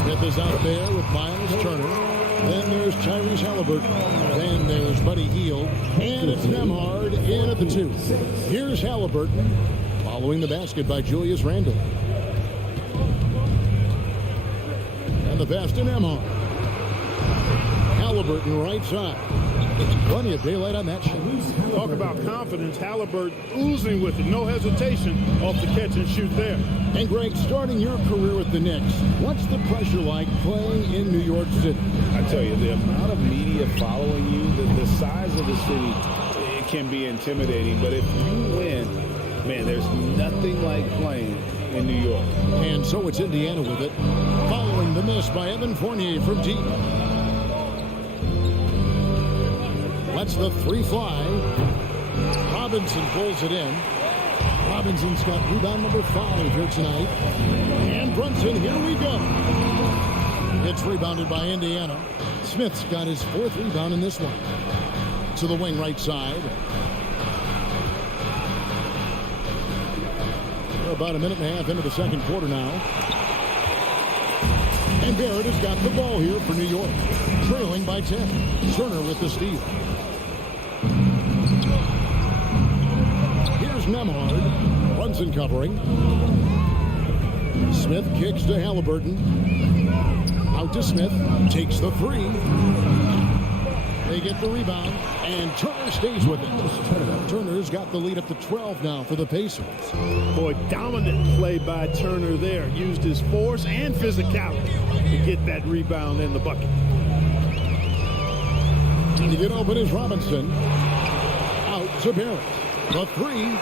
Smith is out there with Miles Turner. Then there's Tyrese Halliburton. Then there's Buddy Hield. And it's Nembhard in at the 2. Here's Halliburton following the basket by Julius Randle. And the pass to Nembhard. Halliburton right side. Plenty of daylight on that shot. Talk about confidence. Halliburton oozing with it. No hesitation off the catch and shoot there. And Greg, starting your career with the Knicks, what's the pressure like playing in New York City? I tell you, the amount of media following you, the size of the city, it can be intimidating. But if you win, man, there's nothing like playing in New York. And so it's Indiana with it, following the miss by Evan Fournier from deep. Lets the three fly. Robinson pulls it in. Robinson's got rebound number 5 here tonight. And Brunson, here we go. It's rebounded by Indiana. Smith's got his 4th rebound in this one. To the wing right side. We're about a minute and a half into the second quarter now. And Barrett has got the ball here for New York. Trailing by 10. Turner with the steal. Here's Nembhard. Brunson covering. Smith kicks to Halliburton. Out to Smith. Takes the three. They get the rebound, and Turner stays with it. Turner's got the lead up to 12 now for the Pacers. Boy, dominant play by Turner there. Used his force and physicality to get that rebound in the bucket. To get open is Robinson. Out to Barrett. The three.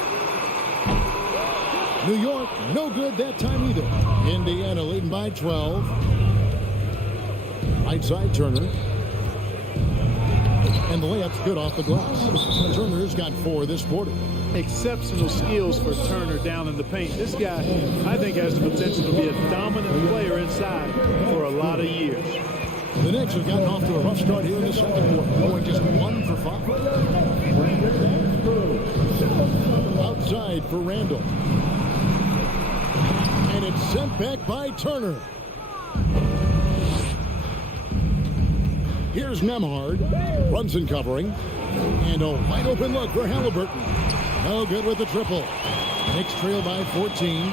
New York, no good that time either. Indiana leading by 12. Right side Turner. And the layup's good off the glass. Turner's got 4 this quarter. Exceptional skills for Turner down in the paint. This guy, I think, has the potential to be a dominant player inside for a lot of years. The Knicks have gotten off to a rough start here in the second quarter, going just 1 for 5. Outside for Randall. And it's sent back by Turner. Here's Nemhard. Brunson covering. And a wide open look for Halliburton. No good with the triple. Knicks trail by 14.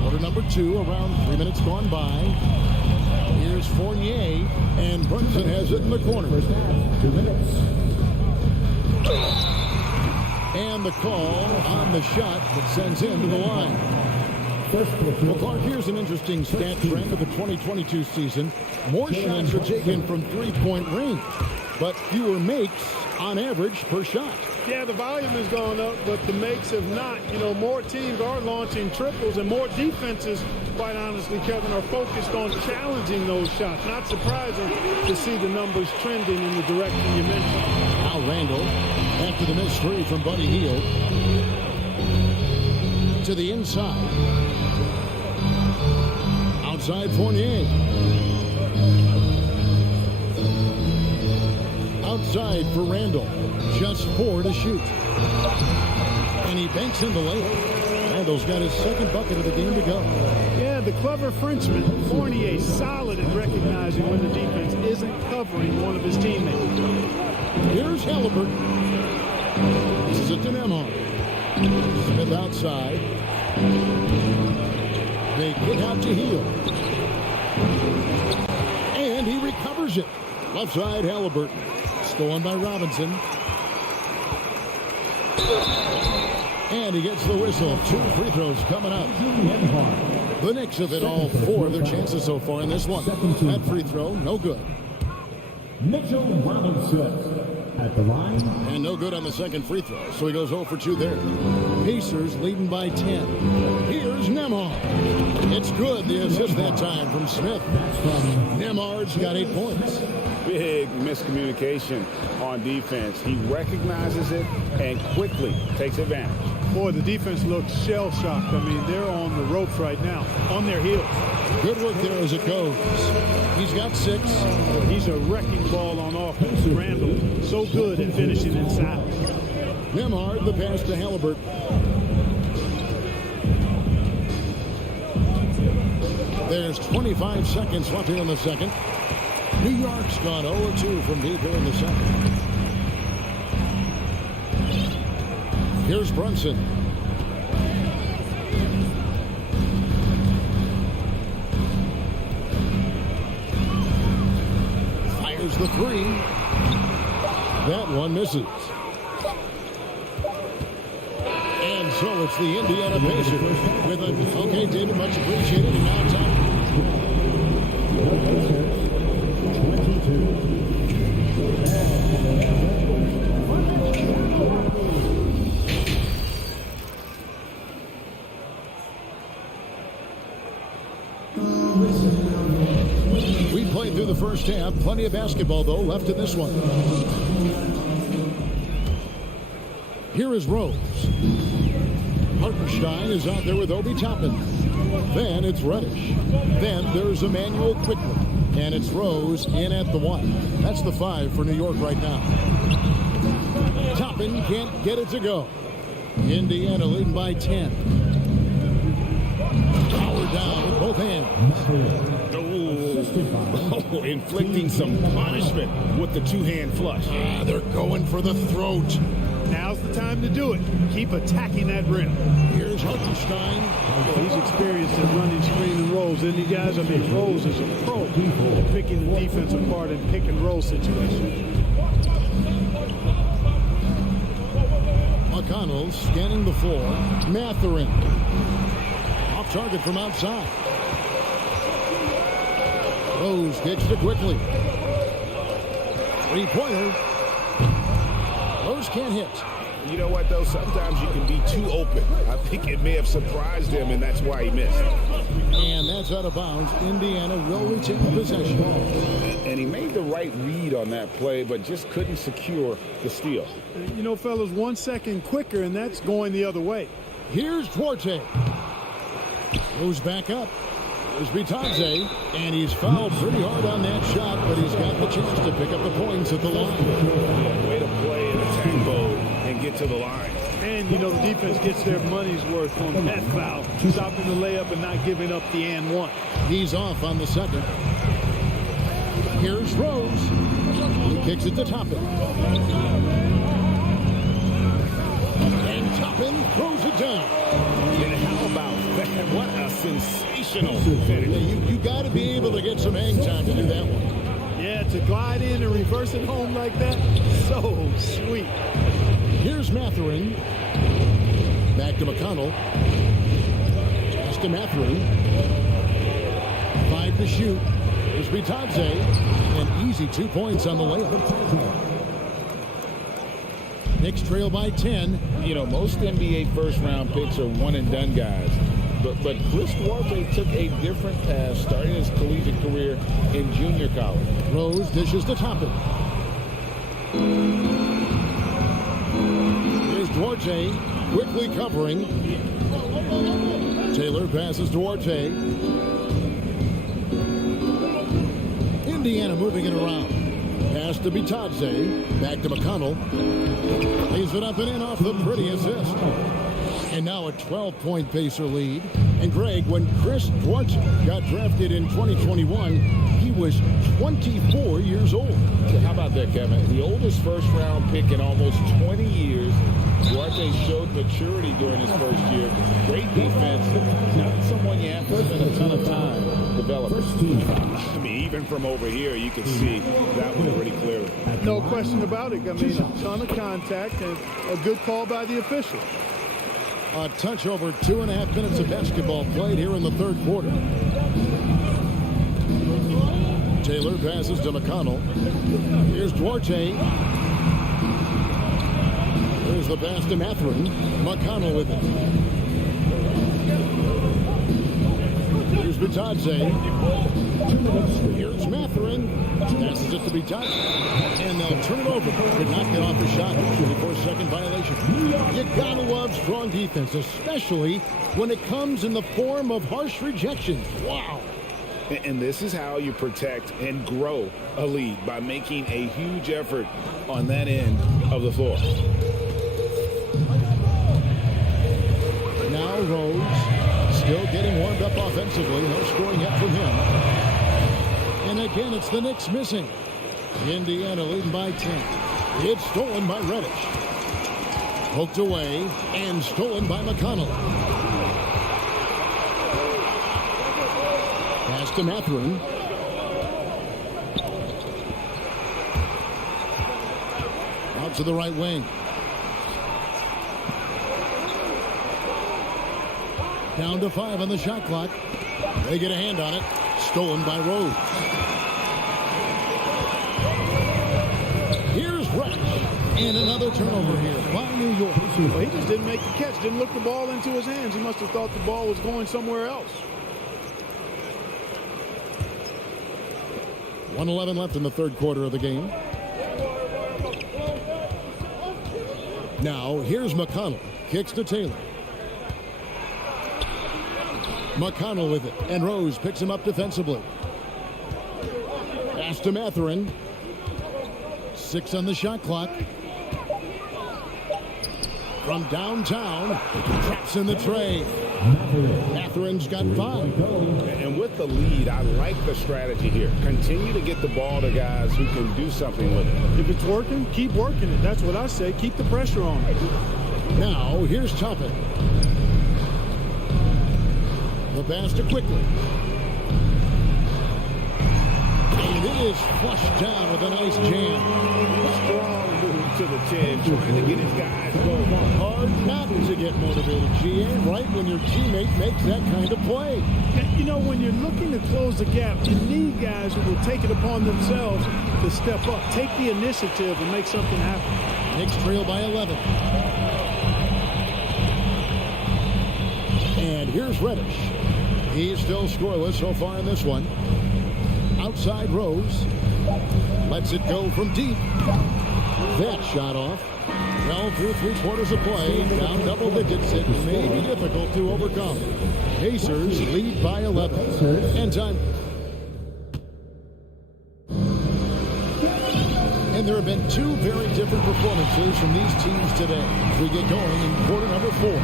Quarter number 2, around 3 minutes gone by. Here's Fournier, and Brunson has it in the corner. 2 minutes. And the call on the shot that sends him to the line. Well, Clark, here's an interesting stat trend of the 2022 season. More shots are taken from three-point range, but fewer makes on average per shot. Yeah, the volume has gone up, but the makes have not. You know, more teams are launching triples, and more defenses, quite honestly, Kevin, are focused on challenging those shots. Not surprising to see the numbers trending in the direction you mentioned. Now Randall, after the missed three from Buddy Hield, to the inside. Outside Fournier. Outside for Randall. Just 4 to shoot. And he banks in the layup. Randall's got his second bucket of the game to go. Yeah, the clever Frenchman, Fournier, solid at recognizing when the defense isn't covering one of his teammates. Here's Halliburton. This is a Nemhard. Smith outside. They get out to Hield. And he recovers it. Left side, Halliburton. Stolen by Robinson. And he gets the whistle. 2 free throws coming up. The Knicks have hit all 4 of their chances so far in this one. That free throw, no good. Mitchell Robinson at the line. And no good on the second free throw, so he goes 0 for 2 there. Pacers leading by 10. Here's Nemhard. It's good, the assist that time from Smith. Nemhard's got 8 points. Big miscommunication on defense. He recognizes it and quickly takes advantage. Boy, the defense looks shell-shocked. I mean, they're on the ropes right now, on their heels. Good work there as it goes. He's got 6. He's a wrecking ball on offense. Randall, so good at finishing inside. Nemhard, the pass to Halliburton. There's 25 seconds left here in the second. New York's gone 0-2 from deep here in the second. Here's Brunson. Fires the 3. That one misses. And so it's the Indiana Pacers with a, okay, David, much appreciated. And now time. We played through the first half. Plenty of basketball, though, left in this one. Here is Rose. Hartenstein is out there with Obi Toppin. Then it's Reddish. Then there's Emmanuel quickly. And it's Rose in at the 1. That's the 5 for New York right now. Toppin can't get it to go. Indiana leading by 10. Power down with both hands. Oh, inflicting some punishment with the 2-hand flush. They're going for the throat. Now's the time to do it. Keep attacking that rim. Here's Hartenstein. He's experienced in running screen and rolls, isn't he, guys? I mean, Rose is a pro at picking the defense apart in pick and roll situations. McConnell scanning the floor. Mathurin. Off target from outside. Rose kicks it quickly. Three-pointer. Rose can't hit. You know what, though? Sometimes you can be too open. I think it may have surprised him, and that's why he missed. And that's out of bounds. Indiana will retain possession. And he made the right read on that play, but just couldn't secure the steal. You know, fellas, 1 second quicker, and that's going the other way. Here's Duarte. Goes back up. There's Bitadze, and he's fouled pretty hard on that shot, but he's got the chance to pick up the points at the line. Yeah, way to play in attack mode and get to the line. And, you know, the defense gets their money's worth on that foul, stopping the layup and not giving up the and one. He's off on the second. Here's Rose. He kicks it to Toppin. And Toppin throws it down. And how about that? What a sensational finish. You got to be able to get some hang time to do that one. Yeah, to glide in and reverse it home like that, so sweet. Here's Mathurin. Back to McConnell. Pass to Mathurin. 5 to shoot. There's Bitadze. An easy 2 points on the layup. Knicks trail by 10. You know, most NBA first-round picks are one-and-done guys. But Chris Duarte took a different path starting his collegiate career in junior college. Rose dishes to Toppin. Here's Duarte quickly covering. Taylor passes Duarte. Indiana moving it around. Pass to Bitadze. Back to McConnell. Lays it up and in off the pretty assist. And now a 12-point Pacer lead. And Greg, when Chris Duarte got drafted in 2021, he was 24 years old. So how about that, Kevin? The oldest first-round pick in almost 20 years. Duarte showed maturity during his first year. Great defense. Not someone you have to spend a ton of time developing. I mean, even from over here, you can see that one pretty clearly. No question about it. I mean, a ton of contact and a good call by the official. A touch over 2.5 minutes of basketball played here in the third quarter. Taylor passes to McConnell. Here's Duarte. There's the pass to Mathurin. McConnell with it. Here's Bitadze. Here's Mathurin. Passes it to Bitadze. And they'll turn it over. Could not get off the shot. 24-second violation. You gotta love strong defense, especially when it comes in the form of harsh rejections. Wow. And this is how you protect and grow a lead, by making a huge effort on that end of the floor. Now Rose still getting warmed up offensively. No scoring yet from him. And again, it's the Knicks missing. Indiana leading by 10. It's stolen by Reddish. Poked away and stolen by McConnell. Pass to Mathurin. Out to the right wing. Down to 5 on the shot clock. They get a hand on it. Stolen by Rose. Here's Reddish. And another turnover here by New York. Well, he just didn't make the catch. Didn't look the ball into his hands. He must have thought the ball was going somewhere else. 1:11 left in the third quarter of the game. Now, here's McConnell. Kicks to Taylor. McConnell with it. And Rose picks him up defensively. Pass to Mathurin. 6 on the shot clock. From downtown, traps in the tray. Catherine's got 5. And with the lead, I like the strategy here. Continue to get the ball to guys who can do something with it. If it's working, keep working it. That's what I say. Keep the pressure on. Now, here's Toppin. The pass to Quickly. And it is flushed down with a nice jam. Strong move to the 10, trying to get his guys going. Hard not to get motivated, GA, right when your teammate makes that kind of play. You know, when you're looking to close the gap, you need guys who will take it upon themselves to step up, take the initiative, and make something happen. Knicks trail by 11. And here's Reddish. He's still scoreless so far in this one. Outside Rose. Lets it go from deep. That shot off. Well, through 3/4 of play, down double digits, it may be difficult to overcome. Pacers lead by 11. And time. And there have been 2 very different performances from these teams today as we get going in quarter number 4.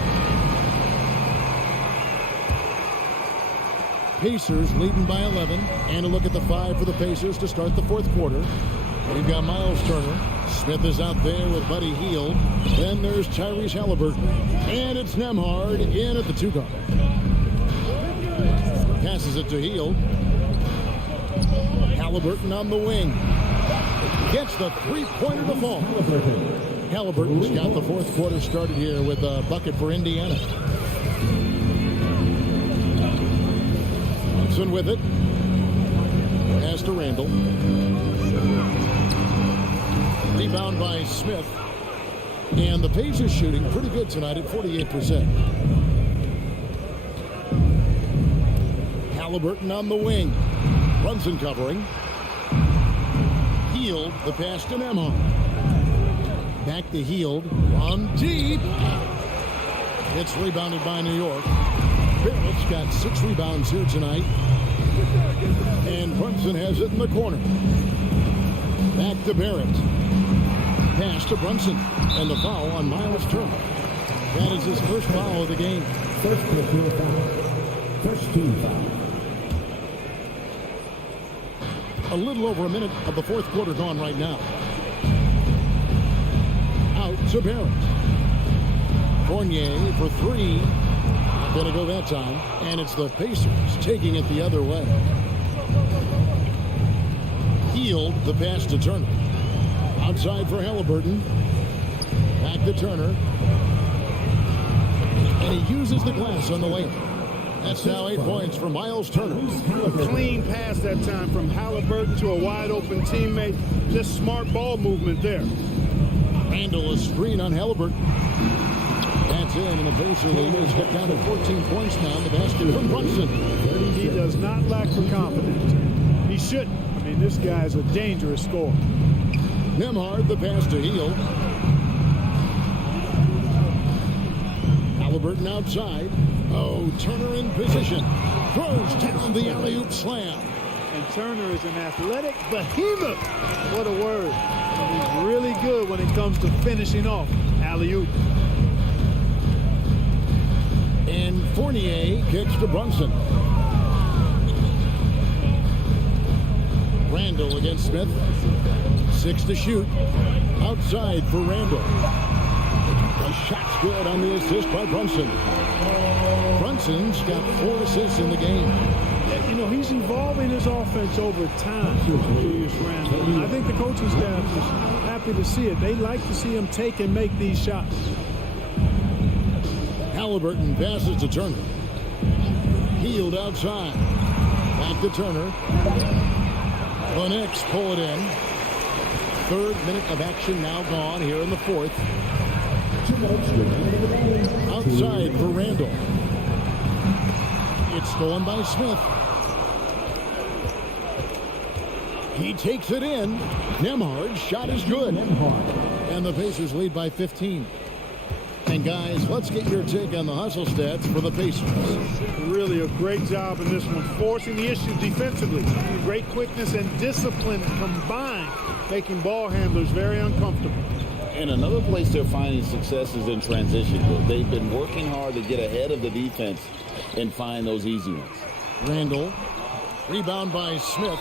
Pacers leading by 11. And a look at the 5 for the Pacers to start the 4th quarter. We've got Miles Turner. Smith is out there with Buddy Hield. Then there's Tyrese Halliburton. And it's Nembhard in at the 2 guard. Passes it to Hield. Halliburton on the wing. Gets the 3-pointer to fall. Halliburton's got the 4th quarter started here with a bucket for Indiana. Brunson with it. Pass to Randall. Rebound by Smith. And the Pacers shooting pretty good tonight at 48%. Halliburton on the wing. Brunson covering. Hield, the pass to Nembhard. Back to Hield. On deep. It's rebounded by New York. Barrett's got 6 rebounds here tonight. And Brunson has it in the corner. Back to Barrett. Pass to Brunson. And the foul on Miles Turner. That is his first foul of the game. First personal foul. First team foul. A little over a minute of the 4th quarter gone right now. Out to Barrett. Fournier for 3. Gonna go that time. And it's the Pacers taking it the other way. Hield, the pass to Turner. Outside for Halliburton. Back to Turner. And he uses the glass on the layup. That's now 8 points for Miles Turner. A clean pass that time from Halliburton to a wide-open teammate. Just smart ball movement there. Randall a screen on Halliburton. That's in, and the Pacers leaders get down to 14 points now. The basket from Brunson. He does not lack for confidence. He shouldn't. I mean, this guy's a dangerous scorer. Nembhard, the pass to Hield. Halliburton outside. Oh, Turner in position. Throws down the alley-oop slam. And Turner is an athletic behemoth. What a word. And he's really good when it comes to finishing off alley-oop. And Fournier kicks to Brunson. Randall against Smith. 6 to shoot. Outside for Randall. The shot's good on the assist by Brunson. Brunson's got 4 assists in the game. You know, he's evolving his offense over time, Julius Randle. I think the coaching staff is happy to see it. They like to see him take and make these shots. Halliburton passes to Turner. Hield outside. Back to Turner. The Knicks pull it in. 3rd minute of action now gone here in the 4th. Outside for Randall. It's stolen by Smith. He takes it in. Nembhard's shot is good. And the Pacers lead by 15. And guys, let's get your take on the hustle stats for the Pacers. Really a great job in this one, forcing the issue defensively. Great quickness and discipline combined making ball handlers very uncomfortable. And another place they're finding success is in transition. They've been working hard to get ahead of the defense and find those easy ones. Randall. Rebound by Smith.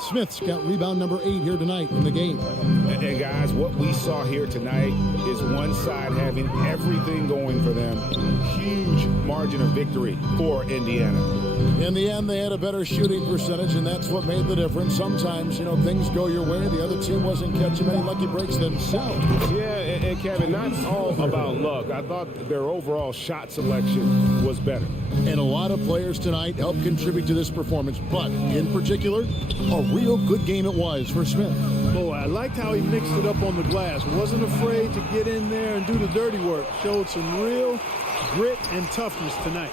Smith's got rebound number 8 here tonight in the game. And guys, what we saw here tonight is one side having everything going for them. Huge margin of victory for Indiana. In the end, they had a better shooting percentage, and that's what made the difference. Sometimes, things go your way. The other team wasn't catching many lucky breaks themselves. Yeah, and Kevin, not all about luck. I thought their overall shot selection was better. And a lot of players tonight helped contribute to this performance, but in particular, a real good game it was for Smith. Boy, I liked how he mixed it up on the glass. Wasn't afraid to get in there and do the dirty work. Showed some real grit and toughness tonight.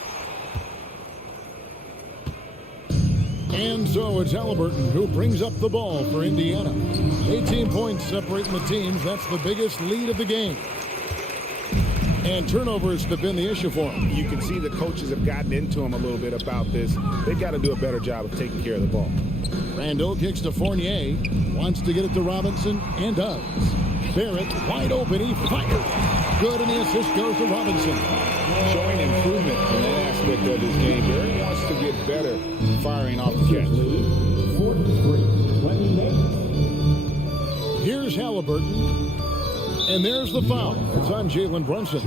And so it's Halliburton who brings up the ball for Indiana. 18 points separating the teams. That's the biggest lead of the game. And turnovers have been the issue for him. You can see the coaches have gotten into him a little bit about this. They've got to do a better job of taking care of the ball. Randall kicks to Fournier. Wants to get it to Robinson and does. Barrett wide open. He fires. Good, and the assist goes to Robinson. Showing improvement in that aspect of his game. Barrett wants to get better firing off the catch. 43-28. Here's Halliburton. And there's the foul. It's on Jalen Brunson.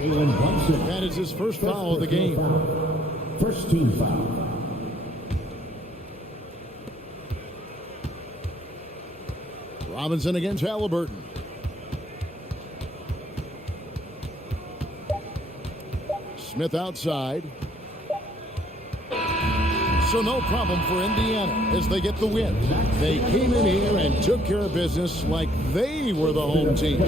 That is his first foul of the game. First team foul. Robinson against Halliburton. Smith outside. So no problem for Indiana as they get the win. They came in here and took care of business like they were the home team.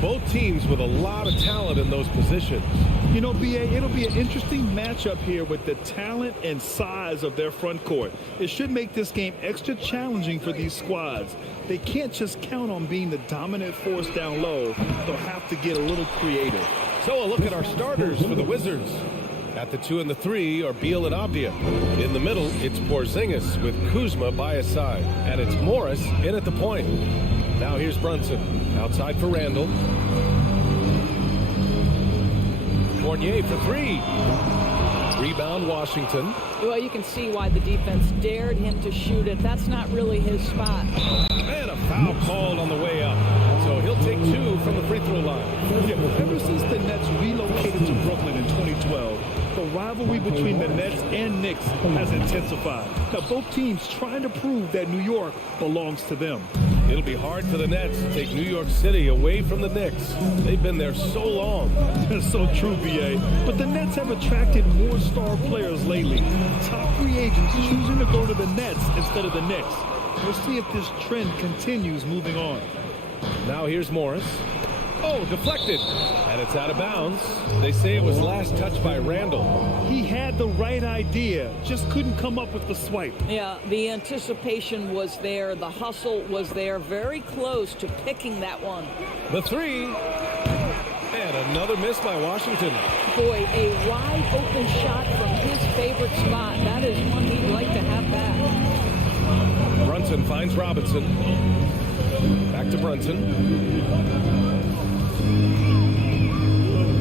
Both teams with a lot of talent in those positions. You know, BA, it'll be an interesting matchup here with the talent and size of their front court. It should make this game extra challenging for these squads. They can't just count on being the dominant force down low. They'll have to get a little creative. So a look at our starters for the Wizards. At the 2 and the 3 are Beal and Avdia. In the middle, it's Porzingis with Kuzma by his side. And it's Morris in at the point. Now here's Brunson. Outside for Randall. Fournier for 3. Rebound, Washington. Well, you can see why the defense dared him to shoot it. That's not really his spot. And a foul called on the way up. So he'll take 2 from the free throw line. Ever since the Nets relocated to Brooklyn in 2012, the rivalry between the Nets and Knicks has intensified. Now, both teams trying to prove that New York belongs to them. It'll be hard for the Nets to take New York City away from the Knicks. They've been there so long. That's so true, BA. But the Nets have attracted more star players lately. Top free agents choosing to go to the Nets instead of the Knicks. We'll see if this trend continues moving on. Now here's Morris. Oh, deflected. And it's out of bounds. They say it was last touched by Randall. He had the right idea, just couldn't come up with the swipe. Yeah, the anticipation was there. The hustle was there. Very close to picking that one. The 3. And another miss by Washington. Boy, a wide open shot from his favorite spot. That is one he'd like to have back. Brunson finds Robinson. Back to Brunson.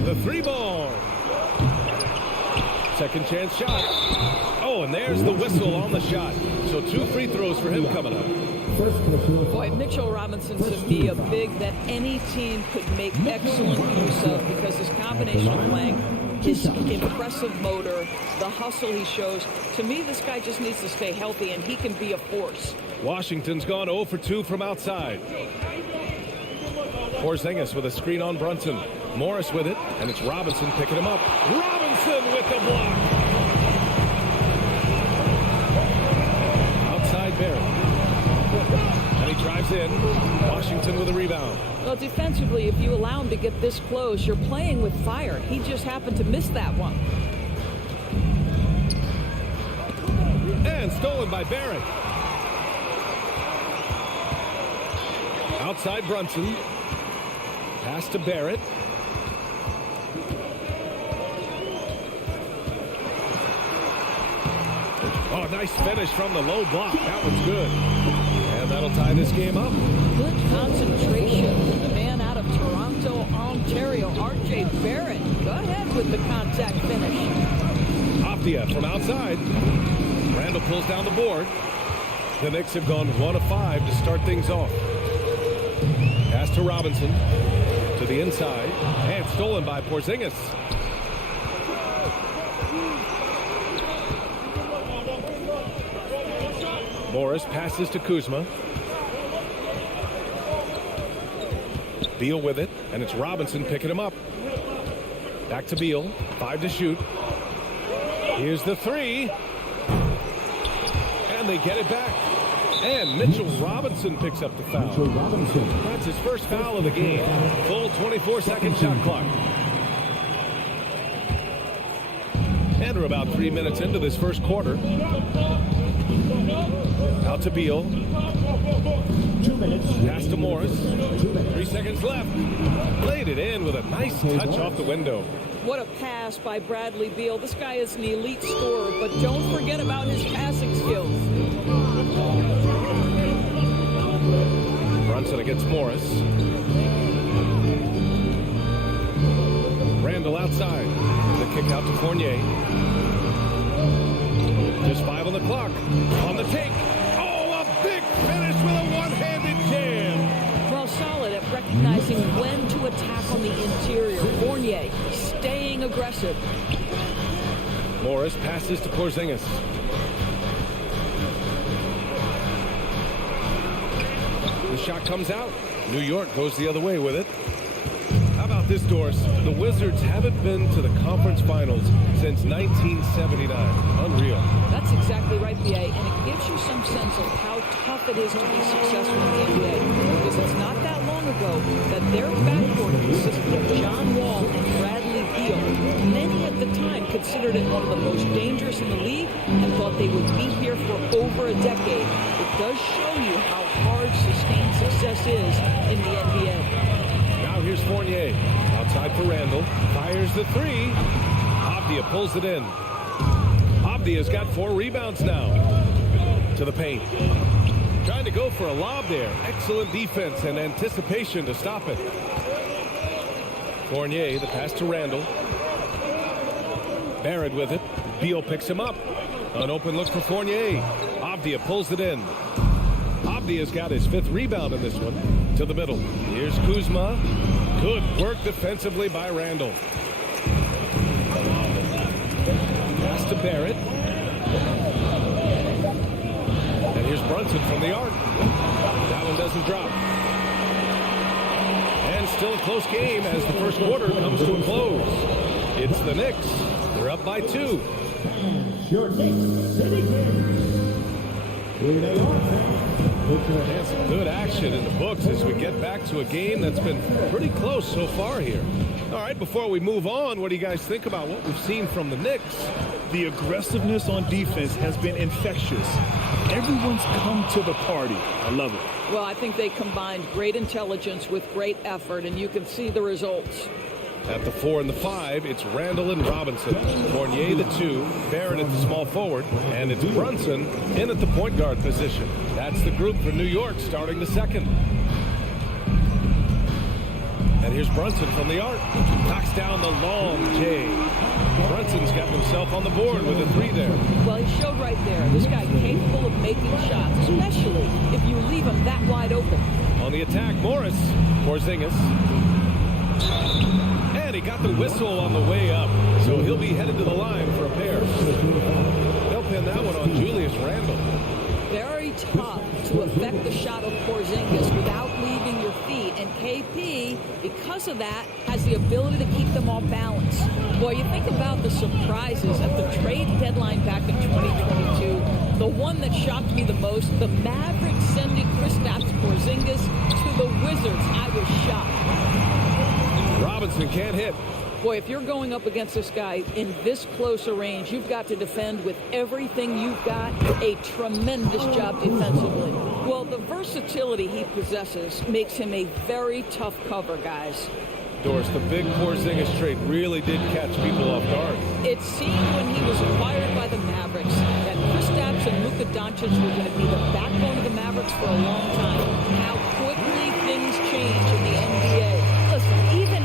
The 3-ball. Second chance shot. Oh, and there's the whistle on the shot. So 2 free throws for him coming up. Boy, Mitchell Robinson to me a big that any team could make excellent use of because his combination of length, his impressive motor, the hustle he shows. To me, this guy just needs to stay healthy and he can be a force. Washington's gone 0 for 2 from outside. Porzingis with a screen on Brunson. Morris with it, and it's Robinson picking him up. Robinson with the block. Outside Barrett. And he drives in. Washington with a rebound. Well, defensively, if you allow him to get this close, you're playing with fire. He just happened to miss that one. And stolen by Barrett. Outside Brunson. Pass to Barrett. Oh, nice finish from the low block. That one's good. And that'll tie this game up. Good concentration. The man out of Toronto on Ontario, R.J. Barrett. Go ahead with the contact finish. Avdia from outside. Randall pulls down the board. The Knicks have gone 1 of 5 to start things off. Pass to Robinson. To the inside. And stolen by Porzingis. Morris passes to Kuzma. Beal with it, and it's Robinson picking him up. Back to Beal, 5 to shoot. Here's the 3. And they get it back. And Mitchell Robinson picks up the foul. That's his first foul of the game. Full 24-second shot clock. And we're about 3 minutes into this first quarter. Out to Beal. 2 minutes. Pass to Morris. 3 seconds left. Laid it in with a nice touch off the window. What a pass by Bradley Beal. This guy is an elite scorer, but don't forget about his passing skills. Brunson against Morris. Randall outside. The kick out to Fournier. Just 5 on the clock. On the take. Oh, a big finish with a one-handed jam. Well, solid at recognizing when to attack on the interior. Fournier staying aggressive. Morris passes to Porzingis. The shot comes out. New York goes the other way with it. How about this, Doris? The Wizards haven't been to the conference finals since 1979. Unreal. That's exactly right, BA, and it gives you some sense of how tough it is to be successful in the NBA. Because it's not that long ago that their backcourt consisted of John Wall and Bradley Beal. Many at the time considered it one of the most dangerous in the league and thought they would be here for over a decade. It does show you how hard sustained success is in the NBA. Now here's Fournier. Outside for Randall. Fires the 3. Avdia pulls it in. Avdia's got 4 rebounds now. To the paint. Trying to go for a lob there. Excellent defense and anticipation to stop it. Fournier, the pass to Randall. Barrett with it. Beal picks him up. An open look for Fournier. Avdia pulls it in. Avdia's got his 5th rebound in this one. To the middle. Here's Kuzma. Good work defensively by Randall. Pass to Barrett. And here's Brunson from the arc. That one doesn't drop. And still a close game as the first quarter comes to a close. It's the Knicks. They're up by 2. Your Knicks City Kings. Here they are. And some good action in the books as we get back to a game that's been pretty close so far here. All right, before we move on, what do you guys think about what we've seen from the Knicks? The aggressiveness on defense has been infectious. Everyone's come to the party. I love it. Well, I think they combined great intelligence with great effort, and you can see the results. At the 4 and the 5, it's Randall and Robinson. Fournier the 2, Barrett at the small forward, and it's Brunson in at the point guard position. That's the group for New York starting the second. And here's Brunson from the arc. Knocks down the long J. Brunson's got himself on the board with a 3 there. Well, he showed right there. This guy capable of making shots, especially if you leave him that wide open. On the attack, Morris. Porzingis. And he got the whistle on the way up, so he'll be headed to the line for a pair. They'll pin that one on Julius Randle. Very tough to affect the shot of Porzingis without leaving your feet, and KP, because of that, has the ability to keep them off balance. Boy, you think about the surprises at the trade deadline back in 2022. The one that shocked me the most, the Mavericks sending Kristaps Porzingis to the Wizards. I was shocked. Robinson can't hit. Boy, if you're going up against this guy in this close a range, you've got to defend with everything you've got. A tremendous job defensively. Well, the versatility he possesses makes him a very tough cover, guys. Doris, the big Porzingis trade really did catch people off guard. It seemed when he was acquired by the Mavericks that Kristaps and Luka Doncic were going to be the backbone of the Mavericks for a long time. How quickly things change in the NBA. Listen, even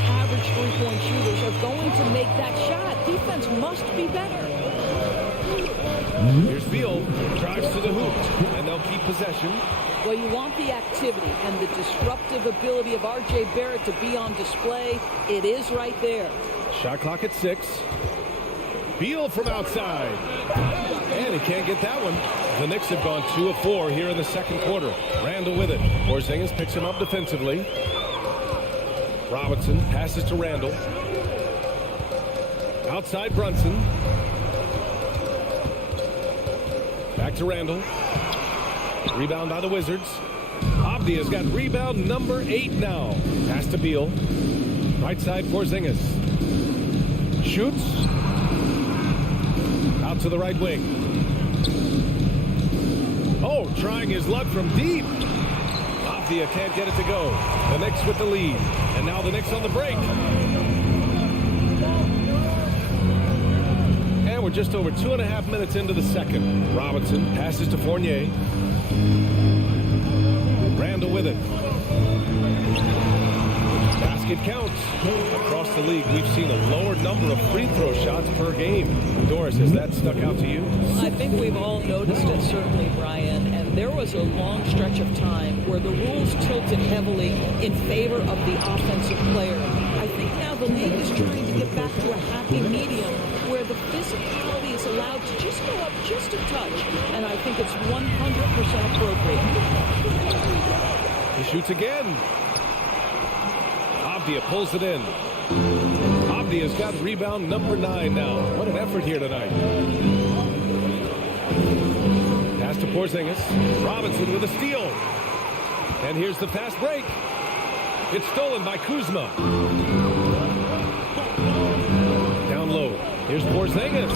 possession. Well, you want the activity and the disruptive ability of R.J. Barrett to be on display. It is right there. Shot clock at 6. Beal from outside. And he can't get that one. The Knicks have gone 2 of 4 here in the second quarter. Randall with it. Porzingis picks him up defensively. Robinson passes to Randall. Outside Brunson. Back to Randall. Rebound by the Wizards. Avdia's got rebound number 8 now. Pass to Beal. Right side Porzingis. Shoots. Out to the right wing. Oh, trying his luck from deep. Avdia can't get it to go. The Knicks with the lead. And now the Knicks on the break. And we're just over 2.5 minutes into the second. Robinson passes to Fournier. Randall with it. Basket counts. Across the league, we've seen a lower number of free throw shots per game. Doris, has that stuck out to you? I think we've all noticed it, certainly, Brian. And there was a long stretch of time where the rules tilted heavily in favor of the offensive player. I think now the league is trying to get back to a happy medium where the physicality is allowed to just go up just a touch. And I think it's 100% appropriate. He shoots again. Avdia pulls it in. Avdia's got rebound number 9 now. What an effort here tonight. Pass to Porzingis. Robinson with a steal. And here's the fast break. It's stolen by Kuzma. Down low. Here's Porzingis.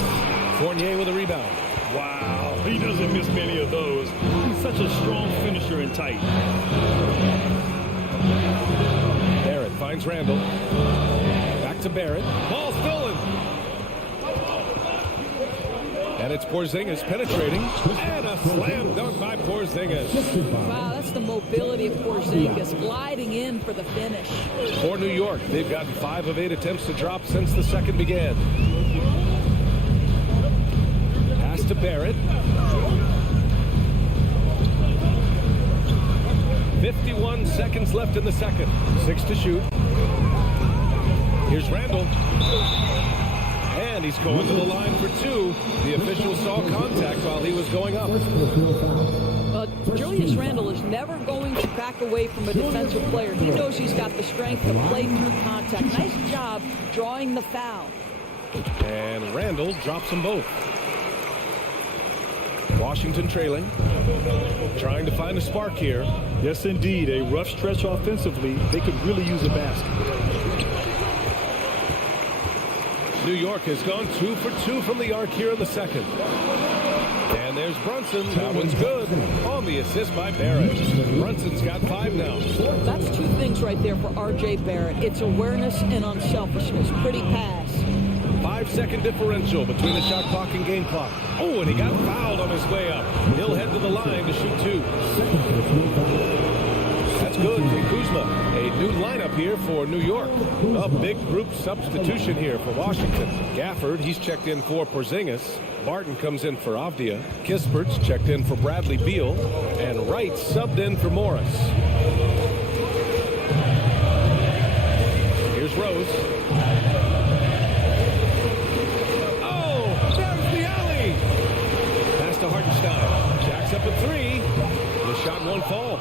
Fournier with a rebound. Wow, he doesn't miss many of those. He's such a strong finisher and tight. Barrett finds Randall. Back to Barrett. Ball stolen. And it's Porzingis penetrating. And a slam dunk by Porzingis. Wow, that's the mobility of Porzingis gliding in for the finish. For New York, they've gotten 5 of 8 attempts to drop since the second began. Pass to Barrett. 51 seconds left in the second. 6 to shoot. Here's Randall. And he's going to the line for 2. The official saw contact while he was going up. Julius Randle is never going to back away from a defensive player. He knows he's got the strength to play through contact. Nice job drawing the foul. And Randall drops them both. Washington trailing. Trying to find a spark here. Yes, indeed. A rough stretch offensively. They could really use a basket. New York has gone 2 for 2 from the arc here in the second. And there's Brunson. That one's good. On the assist by Barrett. Brunson's got 5 now. That's 2 things right there for R.J. Barrett. It's awareness and unselfishness. Pretty pass. 5-second differential between the shot clock and game clock. Oh, and he got fouled on his way up. He'll head to the line to shoot 2. That's good from Kuzma. A new lineup here for New York. A big group substitution here for Washington. Gafford, he's checked in for Porzingis. Barton comes in for Avdia. Kispert's checked in for Bradley Beal. And Wright subbed in for Morris. Here's Rose. Oh, there's the alley. Pass to Hartenstein. Jacks up a 3. The shot won't fall.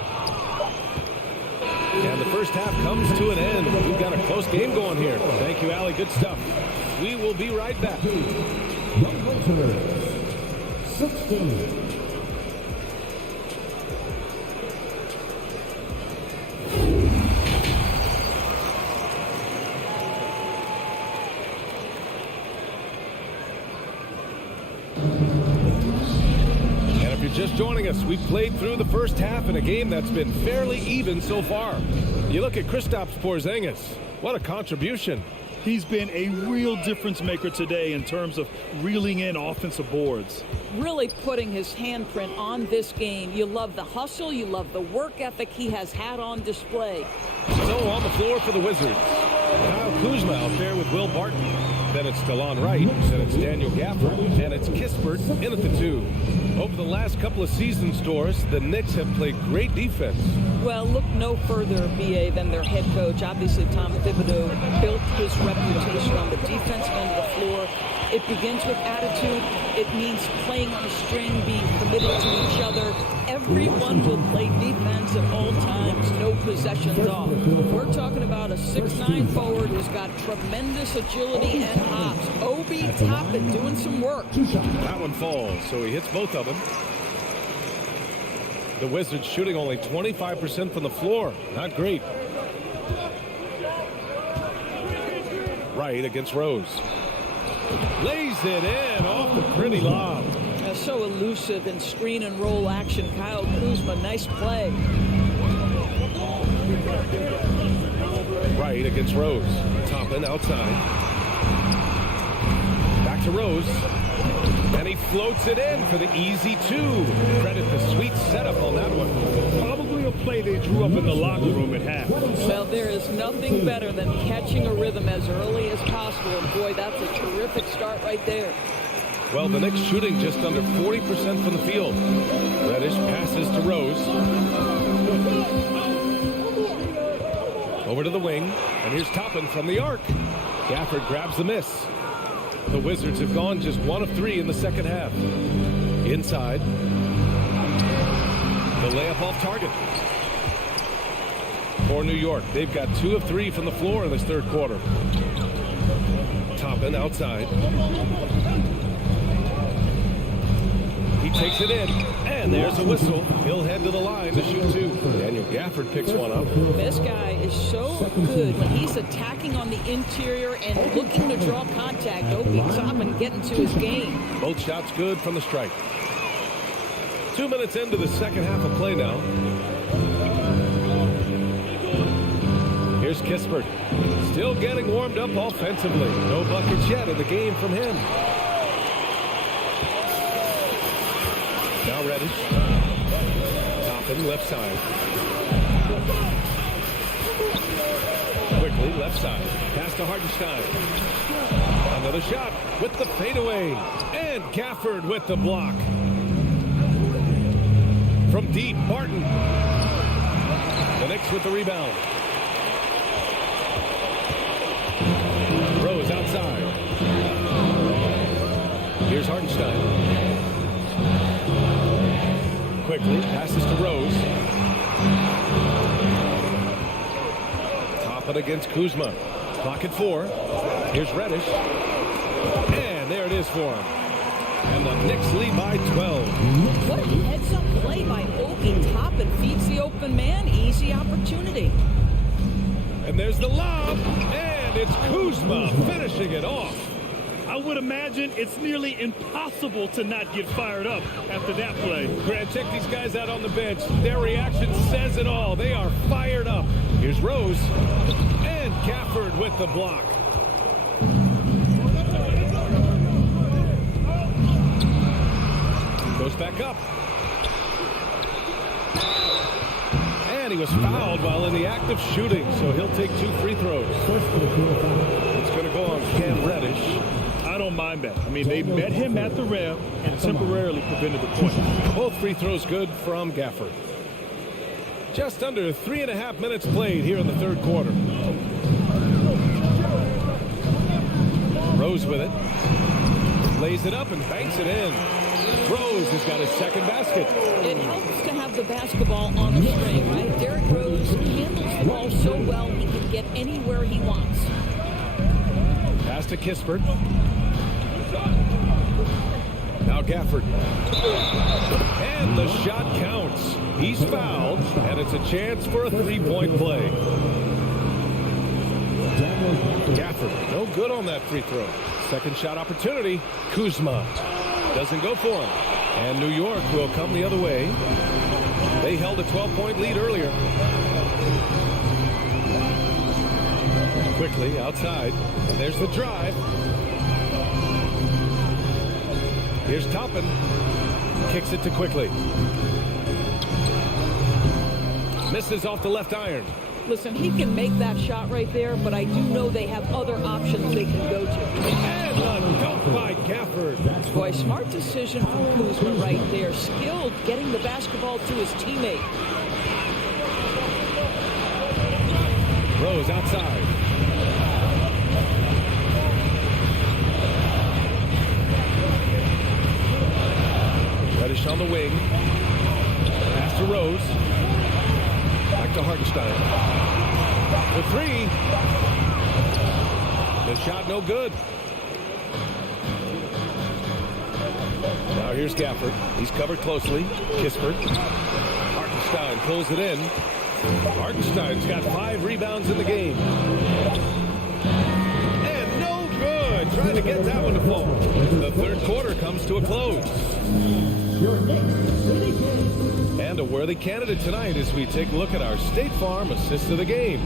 And the first half comes to an end. We've got a close game going here. Thank you, Allie. Good stuff. We will be right back. 16. Just joining us, we've played through the first half in a game that's been fairly even so far. You look at Kristaps Porzingis. What a contribution. He's been a real difference maker today in terms of reeling in offensive boards. Really putting his handprint on this game. You love the hustle. You love the work ethic he has had on display. So on the floor for the Wizards. Kyle Kuzma out there with Will Barton. Then it's DeLon Wright. Then it's Daniel Gafford. And it's Kispert in at the 2. Over the last couple of seasons, Doris, the Knicks have played great defense. Well, look no further, BA, than their head coach. Obviously, Tom Thibodeau built his reputation on the defensive end of the floor. It begins with attitude. It means playing on a string, being committed to each other. Everyone will play defense at all times, no possessions off. We're talking about a 6'9" forward who's got tremendous agility and hops. Obi Toppin doing some work. That one falls, so he hits both of them. The Wizards shooting only 25% from the floor. Not great. Wright against Rose. Lays it in off the pretty lob. So elusive in screen and roll action. Kyle Kuzma, nice play. Wright against Rose. Toppin outside. Back to Rose. And he floats it in for the easy 2. Credit the sweet setup on that one. Probably a play they drew up in the locker room at half. Well, there is nothing better than catching a rhythm as early as possible. And boy, that's a terrific start right there. Well, the Knicks shooting just under 40% from the field. Reddish passes to Rose. Over to the wing. And here's Toppin from the arc. Gafford grabs the miss. The Wizards have gone just 1 of 3 in the second half. Inside. The layup off target. For New York, they've got 2 of 3 from the floor in this third quarter. Toppin outside. He takes it in, and there's a whistle. He'll head to the line to shoot 2. Daniel Gafford picks one up. This guy is so good when he's attacking on the interior and looking to draw contact. Obi Toppin getting to his game. Both shots good from the strike. 2 minutes into the second half of play now. Here's Kispert. Still getting warmed up offensively. No buckets yet in the game from him. Now Reddish. Toppin left side. Quickly left side. Pass to Hartenstein. Another shot with the fadeaway. And Gafford with the block. From deep, Barton. The Knicks with the rebound. Rose outside. Here's Hartenstein. Quickly passes to Rose. Toppin against Kuzma. Clock at 4. Here's Reddish. And there it is for him. And the Knicks lead by 12. What a heads-up play by Obi Toppin. Feeds the open man. Easy opportunity. And there's the lob. And it's Kuzma finishing it off. I would imagine it's nearly impossible to not get fired up after that play. Grant, check these guys out on the bench. Their reaction says it all. They are fired up. Here's Rose. And Gafford with the block. Goes back up. And he was fouled while in the act of shooting, so he'll take 2 free throws. It's going to go on Cam Reddish. I don't mind that. I mean, they met him at the rim and temporarily prevented the point. Both free throws good from Gafford. Just under 3.5 minutes played here in the third quarter. Rose with it. Lays it up and banks it in. Rose has got his second basket. It helps to have the basketball on the string, right? Derrick Rose handles the ball so well he can get anywhere he wants. Pass to Kispert. Now Gafford. And the shot counts. He's fouled, and it's a chance for a three-point play. Gafford, no good on that free throw. Second shot opportunity. Kuzma doesn't go for him. And New York will come the other way. They held a 12-point lead earlier. Quickly outside. There's the drive. Here's Toppin. Kicks it to Quickly. Misses off the left iron. Listen, he can make that shot right there, but I do know they have other options they can go to. And a dunk by Gafford. Boy, smart decision from Kuzma right there. Skilled getting the basketball to his teammate. Rose outside. Reddish on the wing. Pass to Rose. Back to Hartenstein. The three. The shot no good. Now here's Gafford. He's covered closely. Kispert. Hartenstein pulls it in. Hartenstein's got 5 rebounds in the game. And no good. Trying to get that one to fall. The third quarter comes to a close. And a worthy candidate tonight as we take a look at our State Farm assist of the game.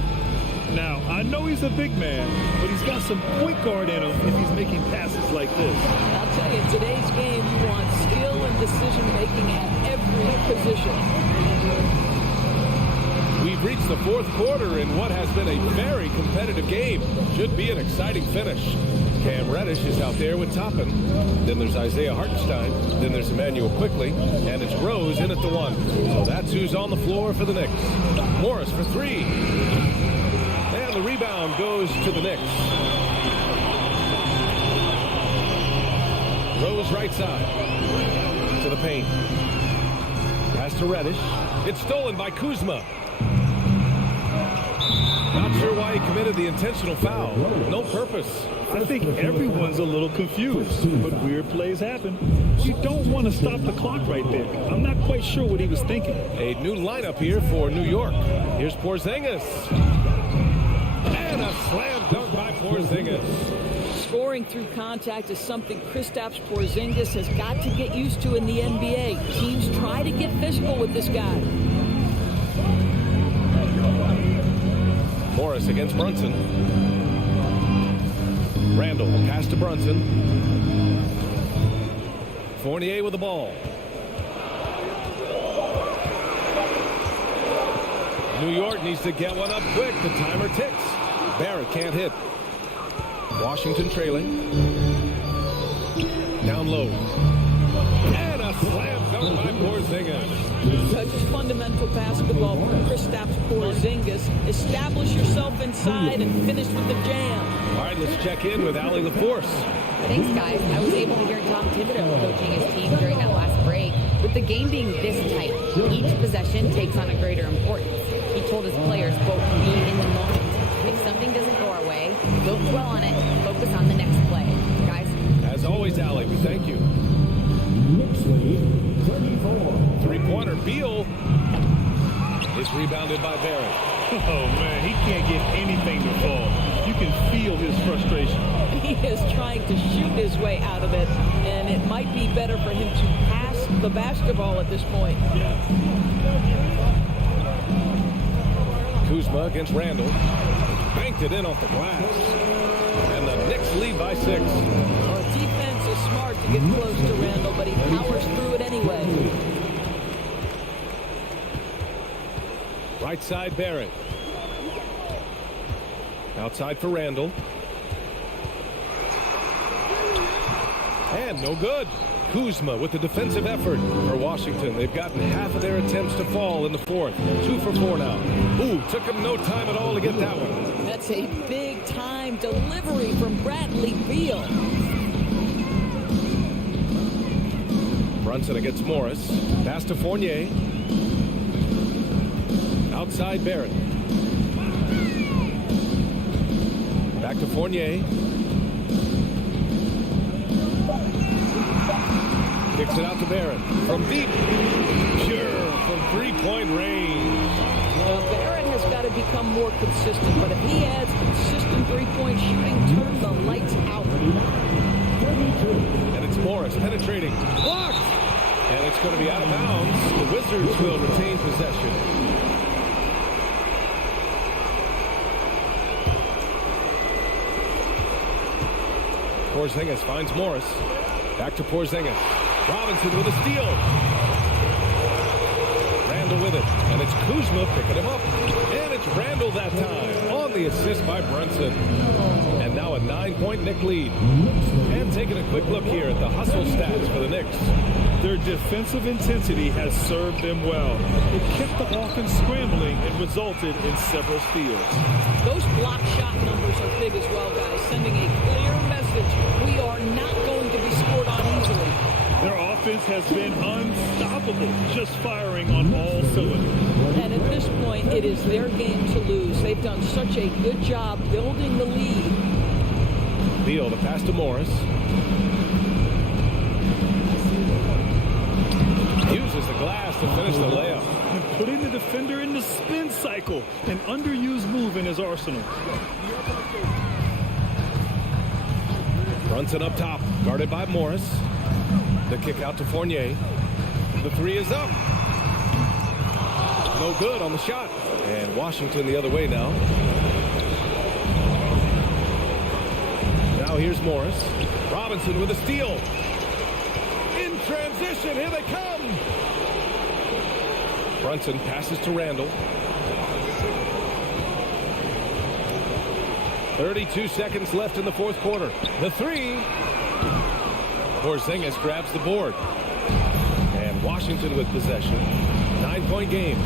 Now, I know he's a big man, but he's got some point guard in him if he's making passes like this. I'll tell you, today's game, you want skill and decision-making at every position. We've reached the fourth quarter in what has been a very competitive game. Should be an exciting finish. Cam Reddish is out there with Toppin. Then there's Isaiah Hartenstein. Then there's Emmanuel Quickly. And it's Rose in at the 1. So that's who's on the floor for the Knicks. Morris for 3. And the rebound goes to the Knicks. Rose right side. To the paint. Pass to Reddish. It's stolen by Kuzma. Not sure why he committed the intentional foul. No purpose. I think everyone's a little confused, but weird plays happen. You don't want to stop the clock right there. I'm not quite sure what he was thinking. A new lineup here for New York. Here's Porzingis. And a slam dunk by Porzingis. Scoring through contact is something Kristaps Porzingis has got to get used to in the NBA. Teams try to get physical with this guy. Morris against Brunson. Randall, pass to Brunson. Fournier with the ball. New York needs to get one up quick. The timer ticks. Barrett can't hit. Washington trailing. Down low. And a slam dunk by Porzingis. Just fundamental basketball from Kristaps Porzingis. Establish yourself inside and finish with the jam. All right, let's check in with Allie LaForce. Thanks, guys. I was able to hear Tom Thibodeau coaching his team during that last break. With the game being this tight, each possession takes on a greater importance. He told his players, quote, be in the moment. If something doesn't go our way, don't dwell on it. Focus on the next play. Guys? As always, Allie, we thank you. Three-pointer, Beal is rebounded by Barrett. Oh, man, he can't get anything to fall. You can feel his frustration. He is trying to shoot his way out of it, and it might be better for him to pass the basketball at this point. Kuzma against Randall. Banked it in off the glass. And the Knicks lead by 6. Our defense is smart to get close to Randall, but he powers through it anyway. Right side, Barrett. Outside for Randall. And no good. Kuzma with the defensive effort for Washington. They've gotten half of their attempts to fall in the fourth. 2 for 4 now. Ooh, took him no time at all to get that one. That's a big-time delivery from Bradley Beal. Brunson against Morris. Pass to Fournier. Outside Barrett. Back to Fournier. Kicks it out to Barrett. From deep. Sure, from three-point range. Well, Barrett has got to become more consistent, but if he adds consistent three-point shooting, turn the lights out. And it's Morris penetrating. Blocked! And it's going to be out of bounds. The Wizards will retain possession. Porzingis finds Morris. Back to Porzingis. Robinson with a steal. Randall with it. And it's Kuzma picking him up. And it's Randall that the assist by Brunson. And now a 9-point Knick lead. And taking a quick look here at the hustle stats for the Knicks. Their defensive intensity has served them well. It kept the offense scrambling and resulted in several steals. Those block shot numbers are big as well, guys, sending a clear message. We are not going to be scored on easily. Their offense has been unstoppable, just firing on all cylinders. And at this point, it is their game to lose. They've done such a good job building the lead. Beal, the pass to Morris. Uses the glass to finish the layup. And putting the defender in the spin cycle, an underused move in his arsenal. Brunson up top, guarded by Morris. The kick out to Fournier. The three is up. No good on the shot. And Washington the other way now. Now here's Morris. Robinson with a steal. In transition, here they come. Brunson passes to Randall. 32 seconds left in the fourth quarter. The three. Porzingis grabs the board. And Washington with possession. 9-point game.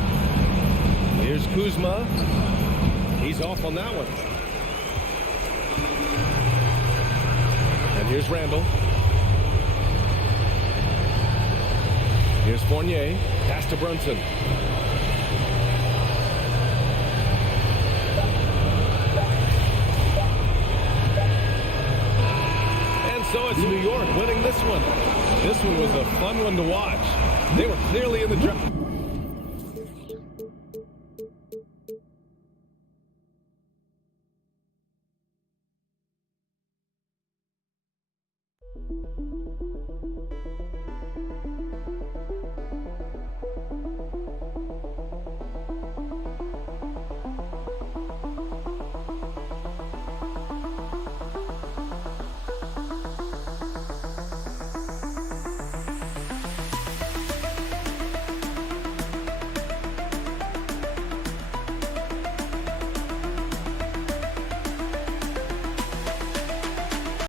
Here's Kuzma. He's off on that one. And here's Randall. Here's Fournier. Pass to Brunson. And so it's New York winning this one. This one was a fun one to watch. They were clearly in the drive.